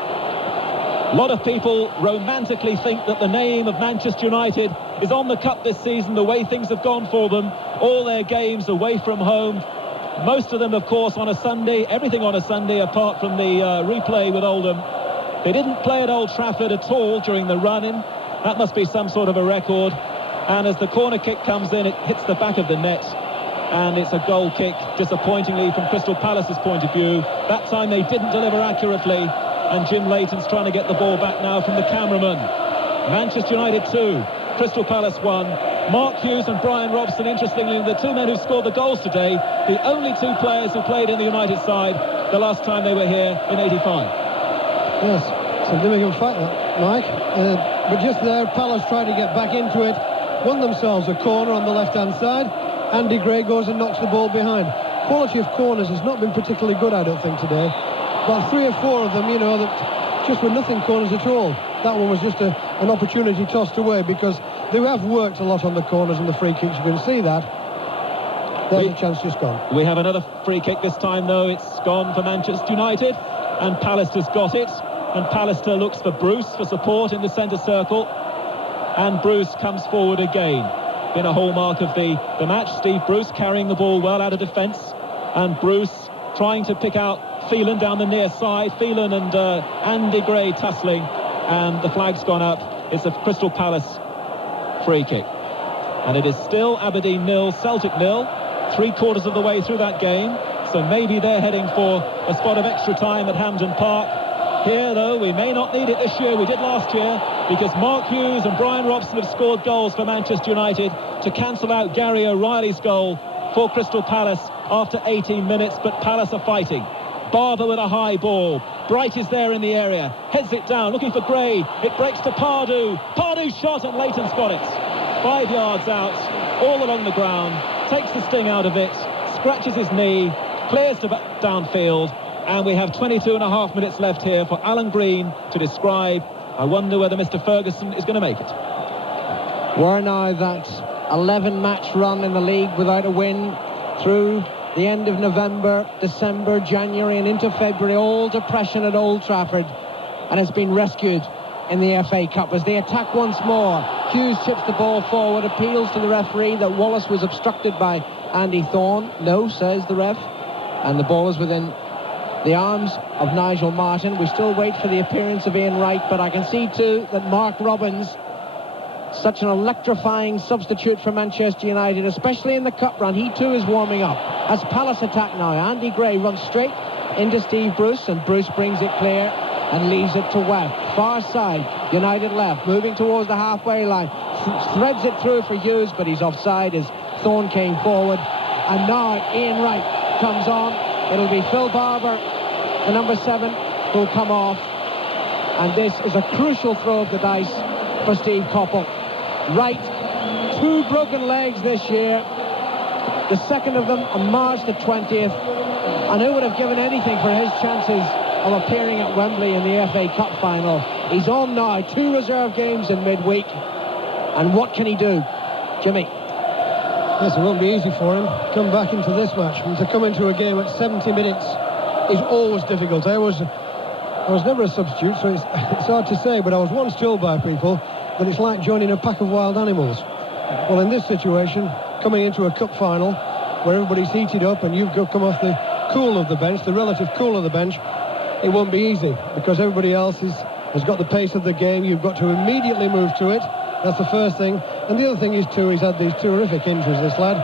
A lot of people romantically think that the name of Manchester United is on the cup this season, the way things have gone for them. All their games away from home, most of them, of course, on a Sunday, everything on a Sunday apart from the replay with Oldham. They didn't play at Old Trafford at all during the run-in. That must be some sort of a record. And as the corner kick comes in, it hits the back of the net, and it's a goal kick, disappointingly, from Crystal Palace's point of view. That time they didn't deliver accurately, and Jim Leighton's trying to get the ball back now from the cameraman. Manchester United 2, Crystal Palace 1. Mark Hughes and Brian Robson, interestingly, the two men who scored the goals today, the only two players who played in the United side the last time they were here in 85. Yes, significant fact, that, Mike. But just there, Palace tried to get back into it, won themselves a corner on the left-hand side. Andy Gray goes and knocks the ball behind. Quality of corners has not been particularly good, I don't think, today. About 3 or 4 of them, you know, that just were nothing corners at all. That one was just an opportunity tossed away, because they have worked a lot on the corners and the free kicks. You can see that. There's a chance just gone. We have another free kick this time, though. It's gone for Manchester United, and Pallister's got it. And Pallister looks for Bruce for support in the centre circle. And Bruce comes forward again. been a hallmark of the match. Steve Bruce carrying the ball well out of defence, and Bruce trying to pick out Phelan down the near side. Phelan and Andy Gray tussling, and the flag's gone up. It's a Crystal Palace free kick. And it is still Aberdeen 0, Celtic 0, 3/4 of the way through that game. So maybe they're heading for a spot of extra time at Hampden Park. Here, though, we may not need it this year. We did last year, because Mark Hughes and Brian Robson have scored goals for Manchester United to cancel out Gary O'Reilly's goal for Crystal Palace after 18 minutes. But Palace are fighting. Barber with a high ball. Bright is there in the area. Heads it down, looking for Gray. It breaks to Pardew. Pardew's shot, and Leighton's got it. 5 yards out, all along the ground. Takes the sting out of it. Scratches his knee. Clears to downfield. And we have 22.5 minutes left here for Alan Green to describe. I wonder whether Mr. Ferguson is going to make it. We're now that 11-match run in the league without a win through the end of November, December, January and into February. All depression at Old Trafford, and it's been rescued in the FA Cup as they attack once more. Hughes chips the ball forward, appeals to the referee that Wallace was obstructed by Andy Thorne. No, says the ref, and the ball is within the arms of Nigel Martin. We still wait for the appearance of Ian Wright, but I can see too that Mark Robbins, such an electrifying substitute for Manchester United, especially in the cup run, he too is warming up. As Palace attack now, Andy Gray runs straight into Steve Bruce, and Bruce brings it clear and leaves it to Webb. Far side, United left, moving towards the halfway line. Threads it through for Hughes, but he's offside as Thorne came forward. And now Ian Wright comes on. It'll be Phil Barber, the number 7, who'll come off. And this is a crucial throw of the dice for Steve Coppell. Wright, 2 broken legs this year. The second of them on March the 20th. And who would have given anything for his chances of appearing at Wembley in the FA Cup final? He's on now, 2 reserve games in midweek. And what can he do? Jimmy? Yes, it won't be easy for him. Come back into this match. And to come into a game at 70 minutes is always difficult. I was never a substitute, so it's hard to say, but I was once told by people that it's like joining a pack of wild animals. Well, in this situation, coming into a cup final where everybody's heated up and you've come off the cool of the bench, the relative cool of the bench, it won't be easy because everybody else has got the pace of the game. You've got to immediately move to it. That's the first thing. And the other thing is, too, he's had these terrific injuries, this lad,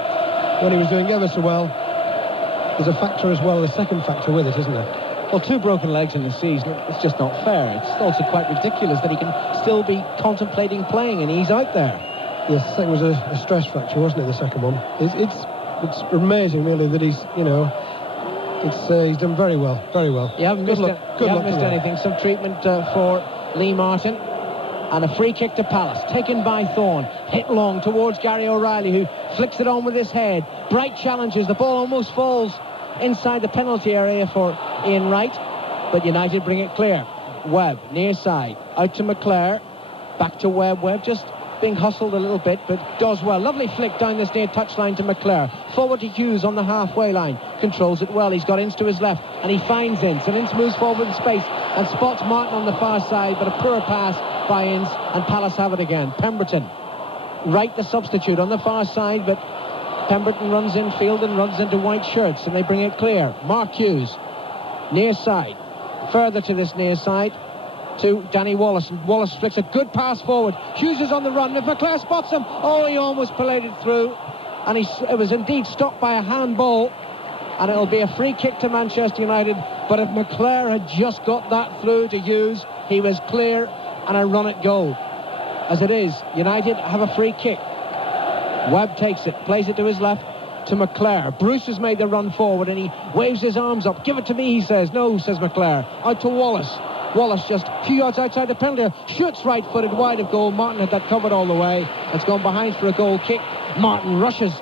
when he was doing ever so well. There's a factor as well, the second factor with it, isn't there? Well, 2 broken legs in the season, it's just not fair. It's also quite ridiculous that he can still be contemplating playing and he's out there. Yes, the second was a stress fracture, wasn't it, the second one? It's amazing, really, that he's, he's done very well, very well. You haven't missed anything. Some treatment for Lee Martin. And a free kick to Palace, taken by Thorne, hit long towards Gary O'Reilly, who flicks it on with his head. Bright challenges, the ball almost falls inside the penalty area for Ian Wright, but United bring it clear. Webb, near side, out to McClare, back to Webb. Webb just being hustled a little bit, but does well. Lovely flick down this near touchline to McClare. Forward to Hughes on the halfway line, controls it well. He's got Ince to his left, and he finds Ince, and Ince moves forward in space and spots Martin on the far side, but a poor pass by Ince, and Palace have it again. Pemberton, Wright the substitute on the far side, but Pemberton runs infield and runs into white shirts, and they bring it clear. Mark Hughes, near side, further to this near side to Danny Wallace, and Wallace flicks a good pass forward. Hughes is on the run. If McClare spots him, he almost paraded through, and it was indeed stopped by a handball, and it'll be a free kick to Manchester United. But if McClare had just got that through to Hughes, he was clear and a run at goal. As it is, United have a free kick. Webb takes it, plays it to his left to McClare. Bruce has made the run forward and he waves his arms up. Give it to me, he says. No, says McClare. Out to Wallace. Wallace just a few yards outside the penalty area. Shoots right-footed wide of goal. Martin had that covered all the way. It's gone behind for a goal kick. Martin rushes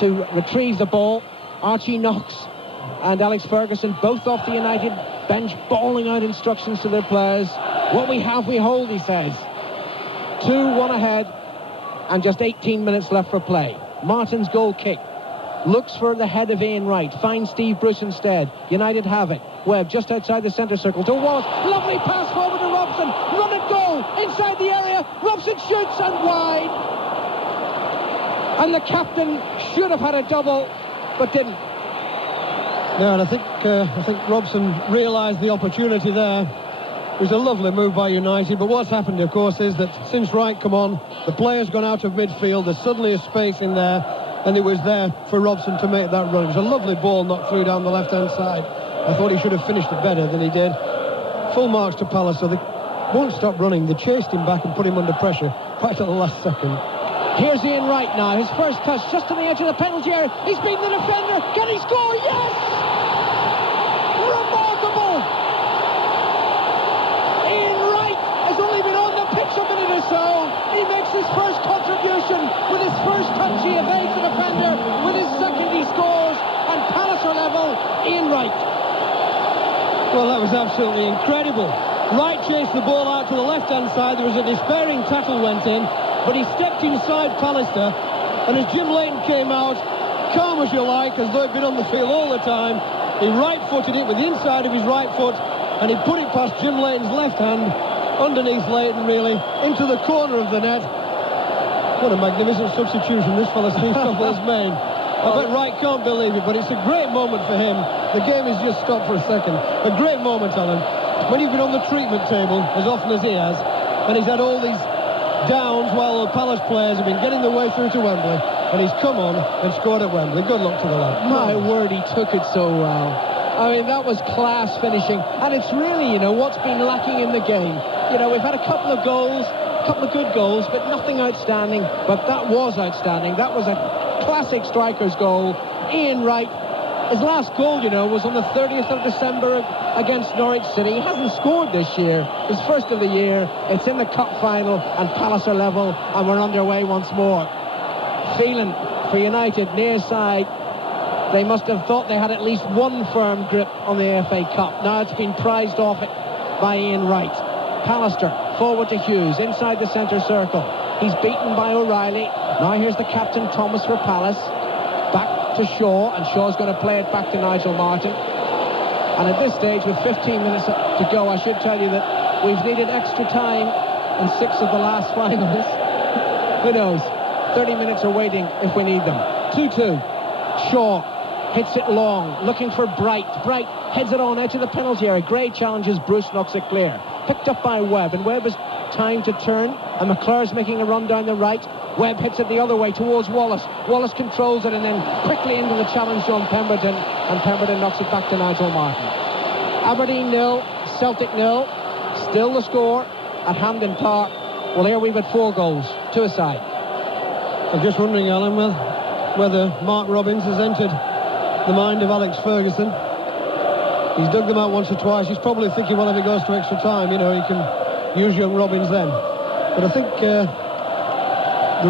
to retrieve the ball. Archie Knox and Alex Ferguson both off the United bench, bawling out instructions to their players. What we have, we hold, he says. 2-1 ahead and just 18 minutes left for play. Martin's goal kick. Looks for the head of Ian Wright. Finds Steve Bruce instead. United have it. Webb just outside the centre circle to Wallace. Lovely pass forward to Robson. Run and goal inside the area. Robson shoots and wide. And the captain should have had a double, but didn't. Yeah, and I think Robson realised the opportunity there. It was a lovely move by United, but what's happened, of course, is that since Wright come on, the player's gone out of midfield. There's suddenly a space in there, and it was there for Robson to make that run. It was a lovely ball knocked through down the left-hand side. I thought he should have finished it better than he did. Full marks to Palace, so they won't stop running. They chased him back and put him under pressure right at the last second. Here's Ian Wright now, his first touch just on the edge of the penalty area. He's beaten the defender. Can he score? Yes! Remarkable! Ian Wright has only been on the pitch a minute or so. He makes his first contribution. With his first touch, he evades the defender. With his second, he scores. And Palace are level. Ian Wright. Well, that was absolutely incredible. Wright chased the ball out to the left-hand side. There was a despairing tackle went in, but he stepped inside Pallister, and as Jim Leighton came out, calm as you like, as though he'd been on the field all the time, he right-footed it with the inside of his right foot, and he put it past Jim Leighton's left hand, underneath Leighton, really, into the corner of the net. What a magnificent substitution this fella Steve Coppell has made. I bet Wright can't believe it, but it's a great moment for him. The game has just stopped for a second. A great moment, Alan. When you've been on the treatment table as often as he has, and he's had all these downs while the Palace players have been getting their way through to Wembley, and he's come on and scored at Wembley. Good luck to the lad. My word, he took it so well. I mean, that was class finishing, and it's really, you know, what's been lacking in the game. You know, we've had a couple of goals, a couple of good goals, but nothing outstanding. But that was outstanding. That was a classic striker's goal. Ian Wright, his last goal, you know, was on the 30th of December against Norwich City. He hasn't scored this year. His first of the year. It's in the cup final, and Palace are level, and we're underway once more. Phelan for United, near side. They must have thought they had at least one firm grip on the FA Cup. Now it's been prized off it by Ian Wright. Pallister, forward to Hughes, inside the centre circle. He's beaten by O'Reilly. Now here's the captain, Thomas, for Palace. Back to Shaw, and Shaw's going to play it back to Nigel Martin. And at this stage, with 15 minutes to go, I should tell you that we've needed extra time in 6 of the last finals. Who knows? 30 minutes are waiting if we need them. 2-2. Shaw hits it long, looking for Bright. Bright heads it on edge of the penalty area. Gray challenges Bruce, knocks it clear. Picked up by Webb, and Webb has time to turn, and McClure's making a run down the right. Webb hits it the other way towards Wallace. Wallace controls it, and then quickly into the challenge on Pemberton, and Pemberton knocks it back to Nigel Martin. Aberdeen 0, Celtic 0. Still the score at Hampden Park. Well, here we've had 4 goals, 2 aside. I'm just wondering, Alan, whether Mark Robins has entered the mind of Alex Ferguson. He's dug them out once or twice. He's probably thinking, well, if it goes to extra time, you know, he can use young Robins then. But I think the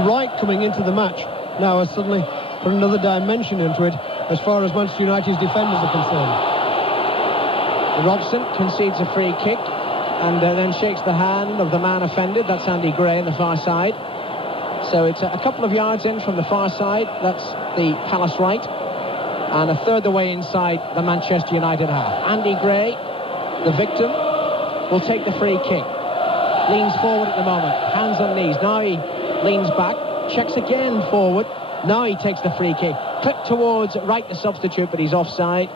Wright coming into the match now has suddenly put another dimension into it as far as Manchester United's defenders are concerned. Robson concedes a free kick and then shakes the hand of the man offended. That's Andy Gray on the far side. So it's a couple of yards in from the far side. That's the Palace right. And a third the way inside the Manchester United half. Andy Gray, the victim, will take the free kick. Leans forward at the moment. Hands on knees. Now he leans back. Checks again forward. Now he takes the free kick. Clipped towards Wright, the substitute, but he's offside.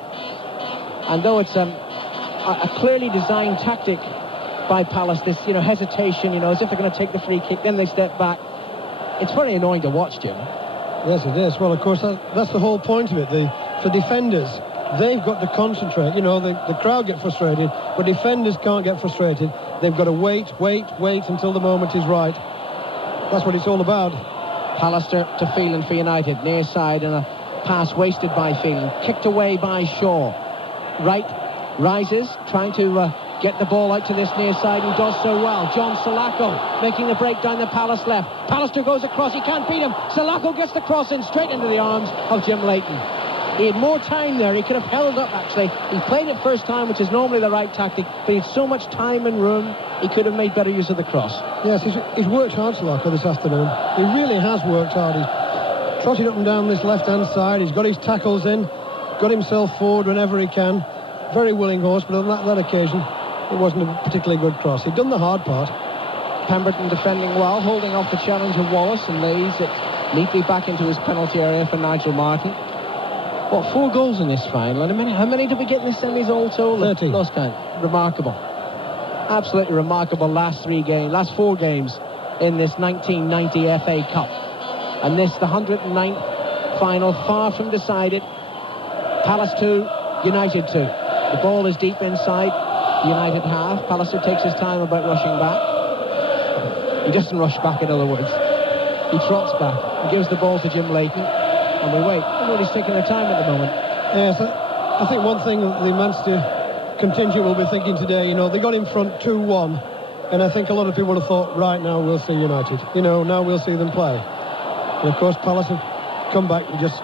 And though it's a clearly designed tactic by Palace, this, you know, hesitation, you know, as if they're going to take the free kick, then they step back. It's very annoying to watch, Jim. Yes, it is. Well, of course, that's the whole point of it. For defenders, they've got to concentrate. You know, the crowd get frustrated, but defenders can't get frustrated. They've got to wait until the moment is right. That's what it's all about. Pallister to Phelan for United, near side, and a pass wasted by Phelan. Kicked away by Shaw. Wright rises, trying to get the ball out to this near side, and does so well. John Salako making the break down the Palace left. Pallister goes across, he can't beat him. Salako gets the cross in straight into the arms of Jim Leighton. He had more time there, he could have held up actually. He played it first time, which is normally the right tactic, but he had so much time and room, he could have made better use of the cross. Yes, he's worked hard, Salako, this afternoon. He really has worked hard. He's trotted up and down this left-hand side, he's got his tackles in, got himself forward whenever he can. Very willing horse, but on that occasion, it wasn't a particularly good cross. He'd done the hard part. Pemberton defending well, holding off the challenge of Wallace, and lays it neatly back into his penalty area for Nigel Martin. What, 4 goals in this final? And how many did we get in the semis all told? 30. Lost count. Remarkable. Absolutely remarkable last 4 games in this 1990 FA Cup. And this, the 109th final, far from decided. Palace 2, United 2. The ball is deep inside the United half. Pallister takes his time about rushing back. He doesn't rush back, in other words. He trots back. He gives the ball to Jim Leighton. And we wait. Everybody's taking their time at the moment. Yes, I think one thing that the Manchester contingent will be thinking today, they got in front 2-1. And I think a lot of people have thought, right, now we'll see United. Now we'll see them play. And of course, Palace have come back and just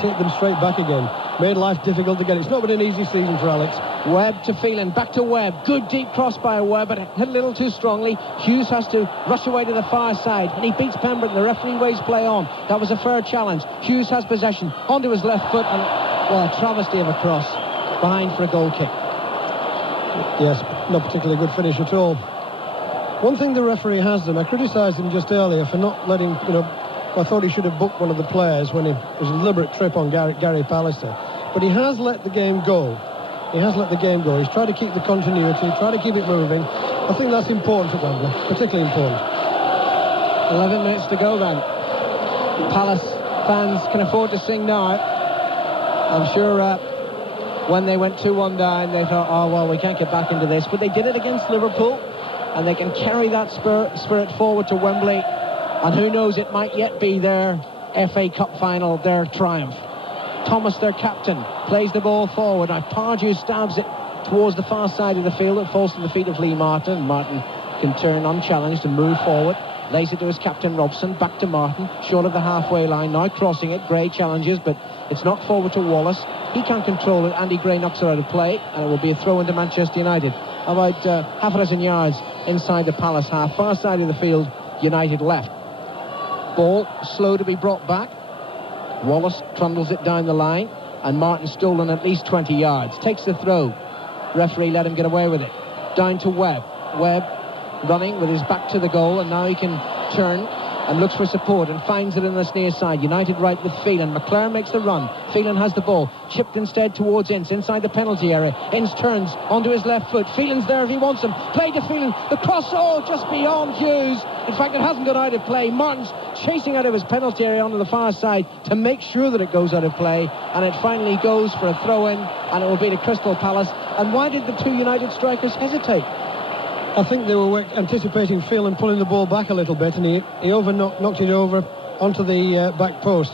hit them straight back again. Made life difficult to get. It's not been an easy season for Alex. Webb to Phelan, back to Webb. Good deep cross by Webb, but hit a little too strongly. Hughes has to rush away to the far side, and he beats Pemberton. The referee waves play on. That was a fair challenge. Hughes has possession onto his left foot, and a travesty of a cross behind for a goal kick. Yes, not particularly good finish at all. One thing the referee has done, I criticised him just earlier for not letting, I thought he should have booked one of the players when it was a deliberate trip on Gary Pallister. But he has let the game go. He's tried to keep the continuity, try to keep it moving. I think that's important for Wembley, particularly important. 11 minutes to go then. Palace fans can afford to sing now. I'm sure when they went 2-1 down, they thought, oh, well, we can't get back into this. But they did it against Liverpool, and they can carry that spirit forward to Wembley. And who knows, it might yet be their FA Cup final, their triumph. Thomas, their captain, plays the ball forward. Now Pardew stabs it towards the far side of the field. It falls to the feet of Lee Martin. Martin can turn unchallenged and move forward. Lays it to his captain Robson. Back to Martin, short of the halfway line. Now crossing it. Gray challenges, but it's knocked forward to Wallace. He can't control it. Andy Gray knocks it out of play, and it will be a throw into Manchester United. About half a dozen yards inside the Palace half. Far side of the field, United left. Ball slow to be brought back. Wallace trundles it down the line, and Martin stolen at least 20 yards. Takes the throw. Referee let him get away with it. Down to Webb. Webb running with his back to the goal, and now he can turn and looks for support and finds it in the near side. United right with Phelan. McClare makes the run. Phelan has the ball. Chipped instead towards Ince, inside the penalty area. Ince turns onto his left foot. Phelan's there if he wants him. Play to Phelan. The cross, just beyond Hughes. In fact, it hasn't gone out of play. Martin's chasing out of his penalty area onto the far side to make sure that it goes out of play. And it finally goes for a throw-in, and it will be to Crystal Palace. And why did the two United strikers hesitate? I think they were anticipating Phelan pulling the ball back a little bit, and he knocked it over onto the back post.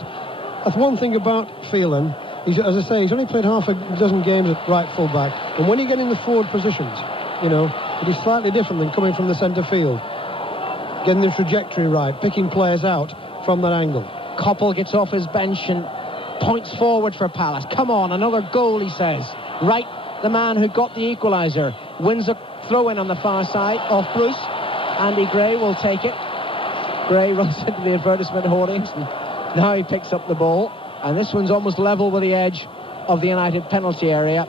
That's one thing about Phelan. As I say, he's only played half a dozen games at right full back, and when you get in the forward positions, it is slightly different than coming from the centre field. Getting the trajectory right, picking players out from that angle. Koppel gets off his bench and points forward for Palace. Come on, another goal, he says. Wright, the man who got the equaliser, wins a throw-in on the far side off Bruce. Andy Gray will take it. Gray runs into the advertisement hoardings, and now he picks up the ball. And this one's almost level with the edge of the United penalty area.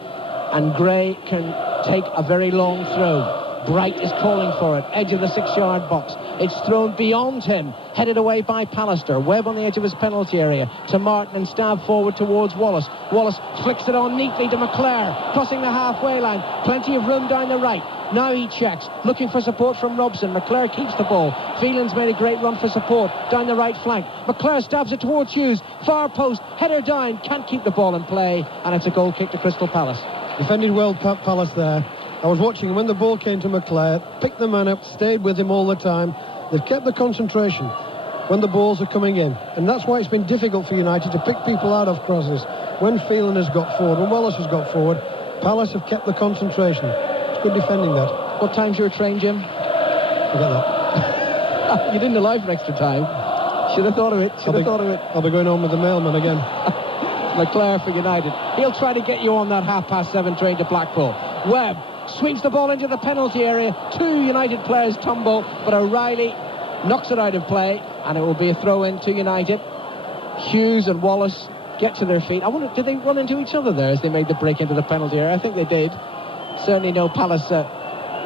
And Gray can take a very long throw. Bright is calling for it. Edge of the 6-yard box. It's thrown beyond him. Headed away by Pallister. Webb on the edge of his penalty area to Martin and stabbed forward towards Wallace. Wallace flicks it on neatly to McClare. Crossing the halfway line. Plenty of room down the right. Now he checks. Looking for support from Robson. McClare keeps the ball. Phelan's made a great run for support down the right flank. McClare stabs it towards Hughes. Far post. Header down. Can't keep the ball in play. And it's a goal kick to Crystal Palace. Defended well, Palace there. I was watching when the ball came to McClare, picked the man up, stayed with him all the time. They've kept the concentration when the balls are coming in. And that's why it's been difficult for United to pick people out of crosses. When Phelan has got forward, when Wallace has got forward, Palace have kept the concentration. It's good defending that. What time's your train, Jim? Forget that. You didn't allow for extra time. Should have thought of it. I'll be going home with the mailman again. McClare for United. He'll try to get you on that 7:30 train to Blackpool. Webb sweeps the ball into the penalty area. Two United players tumble, but O'Reilly knocks it out of play, and it will be a throw-in to United. Hughes and Wallace get to their feet. I wonder, did they run into each other there as they made the break into the penalty area? I think they did. Certainly no Palace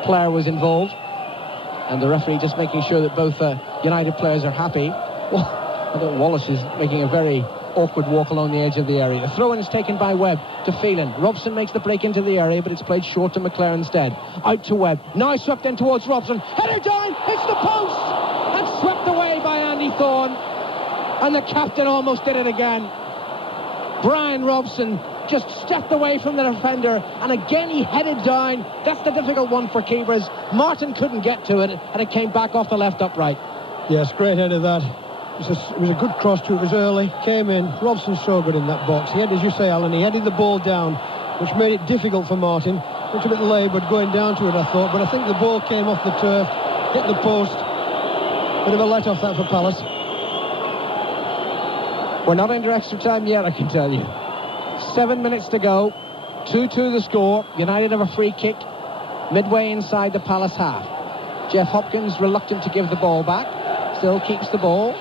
player was involved, and the referee just making sure that both United players are happy. I think Wallace is making a very awkward walk along the edge of the area. The throw-in is taken by Webb to Phelan. Robson makes the break into the area, but it's played short to McClare instead. Out to Webb. Now swept in towards Robson. Header down, hits the post, and swept away by Andy Thorne. And the captain almost did it again. Brian Robson just stepped away from the defender, and again he headed down. That's the difficult one for keepers. Martin couldn't get to it, and it came back off the left upright. Yes, great header that. It was a good cross to it. It was early, came in. Robson's so good in that box. He had, as you say, Alan, he headed the ball down, which made it difficult for Martin. Looked a bit laboured going down to it, I thought, but I think the ball came off the turf, hit the post. Bit of a let-off that for Palace. We're not into extra time yet, I can tell you. 7 minutes to go. 2-2 the score. United have a free kick midway inside the Palace half. Jeff Hopkins reluctant to give the ball back. Still keeps the ball.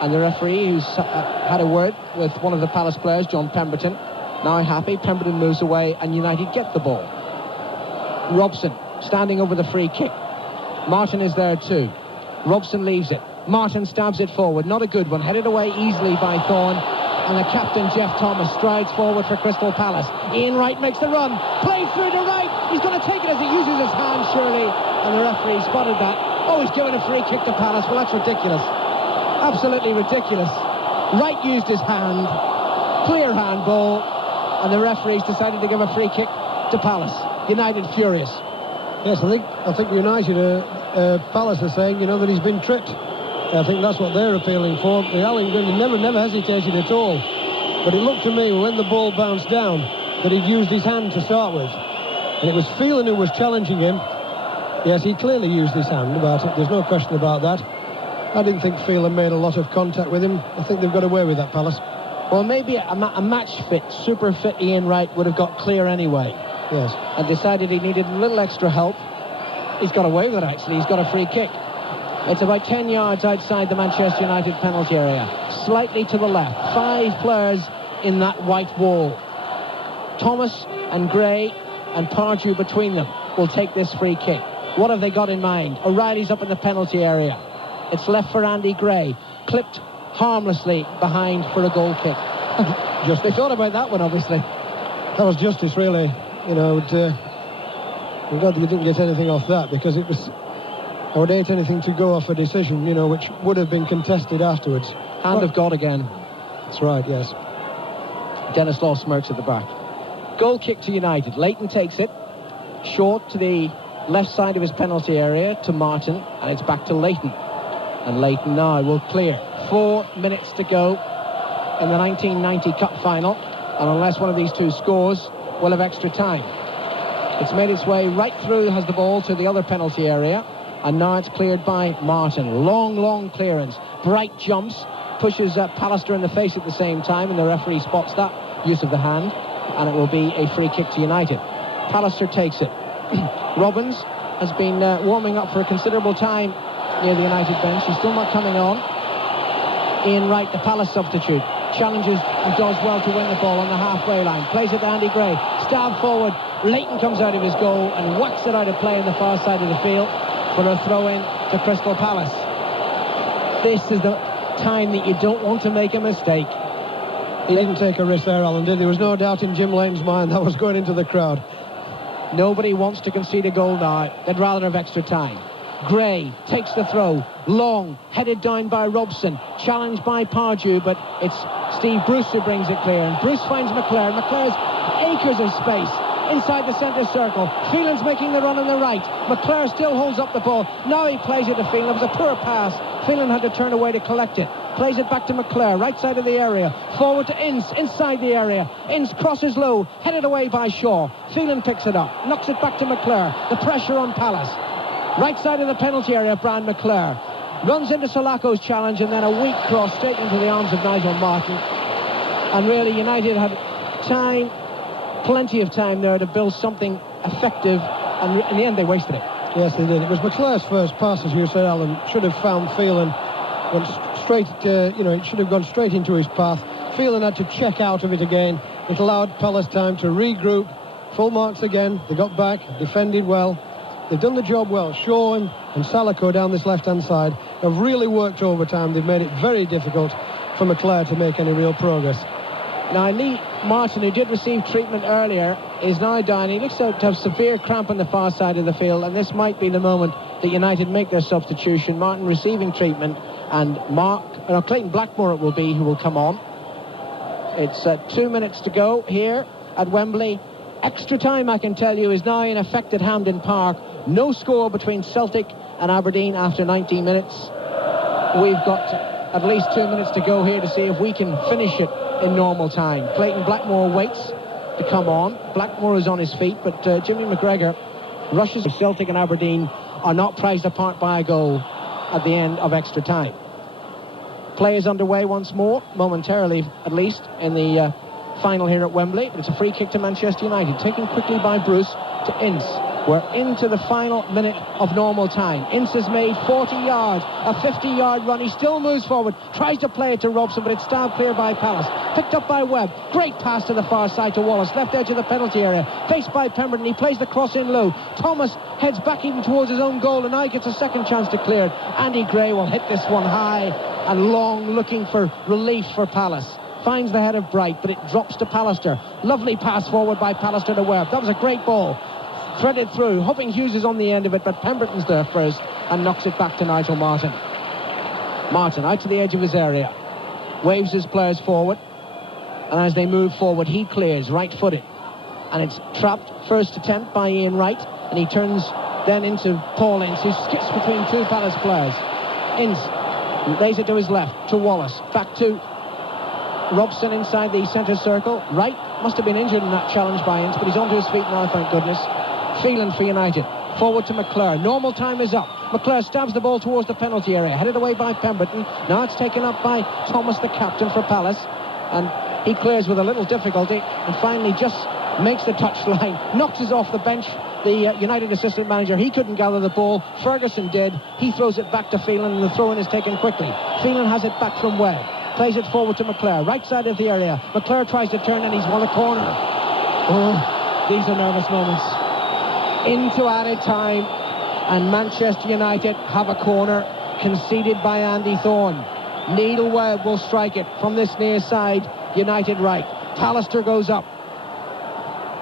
And the referee, who's had a word with one of the Palace players, John Pemberton, now happy. Pemberton moves away and United get the ball. Robson standing over the free kick. Martin is there too. Robson leaves it. Martin stabs it forward. Not a good one. Headed away easily by Thorne. And the captain, Jeff Thomas, strides forward for Crystal Palace. Ian Wright makes the run. Plays through to Wright. He's going to take it as he uses his hand, surely. And the referee spotted that. Oh, he's given a free kick to Palace. Well, that's ridiculous. Absolutely ridiculous. Wright used his hand. Clear handball. And the referees decided to give a free kick to Palace. United furious. Yes, I think United, Palace are saying, that he's been tripped. I think that's what they're appealing for. The Alan Green never hesitated at all. But it looked to me, when the ball bounced down, that he'd used his hand to start with. And it was Phelan who was challenging him. Yes, he clearly used his hand about it. There's no question about that. I didn't think Phelan made a lot of contact with him. I think they've got away with that, Palace. Well, maybe a match-fit, super fit Ian Wright would have got clear anyway. Yes. And decided he needed a little extra help. He's got away with it, actually. He's got a free kick. It's about 10 yards outside the Manchester United penalty area. Slightly to the left. 5 players in that white wall. Thomas and Gray and Pardew between them will take this free kick. What have they got in mind? O'Reilly's up in the penalty area. It's left for Andy Gray. Clipped harmlessly behind for a goal kick. They thought about that one, obviously. That was justice, really. We're glad that you didn't get anything off that, because it was... I would hate anything to go off a decision, which would have been contested afterwards. Hand of God again. That's right, yes. Dennis Law smirks at the back. Goal kick to United. Leighton takes it. Short to the left side of his penalty area to Martin, and it's back to Leighton. And Leighton now will clear. 4 minutes to go in the 1990 Cup final, and unless one of these two scores, we'll have extra time. It's made its way right through, has the ball to the other penalty area. And now it's cleared by Martin. Long clearance. Bright jumps. Pushes Pallister in the face at the same time, and the referee spots that use of the hand. And it will be a free kick to United. Pallister takes it. Robbins has been warming up for a considerable time near the United bench. He's still not coming on. Ian Wright, the Palace substitute, challenges and does well to win the ball on the halfway line. Plays it to Andy Gray. Stab forward. Leighton comes out of his goal and whacks it out of play on the far side of the field for a throw-in to Crystal Palace. This is the time that you don't want to make a mistake. He didn't take a risk there, Alan, did he? There was no doubt in Jim Lane's mind that was going into the crowd. Nobody wants to concede a goal now. They'd rather have extra time. Gray takes the throw. Long, headed down by Robson. Challenged by Pardew, but it's Steve Bruce who brings it clear. And Bruce finds McClare. McClare's acres of space inside the centre circle. Phelan's making the run on the right. McClare still holds up the ball. Now he plays it to Phelan. It was a poor pass. Phelan had to turn away to collect it. Plays it back to McClare, right side of the area. Forward to Ince, inside the area. Ince crosses low, headed away by Shaw. Phelan picks it up, knocks it back to McClare. The pressure on Palace. Right side of the penalty area, Brian McClare. Runs into Sulako's challenge, and then a weak cross straight into the arms of Nigel Martin. And really, United had time, plenty of time there to build something effective, and in the end they wasted it. Yes, they did. It was McClare's first pass, as you said, Alan. Should have found Phelan. Went straight, it should have gone straight into his path. Phelan had to check out of it again. It allowed Palace time to regroup. Full marks again. They got back, defended well. They've done the job well. Shaw and and Salako down this left-hand side have really worked overtime. They've made it very difficult for McClare to make any real progress. Now, Lee Martin, who did receive treatment earlier, is now down. He looks to have severe cramp on the far side of the field, and this might be the moment that United make their substitution. Martin receiving treatment, and Clayton Blackmore it will be who will come on. It's 2 minutes to go here at Wembley. Extra time, I can tell you, is now in effect at Hampden Park. No score between Celtic and Aberdeen after 90 minutes. We've got at least 2 minutes to go here to see if we can finish it in normal time. Clayton Blackmore waits to come on. Blackmore is on his feet, but Jimmy McGregor rushes. Celtic and Aberdeen are not prized apart by a goal at the end of extra time. Play is underway once more, momentarily at least, in the final here at Wembley. It's a free kick to Manchester United, taken quickly by Bruce to Ince. We're into the final minute of normal time. Ince has made 40 yards, a 50-yard run. He still moves forward, tries to play it to Robson, but it's stabbed clear by Palace. Picked up by Webb. Great pass to the far side to Wallace, left edge of the penalty area. Faced by Pemberton, he plays the cross in low. Thomas heads back even towards his own goal, and now gets a second chance to clear it. Andy Gray will hit this one high and long, looking for relief for Palace. Finds the head of Bright, but it drops to Pallister. Lovely pass forward by Pallister to Webb. That was a great ball. Threaded through, hoping Hughes is on the end of it, but Pemberton's there first and knocks it back to Nigel Martin. Martin out to the edge of his area, waves his players forward, and as they move forward, he clears right-footed, and it's trapped first attempt by Ian Wright, and he turns then into Paul Ince, who skips between two Palace players. Ince lays it to his left, to Wallace, back to Robson inside the centre circle. Wright must have been injured in that challenge by Ince, but he's onto his feet now, thank goodness. Phelan for United, forward to McClare. Normal time is up. McClare stabs the ball towards the penalty area, headed away by Pemberton. Now it's taken up by Thomas, the captain for Palace, and he clears with a little difficulty and finally just makes the touchline, knocks us off the bench. The United assistant manager, he couldn't gather the ball. Ferguson did. He throws it back to Phelan, and the throw-in is taken quickly. Phelan has it back from Webb, plays it forward to McClare, right side of the area. McClare tries to turn, and he's won a corner. Oh, these are nervous moments. Into added time, and Manchester United have a corner conceded by Andy Thorne. Neil Webb will strike it from this near side, United right. Pallister goes up.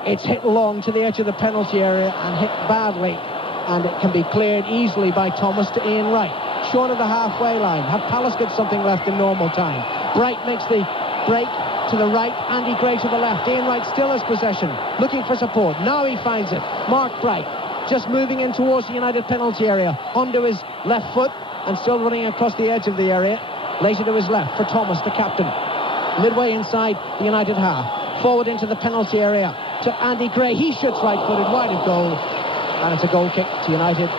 It's hit long to the edge of the penalty area and hit badly, and it can be cleared easily by Thomas to Ian Wright. Short of the halfway line. Have Palace got something left in normal time? Bright makes the break to the right, Andy Gray to the left. Ian Wright still has possession, looking for support. Now he finds it. Mark Bright just moving in towards the United penalty area, onto his left foot and still running across the edge of the area. Later to his left for Thomas, the captain. Midway inside the United half, forward into the penalty area to Andy Gray. He shoots right-footed, wide of goal, and it's a goal kick to United.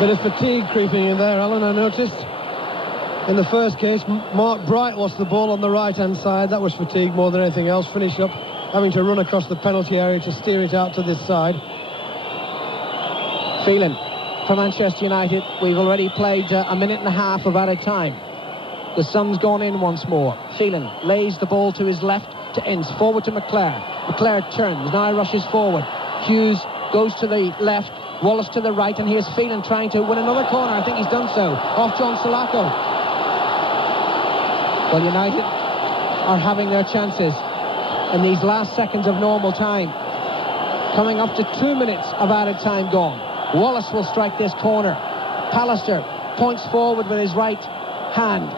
Bit of fatigue creeping in there, Alan, I noticed. In the first case, Mark Bright lost the ball on the right-hand side. That was fatigue more than anything else. Finished up having to run across the penalty area to steer it out to this side. Phelan for Manchester United. We've already played a minute and a half of added time. The sun's gone in once more. Phelan lays the ball to his left to Ince, forward to McClare. McClare turns, now rushes forward. Hughes goes to the left, Wallace to the right, and here's Phelan trying to win another corner. I think he's done so, off John Salako. Well, United are having their chances in these last seconds of normal time. Coming up to 2 minutes of added time gone. Wallace will strike this corner. Pallister points forward with his right hand.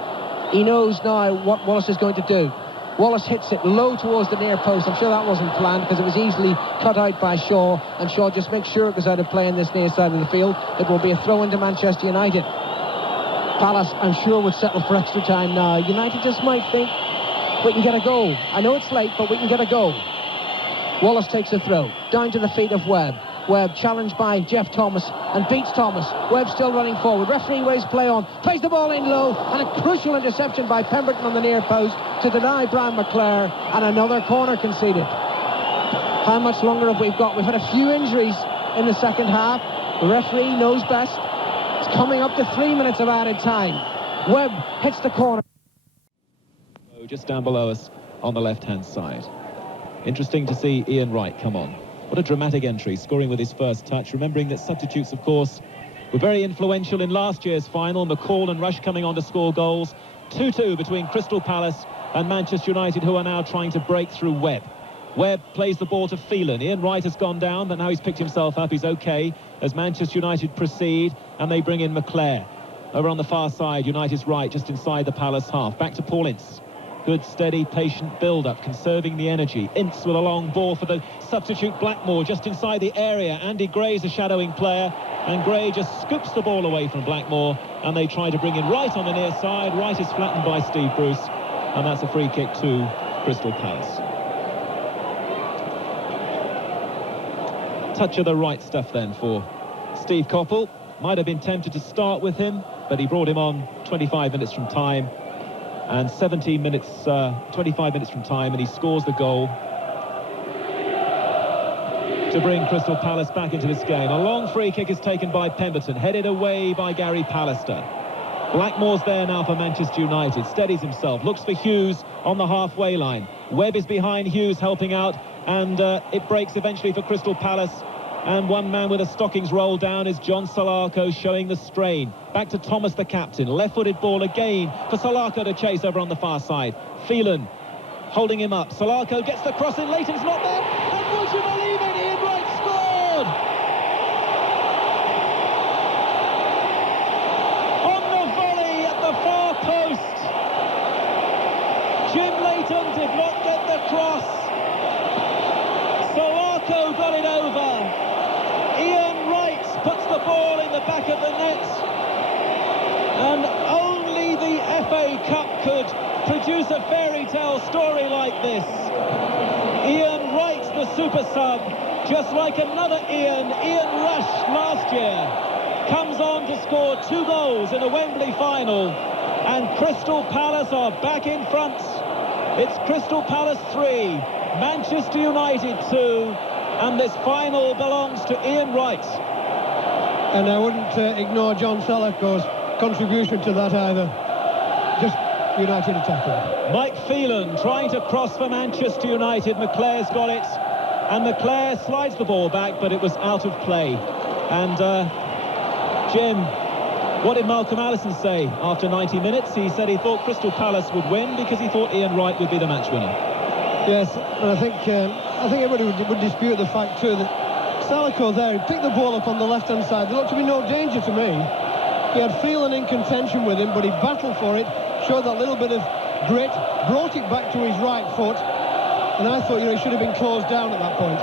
He knows now what Wallace is going to do. Wallace hits it low towards the near post. I'm sure that wasn't planned because it was easily cut out by Shaw, and Shaw just makes sure it goes out of play in this near side of the field. It will be a throw into Manchester United. Palace, I'm sure, would settle for extra time now. United just might think, we can get a goal. I know it's late, but we can get a goal. Wallace takes a throw, down to the feet of Webb. Webb challenged by Jeff Thomas and beats Thomas. Webb still running forward. Referee waves play on, plays the ball in low, and a crucial interception by Pemberton on the near post to deny Brian McClare, and another corner conceded. How much longer have we got? We've had a few injuries in the second half. The referee knows best. It's coming up to 3 minutes of added time. Webb hits the corner. Just down below us on the left-hand side. Interesting to see Ian Wright come on. What a dramatic entry, scoring with his first touch, remembering that substitutes, of course, were very influential in last year's final. McCall and Rush coming on to score goals. 2-2 between Crystal Palace and Manchester United, who are now trying to break through Webb. Webb plays the ball to Phelan. Ian Wright has gone down, but now he's picked himself up. He's okay as Manchester United proceed, and they bring in McClare. Over on the far side, United's right, just inside the Palace half. Back to Paul Ince. Good, steady, patient build-up, conserving the energy. Ince with a long ball for the substitute Blackmore, just inside the area. Andy Gray's a shadowing player, and Gray just scoops the ball away from Blackmore, and they try to bring in Wright on the near side. Wright is flattened by Steve Bruce, and that's a free kick to Crystal Palace. Touch of the right stuff then for Steve Coppell. Might have been tempted to start with him, but he brought him on 25 minutes from time, and 25 minutes from time, and he scores the goal to bring Crystal Palace back into this game. A long free kick is taken by Pemberton, headed away by Gary Pallister. Blackmore's there now for Manchester United, steadies himself, looks for Hughes on the halfway line. Webb is behind Hughes, helping out, and it breaks eventually for Crystal Palace. And one man with a stockings roll down is John Solarco, showing the strain. Back to Thomas, the captain. Left-footed ball again for Solarco to chase over on the far side. Phelan holding him up. Solarco gets the cross in. Leighton's not there. And would you believe it? Ian Wright scored! On the volley at the far post. Jim Leighton did not get the cross. Solarco got it over. Ian Wright puts the ball in the back of the net, and only the FA Cup could produce a fairy tale story like this. Ian Wright, the super sub, just like another Ian Rush last year, comes on to score 2 goals in a Wembley final, and Crystal Palace are back in front. It's Crystal Palace 3, Manchester United 2, and this final belongs to Ian Wright. And I wouldn't ignore John Solarco's contribution to that either. Just United attacking. Mike Phelan trying to cross for Manchester United. McClare's got it, and McClare slides the ball back, but it was out of play. And Jim, what did Malcolm Allison say after 90 minutes? He said he thought Crystal Palace would win because he thought Ian Wright would be the match winner. Yes, and I think everybody would dispute the fact too that Solarco there, he picked the ball up on the left-hand side. There looked to be no danger to me. He had Phelan in contention with him, but he battled for it, showed that little bit of grit, brought it back to his right foot, and I thought, he should have been closed down at that point.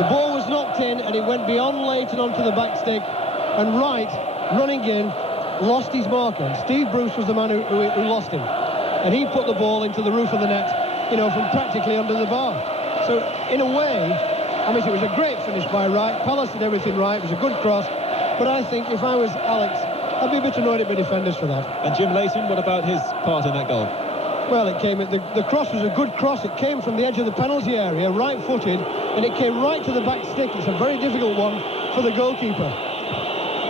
The ball was knocked in, and it went beyond Leighton onto the back stick, and Wright, running in, lost his marker. Steve Bruce was the man who lost him, and he put the ball into the roof of the net, from practically under the bar. So, in a way, it was a great finish by Wright. Palace did everything right. It was a good cross. But I think if I was Alex, I'd be a bit annoyed at the defenders for that. And Jim Leighton, what about his part in that goal? Well, the cross was a good cross. It came from the edge of the penalty area, right-footed, and it came right to the back stick. It's a very difficult one for the goalkeeper.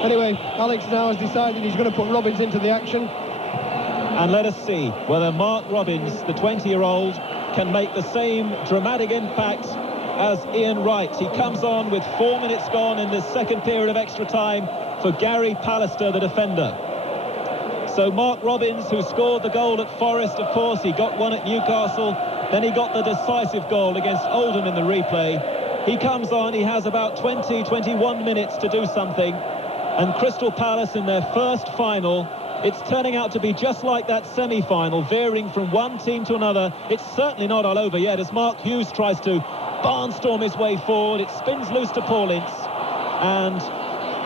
Anyway, Alex now has decided he's going to put Robbins into the action. And let us see whether Mark Robbins, the 20-year-old, can make the same dramatic impact as Ian Wright. He comes on with 4 minutes gone in the second period of extra time for Gary Pallister, the defender. So Mark Robbins, who scored the goal at Forest, of course, he got one at Newcastle, then he got the decisive goal against Oldham in the replay. He comes on, he has about 21 minutes to do something, and Crystal Palace in their first final, it's turning out to be just like that semi-final, veering from one team to another. It's certainly not all over yet, as Mark Hughes tries to barnstorm his way forward. It spins loose to Paul Ince, and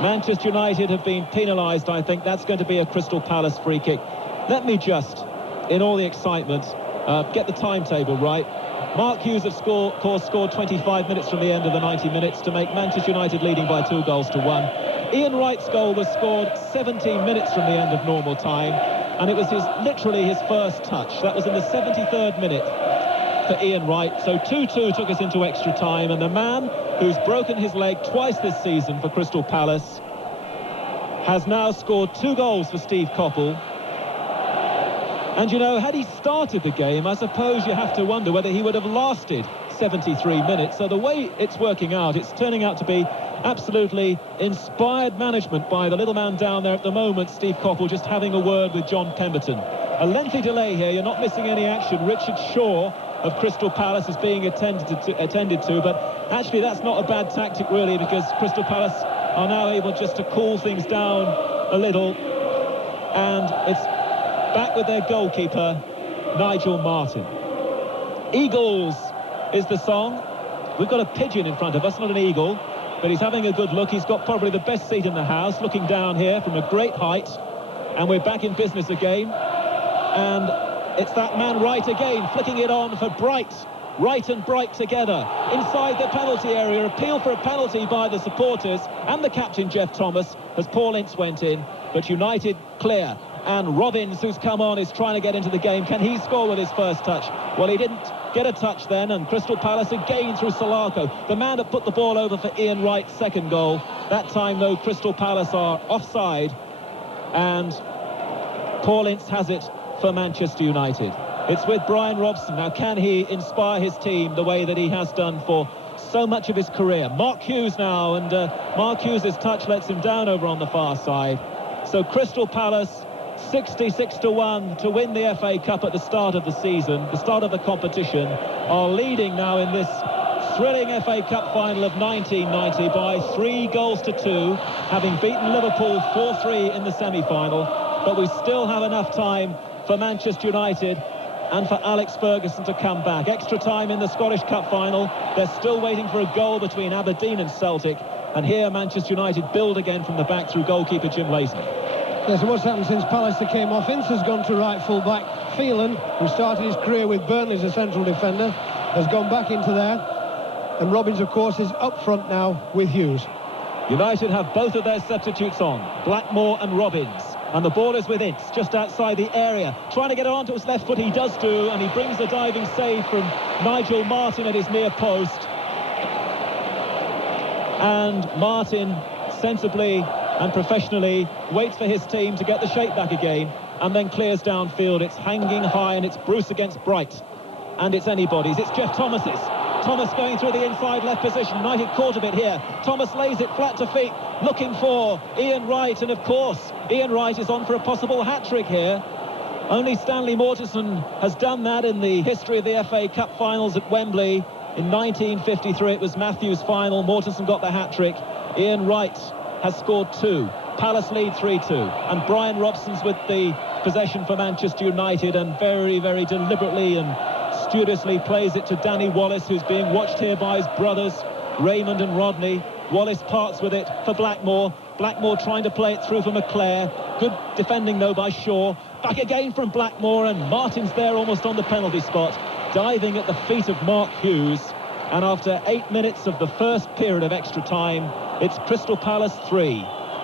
Manchester United have been penalised. I think that's going to be a Crystal Palace free kick. Let me just, in all the excitement, get the timetable right. Mark Hughes, of course, scored 25 minutes from the end of the 90 minutes to make Manchester United leading by 2-1. Ian Wright's goal was scored 17 minutes from the end of normal time, and it was literally his first touch. That was in the 73rd minute for Ian Wright. So 2-2 took us into extra time, and the man who's broken his leg twice this season for Crystal Palace has now scored 2 goals for Steve Coppell. And had he started the game, I suppose you have to wonder whether he would have lasted 73 minutes. So the way it's working out, it's turning out to be Absolutely inspired management by the little man down there at the moment, Steve Coppell, just having a word with John Pemberton. A lengthy delay here, you're not missing any action. Richard Shaw of Crystal Palace is being attended to, but actually that's not a bad tactic really, because Crystal Palace are now able just to cool things down a little, and it's back with their goalkeeper, Nigel Martin. Eagles is the song. We've got a pigeon in front of us, not an eagle, but he's having a good look. He's got probably the best seat in the house, looking down here from a great height, and we're back in business again. And it's that man Wright again, flicking it on for Bright. Wright and Bright together inside the penalty area. Appeal for a penalty by the supporters and the captain, Jeff Thomas, as Paul Ince went in. But United clear. And Robbins, who's come on, is trying to get into the game. Can he score with his first touch? Well, he didn't get a touch then, and Crystal Palace again through Solarco, the man that put the ball over for Ian Wright's second goal. That time, though, Crystal Palace are offside, and Paul Ince has it for Manchester United. It's with Brian Robson. Now, can he inspire his team the way that he has done for so much of his career? Mark Hughes now, and Mark Hughes' touch lets him down over on the far side. So Crystal Palace 66-1 to win the FA Cup at the start of the season, the start of the competition, are leading now in this thrilling FA Cup final of 1990 by 3-2, having beaten Liverpool 4-3 in the semi-final. But we still have enough time for Manchester United and for Alex Ferguson to come back. Extra time in the Scottish Cup final. They're still waiting for a goal between Aberdeen and Celtic. And here Manchester United build again from the back through goalkeeper Jim Layson. Yes, and what's happened since Pallister came off? Ince has gone to right full-back. Phelan, who started his career with Burnley as a central defender, has gone back into there. And Robbins, of course, is up front now with Hughes. United have both of their substitutes on, Blackmore and Robbins. And the ball is with Ince, just outside the area. Trying to get it onto his left foot, he does do, and he brings a diving save from Nigel Martin at his near post. And Martin, sensibly and professionally, waits for his team to get the shape back again, and then clears downfield. It's hanging high, and it's Bruce against Bright. And it's anybody's. It's Jeff Thomas's. Thomas going through the inside left position. United caught a bit here. Thomas lays it flat to feet, looking for Ian Wright, and of course Ian Wright is on for a possible hat-trick here. Only Stanley Mortensen has done that in the history of the FA Cup finals at Wembley. In 1953 it was Matthews' final. Mortensen got the hat-trick. Ian Wright has scored 2. Palace lead 3-2, and Brian Robson's with the possession for Manchester United, and very, very deliberately and studiously plays it to Danny Wallace, who's being watched here by his brothers Raymond and Rodney. Wallace parts with it for Blackmore. Blackmore trying to play it through for McClare. Good defending though by Shaw. Back again from Blackmore, and Martin's there almost on the penalty spot, diving at the feet of Mark Hughes. And after 8 minutes of the first period of extra time, it's Crystal Palace 3,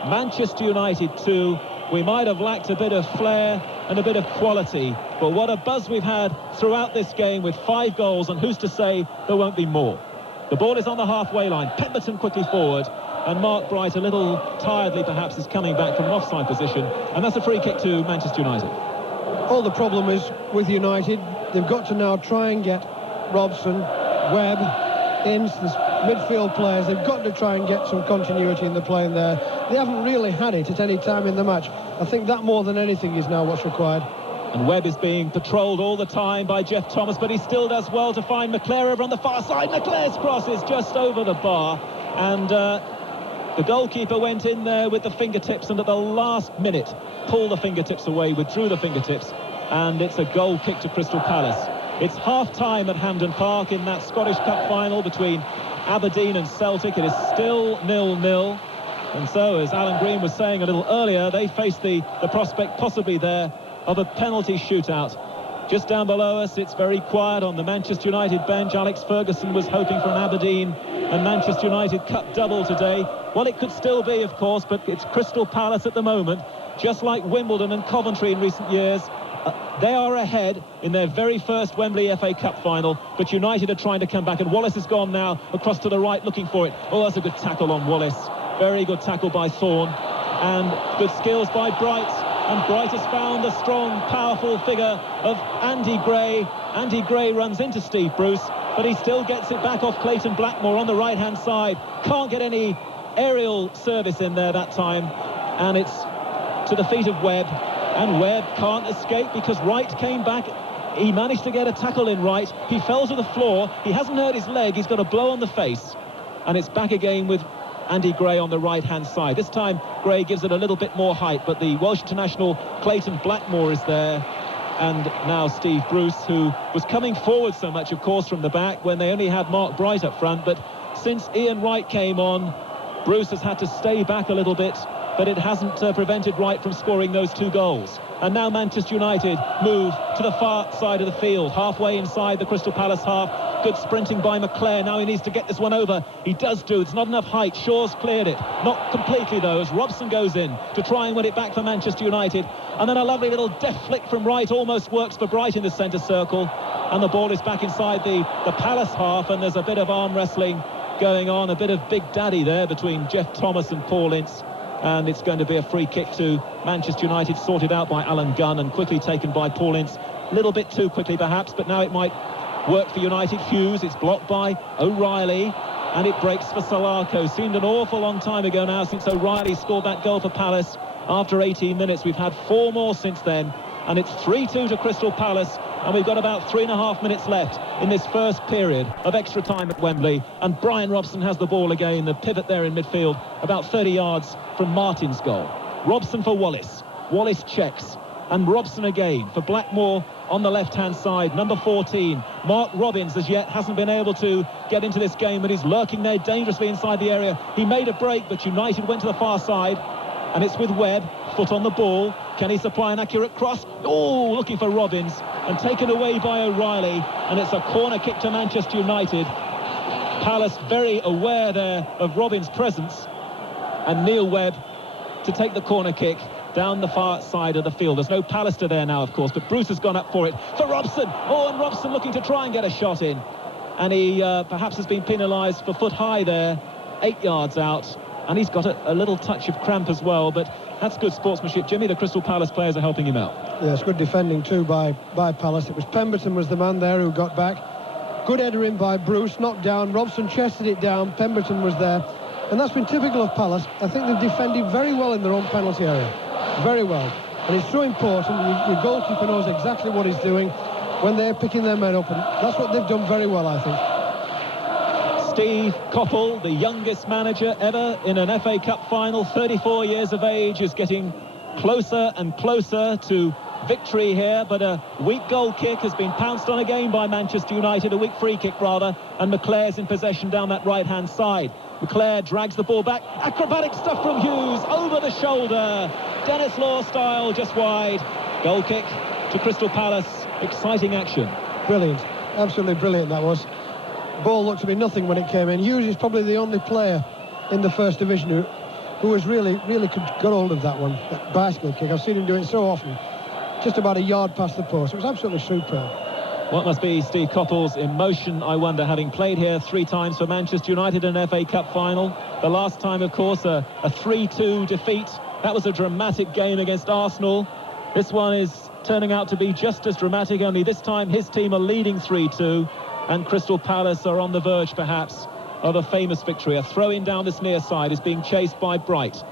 Manchester United 2. We might have lacked a bit of flair and a bit of quality, but what a buzz we've had throughout this game with 5 goals, and who's to say there won't be more. The ball is on the halfway line. Pemberton quickly forward, and Mark Bright, a little tiredly perhaps, is coming back from an offside position, and that's a free kick to Manchester United. All the problem is with United, they've got to now try and get Robson, Webb, Ince, the midfield players. They've got to try and get some continuity in the play in there. They haven't really had it at any time in the match. I think that more than anything is now what's required. And Webb is being patrolled all the time by Jeff Thomas, but he still does well to find McClare over on the far side. McClare's cross is just over the bar, and the goalkeeper went in there with the fingertips, and at the last minute pulled the fingertips away, withdrew the fingertips, and it's a goal kick to Crystal Palace. It's half-time at Hampden Park in that Scottish Cup final between Aberdeen and Celtic. It is still 0-0. And so, as Alan Green was saying a little earlier, they face the prospect possibly there of a penalty shootout. Just down below us, it's very quiet on the Manchester United bench. Alex Ferguson was hoping for an Aberdeen and Manchester United Cup double today. Well, it could still be, of course, but it's Crystal Palace at the moment, just like Wimbledon and Coventry in recent years. They are ahead in their very first Wembley FA Cup final, but United are trying to come back, and Wallace has gone now across to the right looking for it. Oh, that's a good tackle on Wallace. Very good tackle by Thorne, and good skills by Bright, and Bright has found the strong, powerful figure of Andy Gray. Andy Gray runs into Steve Bruce, but he still gets it back off Clayton Blackmore on the right-hand side. Can't get any aerial service in there that time, and it's to the feet of Webb, and Webb can't escape because Wright came back. He managed to get a tackle in Wright. He fell to the floor. He hasn't hurt his leg. He's got a blow on the face, and it's back again with Andy Gray on the right-hand side. This time, Gray gives it a little bit more height, but the Welsh international Clayton Blackmore is there. And now Steve Bruce, who was coming forward so much, of course, from the back when they only had Mark Bright up front. But since Ian Wright came on, Bruce has had to stay back a little bit, but it hasn't prevented Wright from scoring those 2 goals. And now Manchester United move to the far side of the field, halfway inside the Crystal Palace half. Good sprinting by McClare. Now he needs to get this one over. He does do. It's not enough height. Shaw's cleared it. Not completely, though, as Robson goes in to try and win it back for Manchester United. And then a lovely little deft flick from Wright almost works for Bright in the centre circle. And the ball is back inside the Palace half, and there's a bit of arm wrestling going on, a bit of Big Daddy there between Jeff Thomas and Paul Ince. And it's going to be a free kick to Manchester United, sorted out by Alan Gunn and quickly taken by Paul Ince. A little bit too quickly, perhaps, but now it might work for United. Hughes, it's blocked by O'Reilly, and it breaks for Solarco. Seemed an awful long time ago now since O'Reilly scored that goal for Palace after 18 minutes. We've had 4 more since then, and it's 3-2 to Crystal Palace, and we've got about 3.5 minutes left in this first period of extra time at Wembley. And Brian Robson has the ball again, the pivot there in midfield, about 30 yards from Martin's goal. Robson for Wallace. Wallace checks, and Robson again for Blackmore on the left-hand side, number 14. Mark Robbins as yet hasn't been able to get into this game, but he's lurking there dangerously inside the area. He made a break, but United went to the far side, and it's with Webb, foot on the ball. Can he supply an accurate cross? Oh, looking for Robbins, and taken away by O'Reilly, and it's a corner kick to Manchester United. Palace very aware there of Robbins' presence, and Neil Webb to take the corner kick down the far side of the field. There's no Pallister there now, of course, but Bruce has gone up for it for Robson. Oh, and Robson looking to try and get a shot in, and he perhaps has been penalised for foot high there, 8 yards out, and he's got a little touch of cramp as well, but that's good sportsmanship. Jimmy, the Crystal Palace players are helping him out. Yeah, it's good defending too by Palace. It was Pemberton was the man there who got back. Good header in by Bruce, knocked down. Robson chested it down. Pemberton was there, and that's been typical of Palace. I think they've defended very well in their own penalty area. Very well, and it's so important. Your goalkeeper knows exactly what he's doing when they're picking their men up, and that's what they've done very well, I think. Steve Coppell, the youngest manager ever in an FA Cup final, 34 years of age, is getting closer and closer to victory here, but a weak goal kick has been pounced on again by Manchester United, a weak free kick rather, and McClare's in possession down that right-hand side. McClare drags the ball back, acrobatic stuff from Hughes, over the shoulder, Dennis Law style, just wide. Goal kick to Crystal Palace, exciting action. Brilliant, absolutely brilliant that was. Ball looked to be nothing when it came in. Hughes is probably the only player in the First Division who was really got hold of that one, that bicycle kick. I've seen him do it so often, just about a yard past the post. It was absolutely superb. What must be Steve Coppell's emotion, I wonder, having played here 3 times for Manchester United in an FA Cup final. The last time, of course, a 3-2 defeat. That was a dramatic game against Arsenal. This one is turning out to be just as dramatic, only this time his team are leading 3-2, and Crystal Palace are on the verge, perhaps, of a famous victory. A throw-in down this near side is being chased by Bright.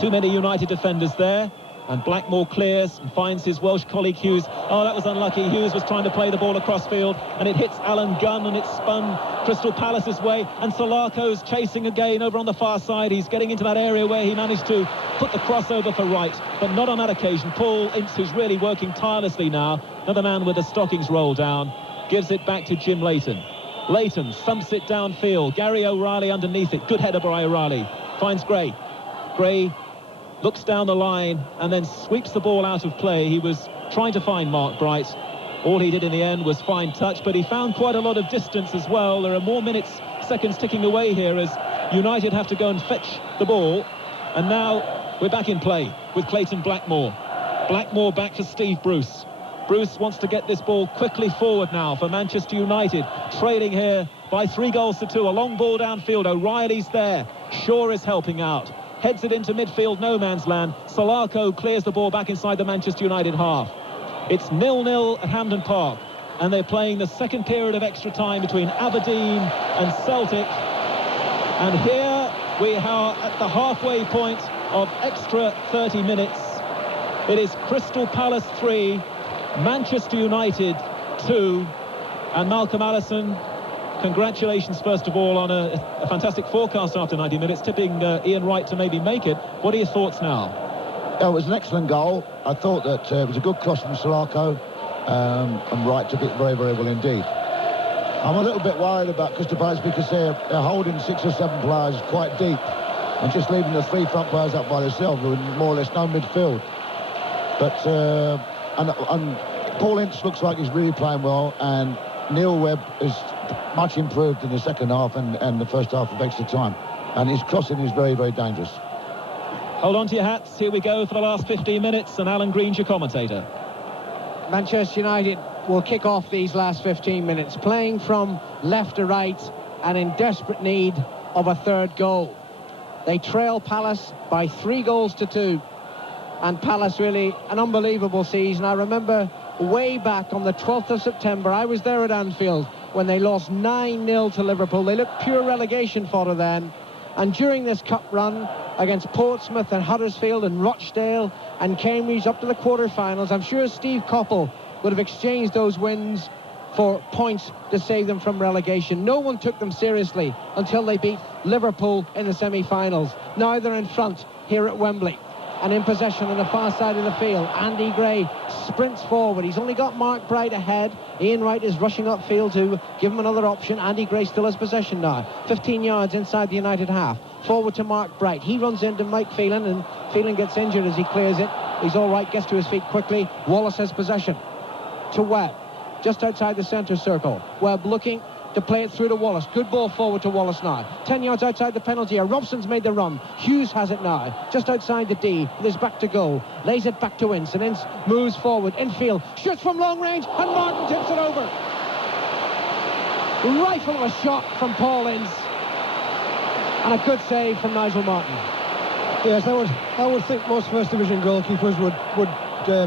Too many United defenders there, and Blackmore clears and finds his Welsh colleague Hughes. Oh, that was unlucky. Hughes was trying to play the ball across field, and it hits Alan Gunn, and it spun Crystal Palace's way, and Solarco's chasing again over on the far side. He's getting into that area where he managed to put the crossover for Wright, but not on that occasion. Paul Ince, who's really working tirelessly now, another man with the stockings rolled down, gives it back to Jim Leighton. Leighton thumps it downfield. Gary O'Reilly underneath it. Good header by O'Reilly. Finds Gray. Gray looks down the line and then sweeps the ball out of play. He was trying to find Mark Bright. All he did in the end was fine touch, but he found quite a lot of distance as well. There are more seconds ticking away here as United have to go and fetch the ball. And now we're back in play with Clayton Blackmore. Blackmore back to Steve Bruce. Bruce wants to get this ball quickly forward now for Manchester United, trailing here by 3-2. A long ball downfield. O'Reilly's there. Shaw is helping out. Heads it into midfield, no man's land. Solarco clears the ball back inside the Manchester United half. It's 0-0 at Hampden Park, and they're playing the second period of extra time between Aberdeen and Celtic. And here We are at the halfway point of extra 30 minutes. It is Crystal Palace 3, Manchester United 2, and Malcolm Allison, congratulations first of all on a fantastic forecast after 90 minutes, tipping Ian Wright to maybe make it. What are your thoughts now? It was an excellent goal. I thought that it was a good cross from Salako, and Wright took it very, very well indeed. I'm a little bit worried about Crystal Palace because they're holding 6 or 7 players quite deep and just leaving the 3 front players up by themselves with more or less no midfield. But and Paul Ince looks like he's really playing well, and Neil Webb is much improved in the second half and the first half of extra time, and his crossing is very, very dangerous. Hold on to your hats. Here we go for the last 15 minutes, and Alan Green's your commentator. Manchester United will kick off these last 15 minutes, playing from left to right and in desperate need of a third goal. They trail Palace by 3 goals to 2. And Palace really an unbelievable season. I remember way back on the 12th of September, I was there at Anfield when they lost 9-0 to Liverpool. They looked pure relegation fodder then. And during this cup run against Portsmouth and Huddersfield and Rochdale and Cambridge up to the quarter-finals, I'm sure Steve Coppell would have exchanged those wins for points to save them from relegation. No one took them seriously until they beat Liverpool in the semi-finals. Now they're in front here at Wembley and in possession on the far side of the field. Andy Gray sprints forward. He's only got Mark Bright ahead. Ian Wright is rushing upfield to give him another option. Andy Gray still has possession now. 15 yards inside the United half. Forward to Mark Bright. He runs into Mike Phelan, and Phelan gets injured as he clears it. He's all right, gets to his feet quickly. Wallace has possession. To Webb, just outside the centre circle. Webb looking to play it through to Wallace. Good ball forward to Wallace now. 10 yards outside the penalty area. Robson's made the run. Hughes has it now, just outside the D, with his back to goal. Lays it back to Ince, and Ince moves forward. Infield, shoots from long range, and Martin tips it over. Rifle of a shot from Paul Ince. And a good save from Nigel Martin. Yes, I would think most First Division goalkeepers would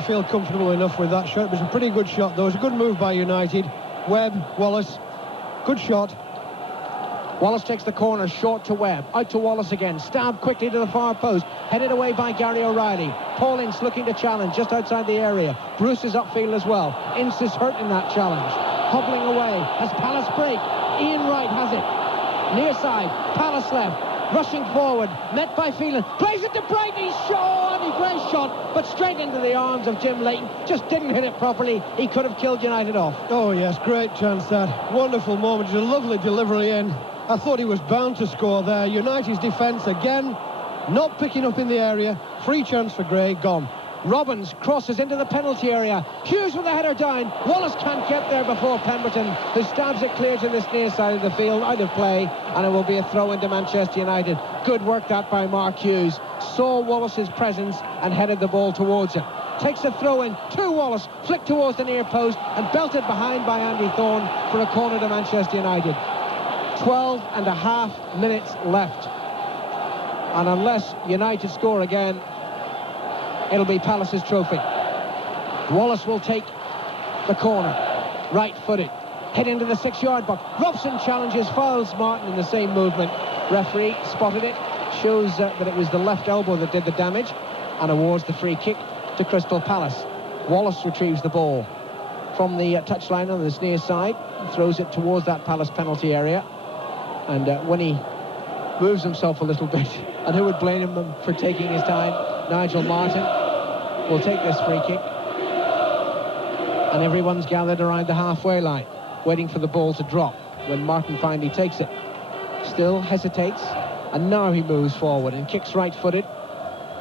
feel comfortable enough with that shot. It was a pretty good shot, though. It was a good move by United. Webb, Wallace, good shot. Wallace takes the corner, short to Webb, out to Wallace again, stabbed quickly to the far post, headed away by Gary O'Reilly. Paul Ince looking to challenge just outside the area. Bruce is upfield as well. Ince is hurt in that challenge. Hobbling away as Palace break. Ian Wright has it. Near side, Palace left. Rushing forward, met by Phelan, plays it to Bright, he's shot, Andy Gray's shot, but straight into the arms of Jim Leighton, just didn't hit it properly. He could have killed United off. Oh yes, great chance that. Wonderful moment, a lovely delivery in. I thought he was bound to score there. United's defence again, not picking up in the area. Free chance for Gray, gone. Robbins crosses into the penalty area. Hughes with the header down. Wallace can't get there before Pemberton, who stabs it clear to this near side of the field, out of play, and it will be a throw into Manchester United. Good work that by Mark Hughes. Saw Wallace's presence and headed the ball towards him. Takes a throw in to Wallace, flicked towards the near post and belted behind by Andy Thorne for a corner to Manchester United. 12 and a half minutes left. And unless United score again, it'll be Palace's trophy. Wallace will take the corner. Right-footed. Hit into the 6-yard box. Robson challenges, fouls Martin in the same movement. Referee spotted it. Shows that it was the left elbow that did the damage, and awards the free kick to Crystal Palace. Wallace retrieves the ball from the touchline on this near side. Throws it towards that Palace penalty area. And when he moves himself a little bit, and who would blame him for taking his time? Nigel Martin will take this free kick, and everyone's gathered around the halfway line waiting for the ball to drop when Martin finally takes it. Still hesitates, and now he moves forward and kicks right-footed,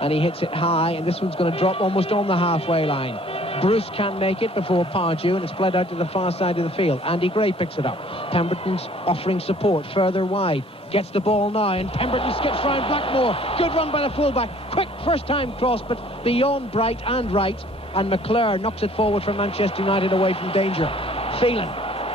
and he hits it high, and this one's going to drop almost on the halfway line. Bruce can't make it before Pardew, and it's played out to the far side of the field. Andy Gray picks it up. Pemberton's offering support further wide. Gets the ball now, and Pemberton skips round Blackmore. Good run by the fullback. Quick first-time cross, but beyond Bright and Wright. And McClure knocks it forward from Manchester United away from danger. Phelan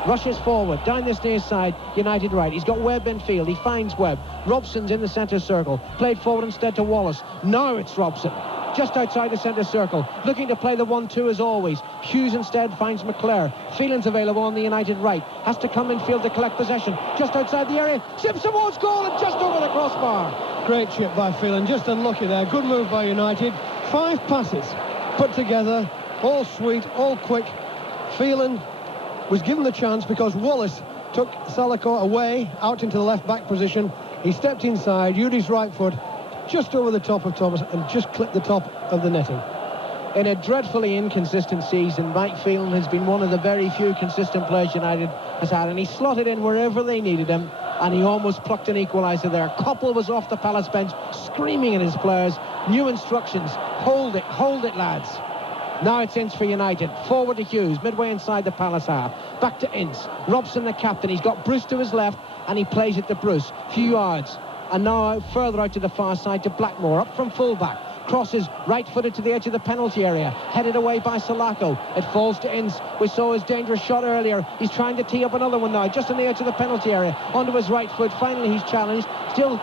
rushes forward, down this near side, United right. He's got Webb in field. He finds Webb. Robson's in the centre circle. Played forward instead to Wallace. Now it's Robson. just outside the centre circle, looking to play the 1-2 as always. Hughes instead finds McClare. Phelan's available on the United right, has to come in field to collect possession, just outside the area, chips towards goal and just over the crossbar. Great chip by Phelan, just unlucky there. Good move by United. 5 passes put together, all sweet, all quick. Phelan was given the chance because Wallace took Salako away out into the left back position. He stepped inside, used his right foot just over the top of Thomas and just clipped the top of the netting. In a dreadfully inconsistent season, Mike Phelan has been one of the very few consistent players United has had, and he slotted in wherever they needed him, and he almost plucked an equaliser there. Koppel was off the Palace bench screaming at his players, new instructions: hold it lads. Now it's Ince for United, forward to Hughes, midway inside the Palace half, back to Ince, Robson the captain, he's got Bruce to his left and he plays it to Bruce, few yards, and now further out to the far side to Blackmore, up from full-back, crosses right-footed to the edge of the penalty area, headed away by Salako. It falls to Ince. We saw his dangerous shot earlier. He's trying to tee up another one now, just on the edge of the penalty area, onto his right foot. Finally he's challenged, still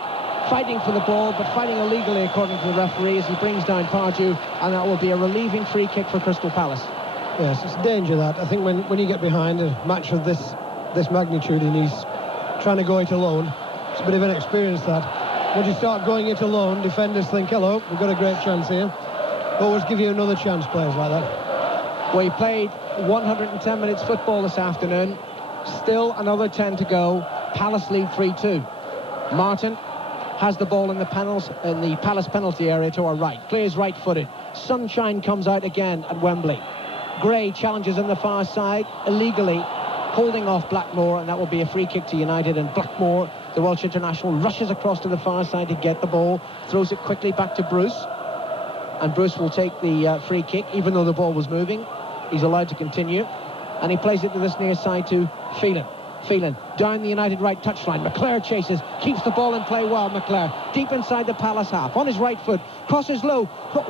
fighting for the ball, but fighting illegally according to the referee as he brings down Pardew, and that will be a relieving free kick for Crystal Palace. Yes, it's a danger that. I think when you get behind a match of this magnitude and he's trying to go it alone, it's a bit of an experience that. Once you start going it alone, defenders think, hello, we've got a great chance here. Always give you another chance, players like that. We played 110 minutes football this afternoon. Still another 10 to go. Palace lead 3-2. Martin has the ball in the Palace penalty area to our right. Clears right-footed. Sunshine comes out again at Wembley. Gray challenges on the far side, illegally holding off Blackmore, and that will be a free kick to United. And Blackmore, the Welsh international, rushes across to the far side to get the ball, throws it quickly back to Bruce, and Bruce will take the free kick, even though the ball was moving. He's allowed to continue, and he plays it to this near side to Phelan. Phelan down the United right touchline. McClare chases, keeps the ball in play well. McClare deep inside the Palace half, on his right foot, crosses low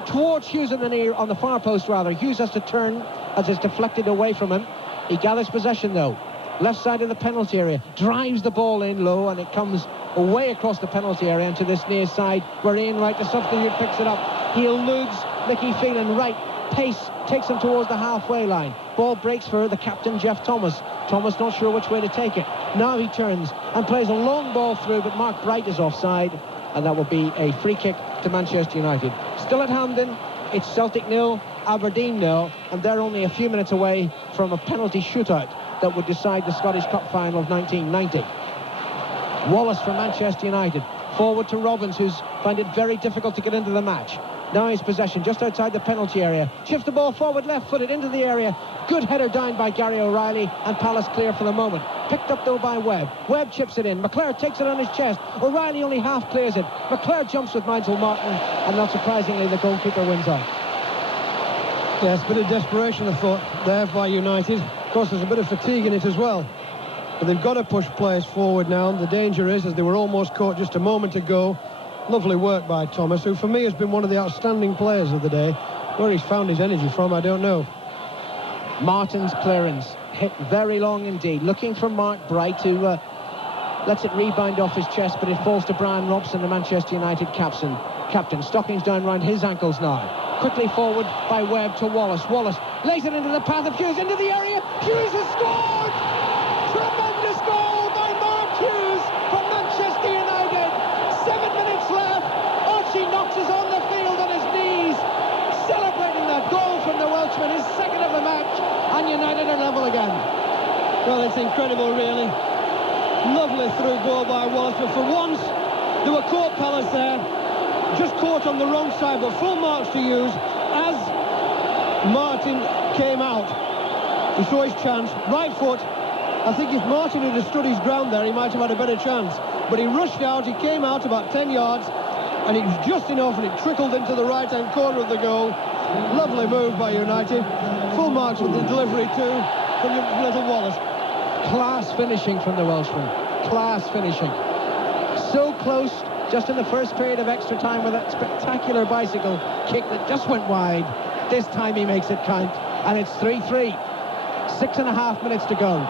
towards Hughes on the far post rather. Hughes has to turn as it's deflected away from him. He gathers possession though, left side of the penalty area, drives the ball in low, and it comes away across the penalty area into this near side where Ian Wright, the substitute, picks it up. He eludes Mickey Phelan. Right pace takes him towards the halfway line. Ball breaks for the captain, Jeff Thomas. Thomas not sure which way to take it. Now he turns and plays a long ball through, but Mark Bright is offside, and that will be a free kick to Manchester United. Still at Hampden, it's Celtic 0, Aberdeen 0, and they're only a few minutes away from a penalty shootout that would decide the Scottish Cup final of 1990. Wallace from Manchester United, forward to Robbins, who's found it very difficult to get into the match. Now his possession just outside the penalty area, shifts the ball forward left-footed into the area. Good header down by Gary O'Reilly, and Palace clear for the moment. Picked up though by Webb. Webb chips it in. McClare takes it on his chest. O'Reilly only half clears it. McClare jumps with Nigel Martin, and not surprisingly the goalkeeper wins out. Yes, a bit of desperation, I thought, there by United. Of course, there's a bit of fatigue in it as well. But they've got to push players forward now. The danger is, as they were almost caught just a moment ago, lovely work by Thomas, who for me has been one of the outstanding players of the day. Where he's found his energy from, I don't know. Martin's clearance hit very long indeed, looking for Mark Bright, who lets it rebound off his chest, but it falls to Brian Robson, the Manchester United captain. Stockings down round his ankles now. Quickly forward by Webb to Wallace. Wallace lays it into the path of Hughes, into the area. Hughes has scored! Tremendous goal by Mark Hughes from Manchester United. 7 minutes left. Archie Knox is on the field on his knees, celebrating that goal from the Welshman, his second of the match, and United are level again. Well, it's incredible, really. Lovely through goal by Wallace, but for once, there were caught Palace there. Just caught on the wrong side, but full marks to use as Martin came out. He saw his chance, right foot. I think if Martin had stood his ground there, he might have had a better chance. But he rushed out, he came out about 10 yards, and it was just enough, and it trickled into the right-hand corner of the goal. Lovely move by United. Full marks with the delivery too from little Wallace. Class finishing from the Welshman. Class finishing. So close, just in the first period of extra time, with that spectacular bicycle kick that just went wide. This time he makes it count, and it's 3-3. 6.5 minutes to go.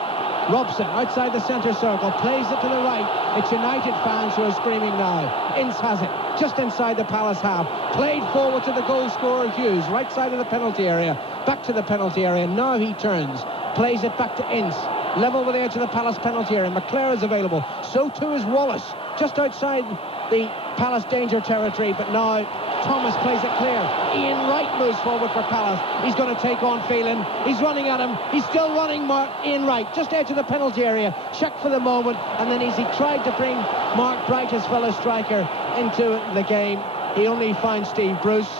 Robson outside the centre circle, plays it to the right. It's United fans who are screaming now. Ince has it, just inside the Palace half. Played forward to the goal scorer Hughes, right side of the penalty area. Back to the penalty area, now he turns. Plays it back to Ince. Level with the edge of the Palace penalty area. McClare is available, so too is Wallace. Just outside the Palace danger territory, but now Thomas plays it clear. Ian Wright moves forward for Palace. He's going to take on Phelan. He's running at him. He's still running, Ian Wright, just edge of the penalty area. Check for the moment, and then as he tried to bring Mark Bright, his fellow striker, into the game, he only finds Steve Bruce,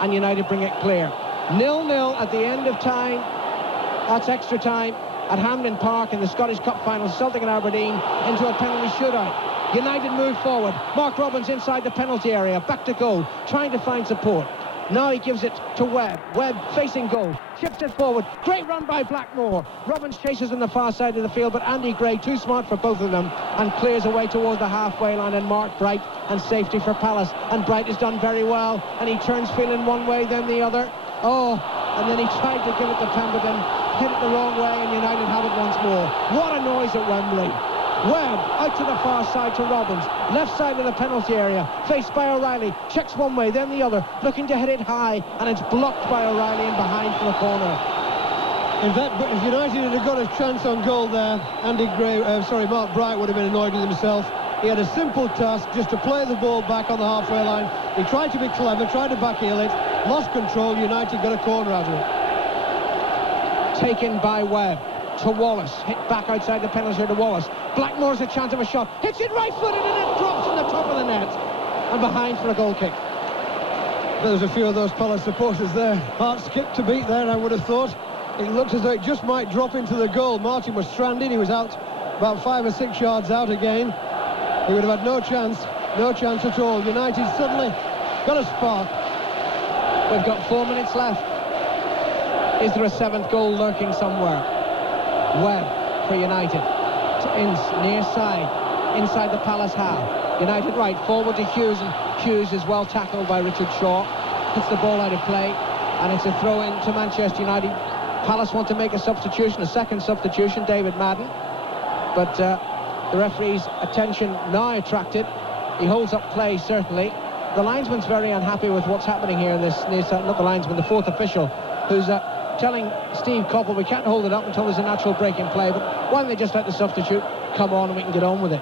and United bring it clear. 0-0 at the end of time. That's extra time at Hampden Park in the Scottish Cup final. Celtic and Aberdeen into a penalty shootout. United move forward. Mark Robbins inside the penalty area. Back to goal, trying to find support. Now he gives it to Webb. Webb facing goal. Chips it forward. Great run by Blackmore. Robbins chases on the far side of the field, but Andy Gray, too smart for both of them, and clears away towards the halfway line, and Mark Bright, and safety for Palace. And Bright has done very well, and he turns Phelan one way, then the other. Oh, and then he tried to give it to Pemberton, hit it the wrong way, and United have it once more. What a noise at Wembley. Webb out to the far side to Robbins, left side of the penalty area, faced by O'Reilly, checks one way, then the other, looking to hit it high, and it's blocked by O'Reilly and behind for the corner. In fact, if United had got a chance on goal there, Mark Bright would have been annoyed with himself. He had a simple task, just to play the ball back on the halfway line. He tried to be clever, tried to backheel it, lost control. United got a corner out of it. Taken by Webb to Wallace, hit back outside the penalty area to Wallace. Blackmore's a chance of a shot, hits it right-footed, and it drops on the top of the net and behind for a goal kick. There's a few of those Palace supporters there. Heart skipped to beat there, I would have thought. It looked as though it just might drop into the goal. Martin was stranded. He was out about 5 or 6 yards out again. He would have had no chance at all. United suddenly got a spark. We've got 4 minutes left. Is there a 7th goal lurking somewhere? Webb for United. To Ince, near side, inside the Palace half. United right, forward to Hughes, and Hughes is well tackled by Richard Shaw. Puts the ball out of play, and it's a throw-in to Manchester United. Palace want to make a substitution, a second substitution, David Madden. But the referee's attention now attracted. He holds up play, certainly. The linesman's very unhappy with what's happening here in this, not the linesman, the 4th official, who's telling Steve Coppell we can't hold it up until there's a natural break in play, but why don't they just let the substitute come on and we can get on with it?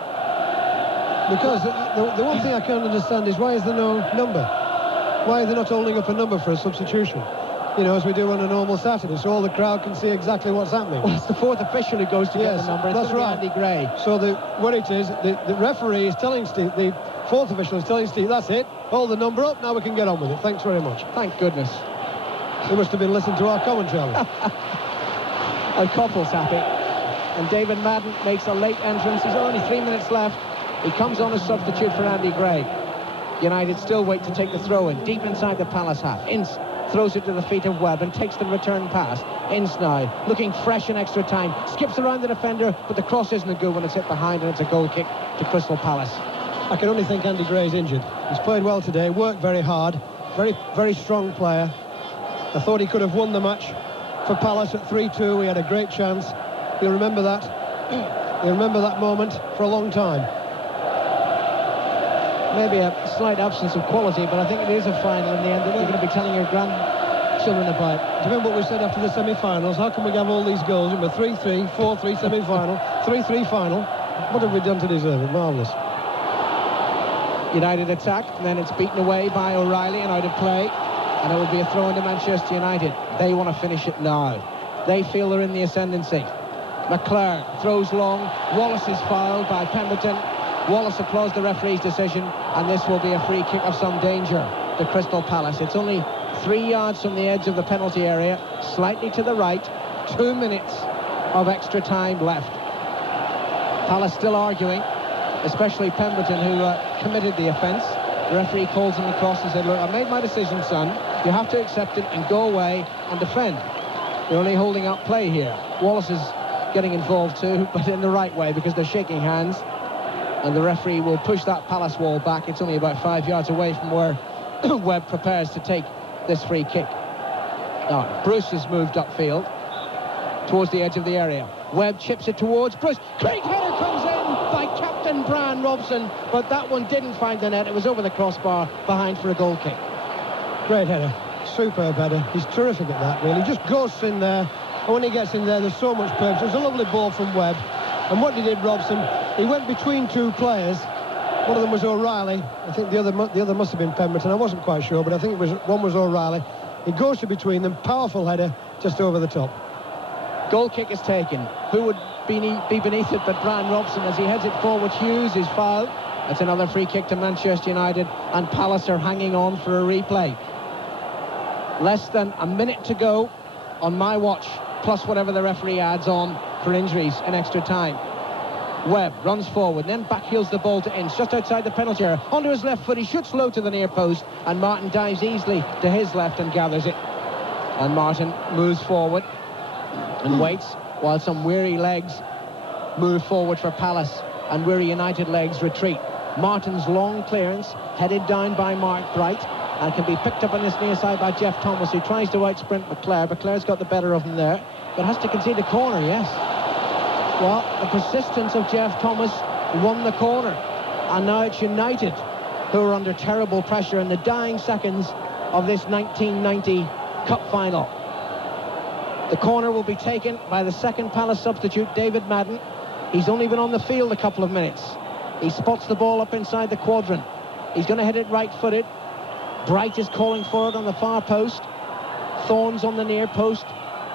Because the one thing I can't understand is, why is there no number? Why are they not holding up a number for a substitution? You know, as we do on a normal Saturday, so all the crowd can see exactly what's happening. Well, it's the 4th official who goes to get the number. It's that's right. Andy Gray. So what it is, the referee is telling Steve, the 4th official is telling Steve, that's it, hold the number up, now we can get on with it. Thanks very much. Thank goodness. They must have been listening to our commentary. And Coppell's happy. And David Madden makes a late entrance. There's only 3 minutes left. He comes on as substitute for Andy Gray. United still wait to take the throw-in, deep inside the Palace half. Ince throws it to the feet of Webb and takes the return pass. Ince now, looking fresh in extra time, skips around the defender, but the cross isn't a good when it's hit behind, and it's a goal kick to Crystal Palace. I can only think Andy Gray's injured. He's played well today, worked very hard, very, very strong player. I thought he could have won the match for Palace at 3-2. He had a great chance. You'll remember that. You'll remember that moment for a long time. Maybe a slight absence of quality, but I think it is a final in the end that you're going to be telling your grandchildren about. Do you remember what we said after the semi-finals? How can we have all these goals? Remember, 3-3, 4-3 semi-final, 3-3 final. What have we done to deserve it? Marvellous. United attack, and then it's beaten away by O'Reilly and out of play. And it will be a throw into Manchester United. They want to finish it now. They feel they're in the ascendancy. McClare throws long. Wallace is fouled by Pemberton. Wallace applauds the referee's decision, and this will be a free kick of some danger to Crystal Palace. It's only 3 yards from the edge of the penalty area, slightly to the right. 2 minutes of extra time left. Palace still arguing, especially Pemberton, who committed the offence. The referee calls him across and said, look, I made my decision, son. You have to accept it and go away and defend. You're only holding up play here. Wallace is getting involved too, but in the right way, because they're shaking hands. And the referee will push that Palace wall back. It's only about 5 yards away from where Webb prepares to take this free kick. Now, Bruce has moved upfield towards the edge of the area. Webb chips it towards Bruce. Great header comes in by Captain Brian Robson, but that one didn't find the net. It was over the crossbar behind for a goal kick. Great header. Superb header. He's terrific at that, really. Just ghosts in there. And when he gets in there, there's so much purpose. It was a lovely ball from Webb. And what he did, Robson, he went between two players. One of them was O'Reilly. I think the other must have been Pemberton. I wasn't quite sure, but I think one was O'Reilly. He goes to between them. Powerful header, just over the top. Goal kick is taken. Who would be beneath it but Brian Robson as he heads it forward? Hughes is fouled. That's another free kick to Manchester United, and Palace are hanging on for a replay. Less than a minute to go on my watch, plus whatever the referee adds on for injuries in extra time. Webb runs forward, then backheels the ball to Ince, just outside the penalty area. Onto his left foot, he shoots low to the near post, and Martin dives easily to his left and gathers it. And Martin moves forward and waits while some weary legs move forward for Palace, and weary United legs retreat. Martin's long clearance, headed down by Mark Bright, and can be picked up on this near side by Jeff Thomas, who tries to out-sprint McClare. McClare's got the better of him there, but has to concede a corner, yes. Well, the persistence of Jeff Thomas won the corner, and now it's United who are under terrible pressure in the dying seconds of this 1990 Cup final. The corner will be taken by the second Palace substitute, David Madden. He's only been on the field a couple of minutes. He spots the ball up inside the quadrant. He's going to hit it right-footed. Bright is calling for it on the far post. Thorne's on the near post.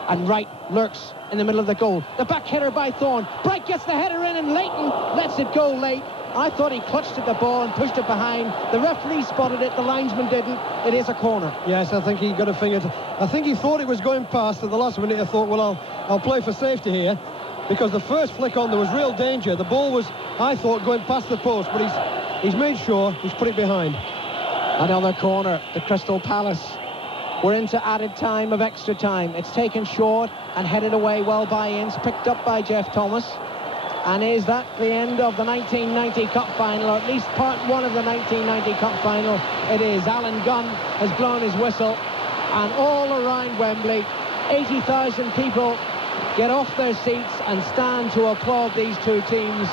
And Wright lurks in the middle of the goal. The back header by Thorne. Bright gets the header in, and Leighton lets it go late. I thought he clutched at the ball and pushed it behind. The referee spotted it, the linesman didn't. It is a corner. Yes, I think he got a finger to... I think he thought it was going past at the last minute. I thought, well, I'll play for safety here, because the first flick on, there was real danger. The ball was, I thought, going past the post, but he's made sure he's put it behind. Another corner to Crystal Palace. We're into added time of extra time. It's taken short and headed away well by Ince, picked up by Jeff Thomas. And is that the end of the 1990 Cup final, or at least part one of the 1990 Cup final? It is. Alan Gunn has blown his whistle, and all around Wembley, 80,000 people get off their seats and stand to applaud these two teams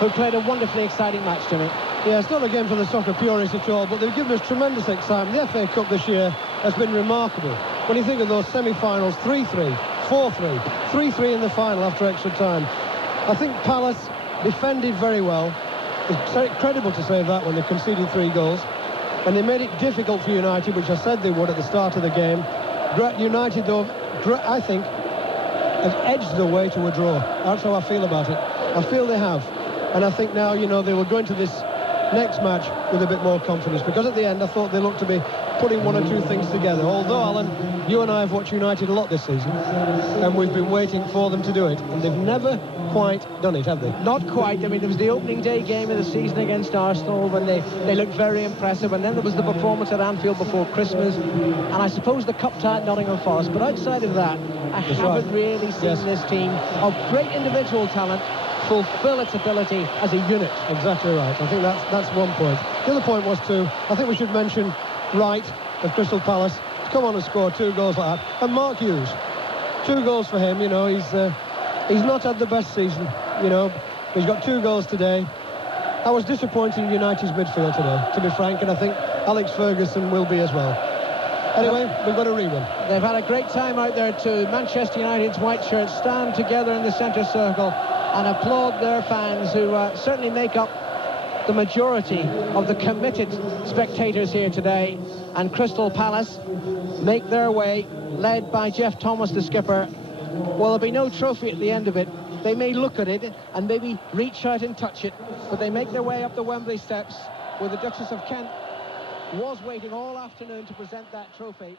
who played a wonderfully exciting match to me. Yeah, it's not a game for the soccer purists at all, but they've given us tremendous excitement. The FA Cup this year has been remarkable. When you think of those semi-finals, 3-3, 4-3, 3-3 in the final after extra time. I think Palace defended very well. It's very credible to say that when they conceded 3 goals. And they made it difficult for United, which I said they would at the start of the game. United, though, I think, have edged their way to a draw. That's how I feel about it. I feel they have. And I think now, you know, they will go into this next match with a bit more confidence, because at the end I thought they looked to be putting one or two things together. Although, Alan, you and I have watched United a lot this season, and we've been waiting for them to do it, and they've never quite done it, have they? Not quite. I mean, there was the opening day game of the season against Arsenal when they looked very impressive, and then there was the performance at Anfield before Christmas, and I suppose the cup tie at Nottingham Forest. But outside of that, I haven't really seen this team of great individual talent fulfill its ability as a unit. Exactly right. I think that's one point. The other point was I think we should mention Wright of Crystal Palace to come on and score 2 goals like that. And Mark Hughes, 2 goals for him. You know, he's not had the best season. You know, he's got 2 goals today. I was disappointed in United's midfield today, to be frank, and I think Alex Ferguson will be as well. Anyway, we've got a rerun. They've had a great time out there too. Manchester United's white shirts stand together in the centre circle and applaud their fans, who certainly make up the majority of the committed spectators here today. And Crystal Palace make their way, led by Jeff Thomas, the skipper. Well, there'll be no trophy at the end of it. They may look at it and maybe reach out and touch it, but they make their way up the Wembley steps, where the Duchess of Kent was waiting all afternoon to present that trophy.